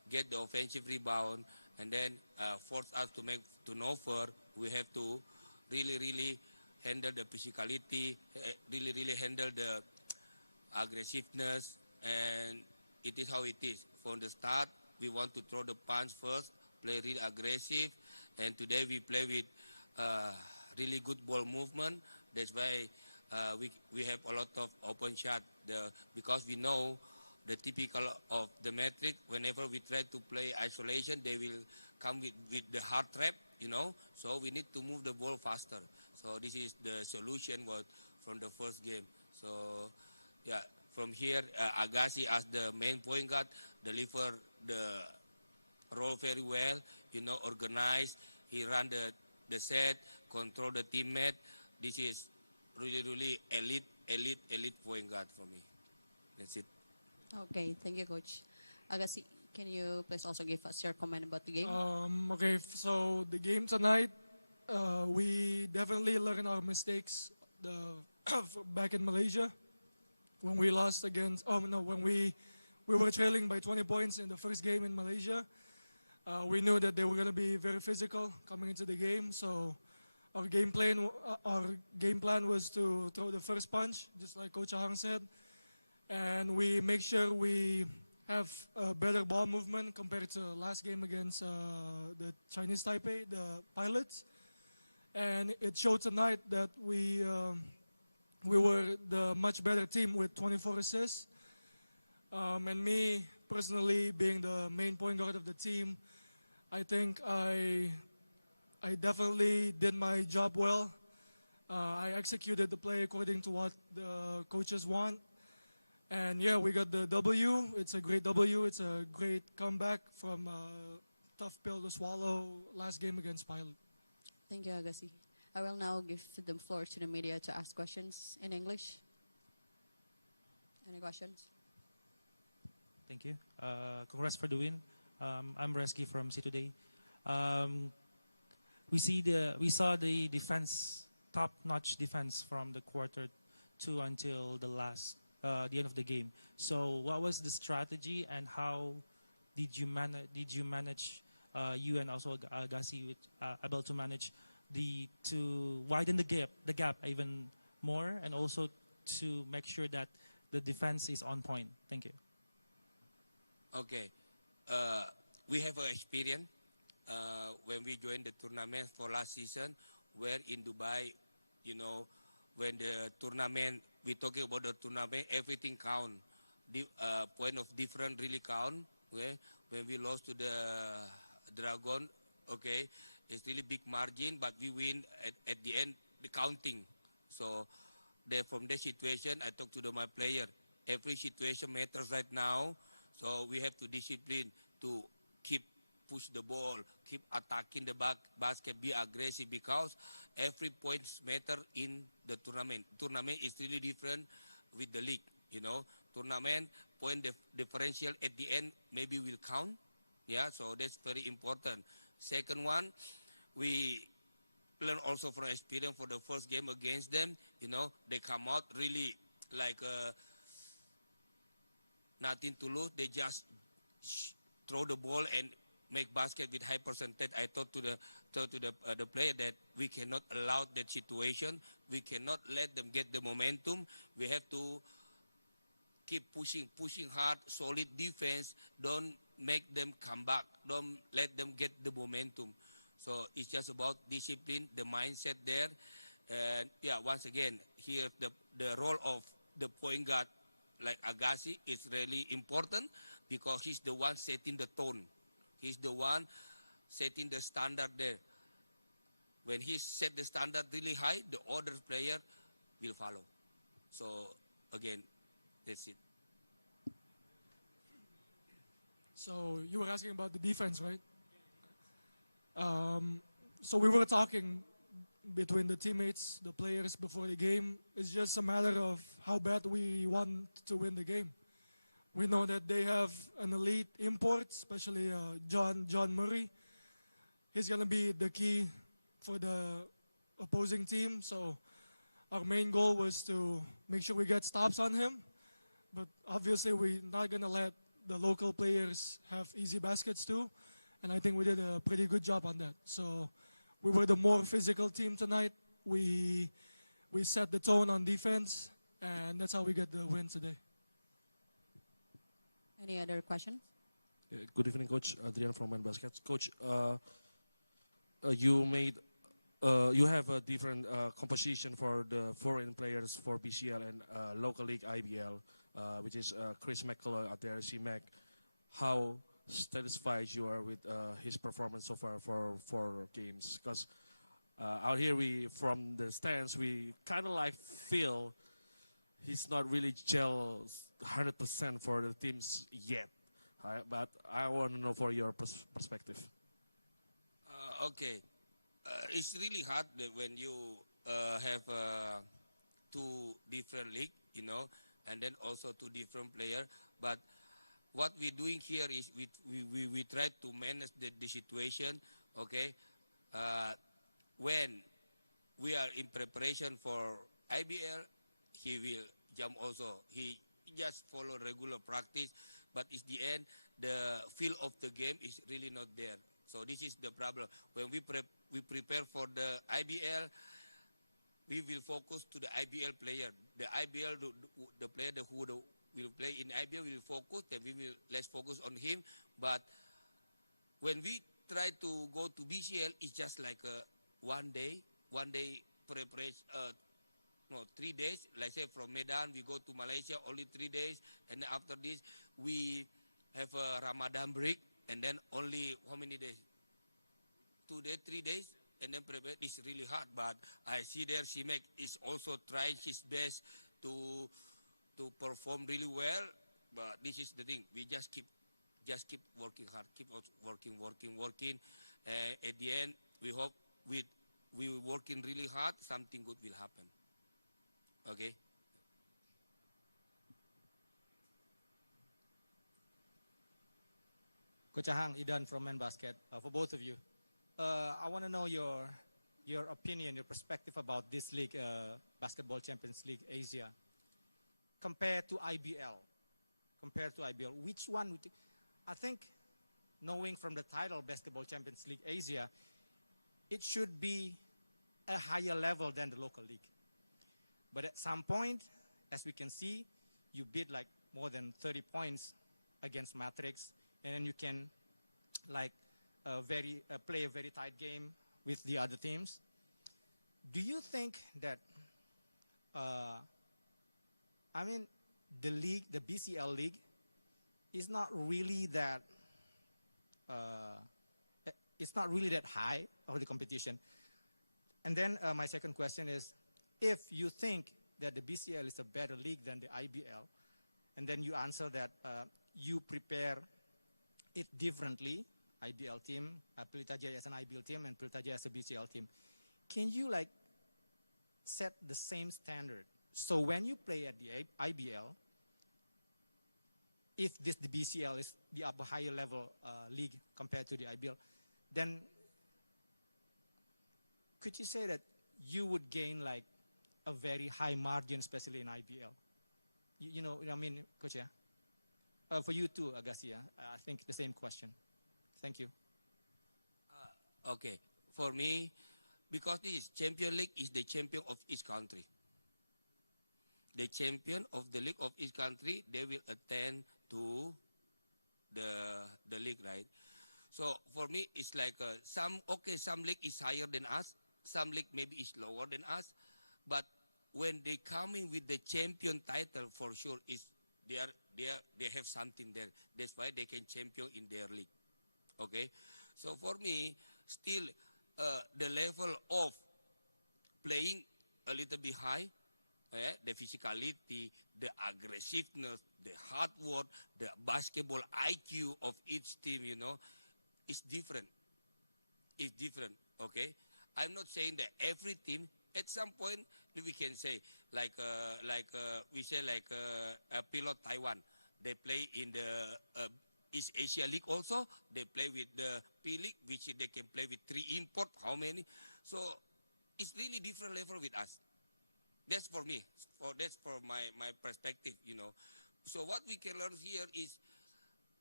get the offensive rebound and then force us to make turnover. We have to really handle the physicality, really handle the aggressiveness, and it is how it is. From the start, we want to throw the punch first, play real aggressive, and today we play with really good ball movement. That's why we have a lot of open shot. Because we know the typical of the metric, whenever we try to play isolation, they will come with the hard trap, you know. So we need to move the ball faster. So this is the solution from the first game. So yeah, from here, Agassi as the main point guard deliver the role very well, you know, organized. He ran the set, control the teammate. This is really elite point guard for me. That's it. Okay, thank you, Coach. Agassi, can you please also give us your comment about the game? Okay, so the game tonight, we definitely learned our mistakes back in Malaysia when we lost against. Oh no, when we were trailing by 20 points in the first game in Malaysia. We knew that they were going to be very physical coming into the game, so our game plan was to throw the first punch, just like Coach Ahang said, and we make sure we have a better ball movement compared to last game against the Chinese Taipei, the Pilots, and it showed tonight that we were the much better team with 24 assists, and me personally being the main point guard of the team, I think I definitely did my job well. I executed the play according to what the coaches want. And yeah, we got the W. It's a great W. It's a great comeback from a tough pill to swallow last game against Pilot. Thank you, Agassi. I will now give the floor to the media to ask questions in English. Any questions? Thank you. Congrats for the win. I'm Reski from C Today. We saw the defense, top-notch defense from the quarter 2 until the end of the game. So, what was the strategy, and how did you manage? You and also Agassi able to manage to widen the gap even more, and also to make sure that the defense is on point. Thank you. Okay. We have experience when we joined the tournament for last season, where in Dubai, you know, when the tournament, we're talking about the tournament, everything count. The point of difference really count. Okay? When we lost to the Dragon, okay, it's really big margin, but we win at the end, the counting. So from that situation, I talk to my player. Every situation matters right now. So we have to discipline to keep push the ball, keep attacking the basket, be aggressive, because every points matter in the tournament. Tournament is really different with the league, you know. Tournament point differential at the end maybe will count. Yeah, so that's very important. Second one, we learn also from experience for the first game against them. You know, they come out really like nothing to lose. They just throw the ball and make basket with high percentage. I thought to the player that we cannot allow that situation. We cannot let them get the momentum. We have to keep pushing hard, solid defense. Don't make them come back. Don't let them get the momentum. So it's just about discipline, the mindset there. And yeah, once again, here the role of the point guard like Agassi is really important, because he's the one setting the tone. He's the one setting the standard there. When he set the standard really high, the other player will follow. So again, that's it. So you were asking about the defense, right? So we were talking between the teammates, the players before the game. It's just a matter of how bad we want to win the game. We know that they have an elite import, especially John Murray. He's gonna be the key for opposing team. So our main goal was to make sure we get stops on him. But obviously, we're not going to let the local players have easy baskets too. And I think we did a pretty good job on that. So we were the more physical team tonight. We set the tone on defense, and that's how we get the win today. Any other questions? Good evening, Coach. Adrian from Man Baskets. Coach, you made you have a different composition for the foreign players for BCL and local league IBL, which is Chris McCullough out there, C-Mac. How satisfied you are with his performance so far for 4 games? Because out here, we from the stands, we kind of like feel he's not really gel 100% for the teams yet. But I want to know for your perspective. Okay. It's really hard that when you have 2 different league, you know, and then also 2 different players. But what we're doing here is we try to manage the situation, okay? When we are in preparation for IBL, he will jump also. He just follow regular practice, but it's the end, the feel of the game is really not there. So this is the problem. When we prepare for the IBL, we will focus to the IBL player. The IBL, the player who will play in IBL will focus, then we will less focus on him. But when we try to go to BCL, it's just like one day preparation, 3 days. Like say from Medan, we go to Malaysia, only 3 days. And after this, we have a Ramadan break. And then only how many days? 2 days, 3 days, and then prepare. It's really hard, but I see there Shimek is also trying his best to perform really well. But this is the thing. We just keep working hard, keep working. At the end, we hope we working really hard, something good will happen. Okay. Coach Ahang, Idan from Men Basket. For both of you, I want to know your opinion, your perspective about this league, Basketball Champions League Asia, compared to IBL. Which one would you, I think, knowing from the title Basketball Champions League Asia, it should be a higher level than the local league. But at some point, as we can see, you beat like more than 30 points against Matrix, and then you can like play a very tight game with the other teams. Do you think that, the league, the BCL league, is not really that, it's not really that high of the competition? And then my second question is, if you think that the BCL is a better league than the IBL, and then you answer that you prepare it differently, IBL team, Pelita Jaya as an IBL team, and Pelita Jaya as a BCL team, can you like set the same standard? So when you play at the IBL, if the BCL is the upper higher level league compared to the IBL, then could you say that you would gain like a very high margin, especially in IBL? You know what I mean, Coach? Yeah? For you too, Agassi, I think the same question. Thank you. Okay, for me, because this Champion League is the champion of each country. The champion of the league of each country, they will attend to the league, right? So for me, it's like some league is higher than us, some league maybe is lower than us, but when they come in with the champion title, for sure is they have something there. That's why they can champion in their league. Okay, so for me, still the level of playing a little bit high, the physicality, the aggressiveness, the hard work, the basketball IQ of each team, you know, is different. It's different, okay? I'm not saying that every team, at some point, we can say, we say Pilot Taiwan, they play in the East Asia League also. They play with the P League, which they can play with 3 import. How many? So it's really different level with us. That's for me. That's for my perspective, you know. So what we can learn here is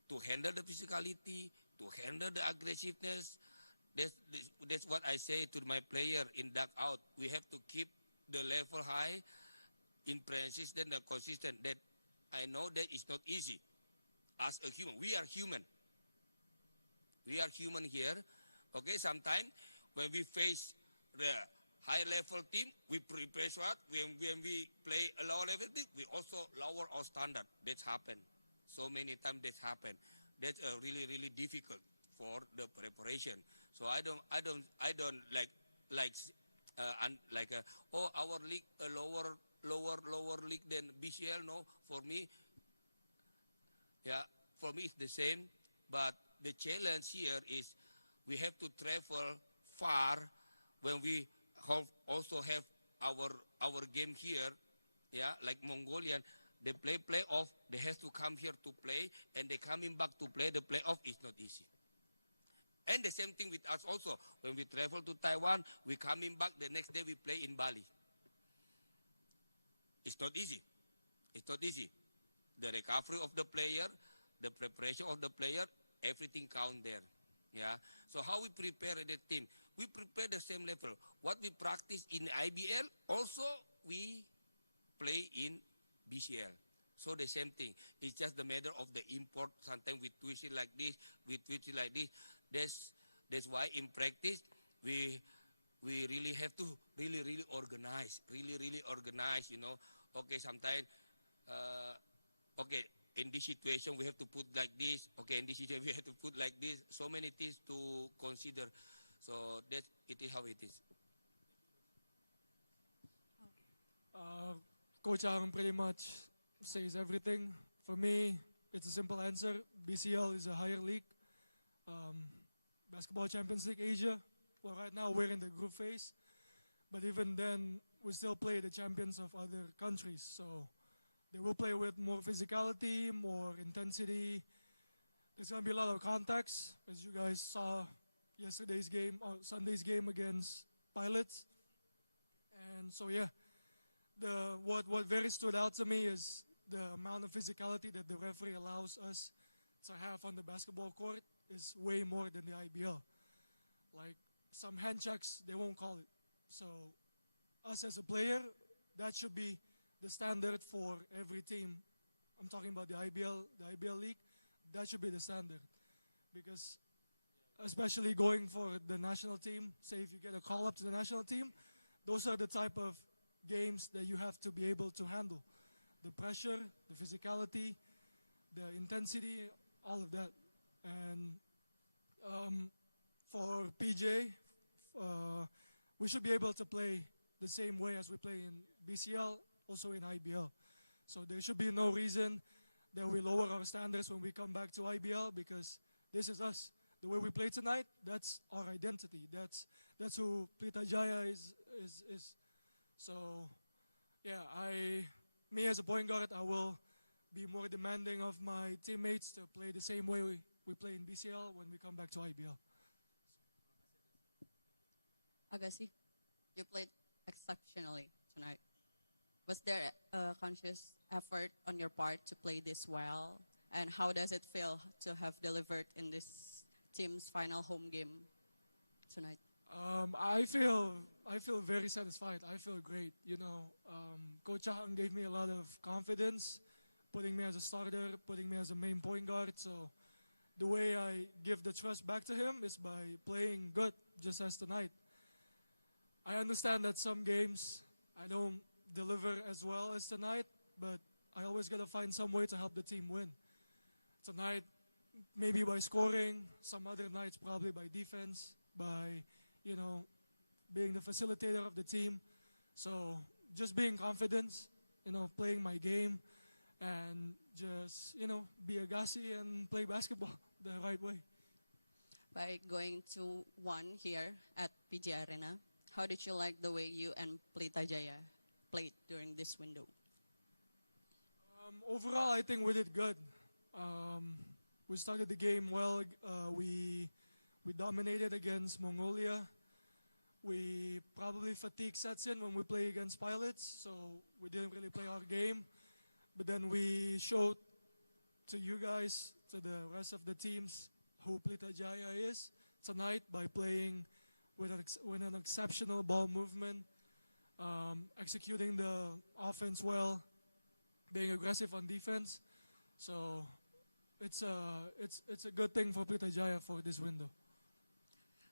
to handle the physicality, to handle the aggressiveness. That's what I say to my player in dugout. We have to keep the level high, in persistent and consistent. That I know that is not easy. As a human, we are human. We are human here. Okay, sometimes when we face the high level team, we prepare what? When we play a lower level team, we also lower our standard. That's happened. So many times that's happened. That's really, really difficult for the preparation. So I don't oh, our league a lower league than BCL. No, for me, yeah, for me it's the same. But the challenge here is we have to travel far when we also have our game here, yeah, like Mongolian. They play playoff. They have to come here to play, and they coming back to play. The playoff is not easy. And the same thing with us also. When we travel to Taiwan, we coming back. The next day we play in Bali. It's not easy. It's not easy. The recovery of the player, the preparation of the player, everything count there. Yeah. So how we prepare the team? We prepare the same level. What we practice in IBL, also we play in BCL. So the same thing. It's just the matter of the import. Sometimes we twist it like this, we twist it like this. That's why in practice we really have to really organize, really organize. You know. Okay, sometimes okay, in this situation we have to put like this. Okay, in this situation we have to put like this. So many things to consider. So that it is how it is. Coach Ang pretty much says everything. For me, it's a simple answer. BCL is a higher league. Basketball Champions League Asia. Well, right now we're in the group phase. But even then, we still play the champions of other countries. So they will play with more physicality, more intensity. There's going to be a lot of contacts, as you guys saw yesterday's game, or Sunday's game against Pilots. And so, yeah, what very stood out to me is the amount of physicality that the referee allows us to have on the basketball court is way more than the IBL. Like some hand checks, they won't call it. So us as a player, that should be the standard for every team. I'm talking about the IBL league. That should be the standard. Because especially going for the national team, say if you get a call up to the national team, those are the type of games that you have to be able to handle. The pressure, the physicality, the intensity, all of that. And for PJ, we should be able to play the same way as we play in BCL, also in IBL. So there should be no reason that we lower our standards when we come back to IBL, because this is us. The way we play tonight, that's our identity. That's who Pelita Jaya is. So, yeah, me as a point guard, I will be more demanding of my teammates to play the same way we play in BCL when we come back to IBL. Agassi, you played exceptionally tonight. Was there a conscious effort on your part to play this well? And how does it feel to have delivered in this team's final home game tonight? I feel very satisfied. I feel great. You know, Coach Chang gave me a lot of confidence, putting me as a starter, putting me as a main point guard. So the way I give the trust back to him is by playing good, just as tonight. I understand that some games I don't deliver as well as tonight, but I always got to find some way to help the team win. Tonight, maybe by scoring, some other nights probably by defense, by, you know, being the facilitator of the team. So just being confident, you know, playing my game, and just, you know, be Agassi and play basketball the right way. By going to one here at PG Arena, how did you like the way you and Pelita Jaya played during this window? Overall, I think we did good. We started the game well. We dominated against Mongolia. we probably fatigue sets in when we play against pilots, so we didn't really play our game. But then we showed to you guys, to the rest of the teams, who Pelita Jaya is tonight by playing with an exceptional ball movement, executing the offense well, being aggressive on defense. So it's a good thing for Pelita Jaya for this window.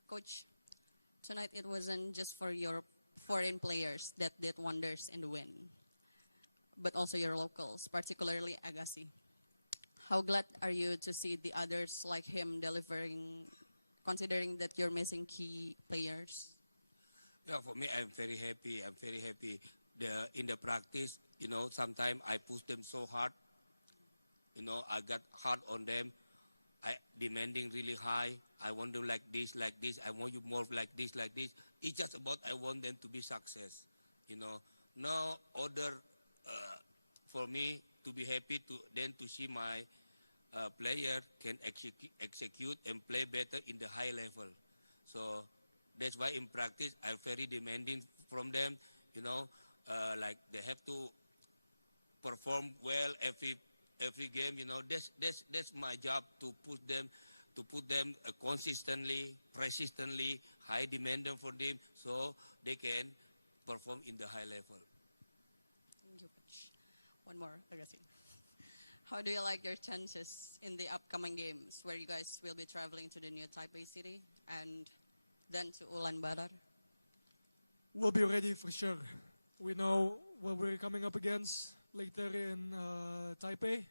Coach, tonight it wasn't just for your foreign players that did wonders in the win, but also your locals, particularly Agassi. How glad are you to see the others like him delivering, considering that you're missing key players? Yeah, for me, I'm very happy. I'm very happy. In the practice, sometimes I push them so hard. I got hard on them. I demanding really high. I want them like this, like this. I want you more like this, like this. It's just about I want them to be success. No other for me to be happy to see my player can execute and play better in the high level. So that's why in practice I'm very demanding from them. Like they have to perform well every game. That's my job to put them consistently, persistently, high demand for them so they can perform in the high level. Thank you, Coach. One more, Agassi. How do you like your chances in the upcoming games where you guys will be traveling to the new Taipei city and then to Ulaanbaatar? We'll be ready for sure. We know what we're coming up against later in Taipei,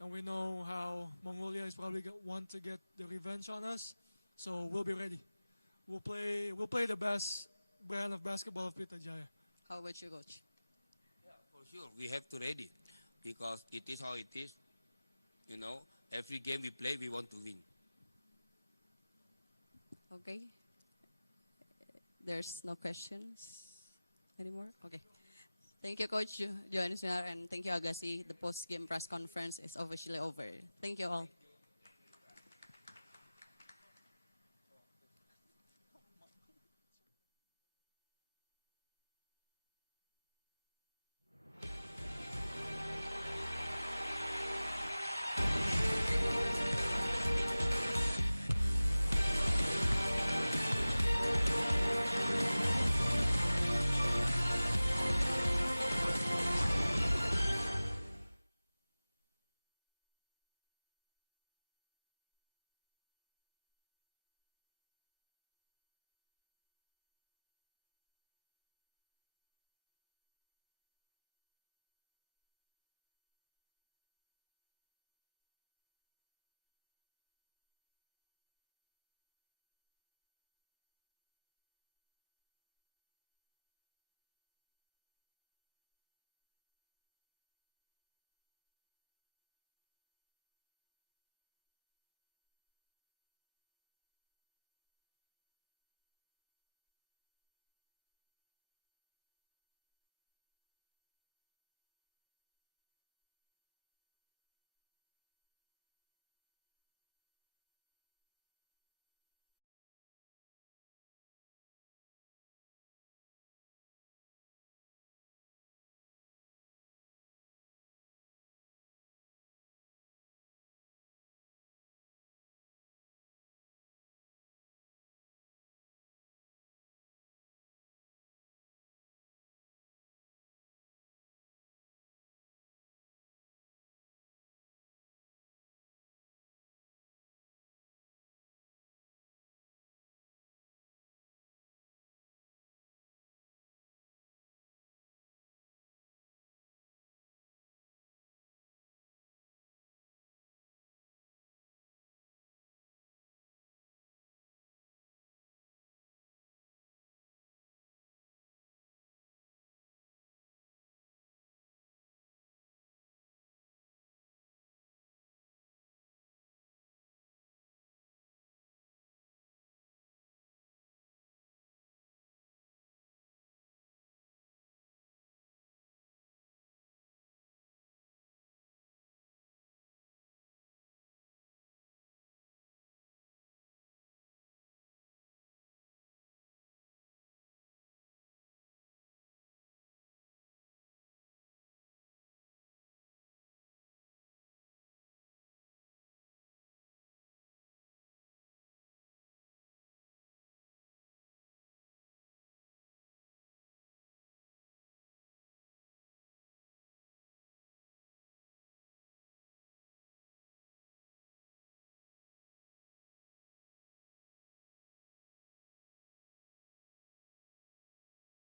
and we know how Mongolia is probably want to get the revenge on us. So we'll be ready. We'll play the best brand of basketball of Pelita Jaya. How about you, Coach? Yeah, for sure. We have to ready because it is how it is. Every game we play, we want to win. Okay. There's no questions anymore? Okay. Thank you, Coach Johannes Minar, and thank you, Agassi. The post-game press conference is officially over. Thank you all.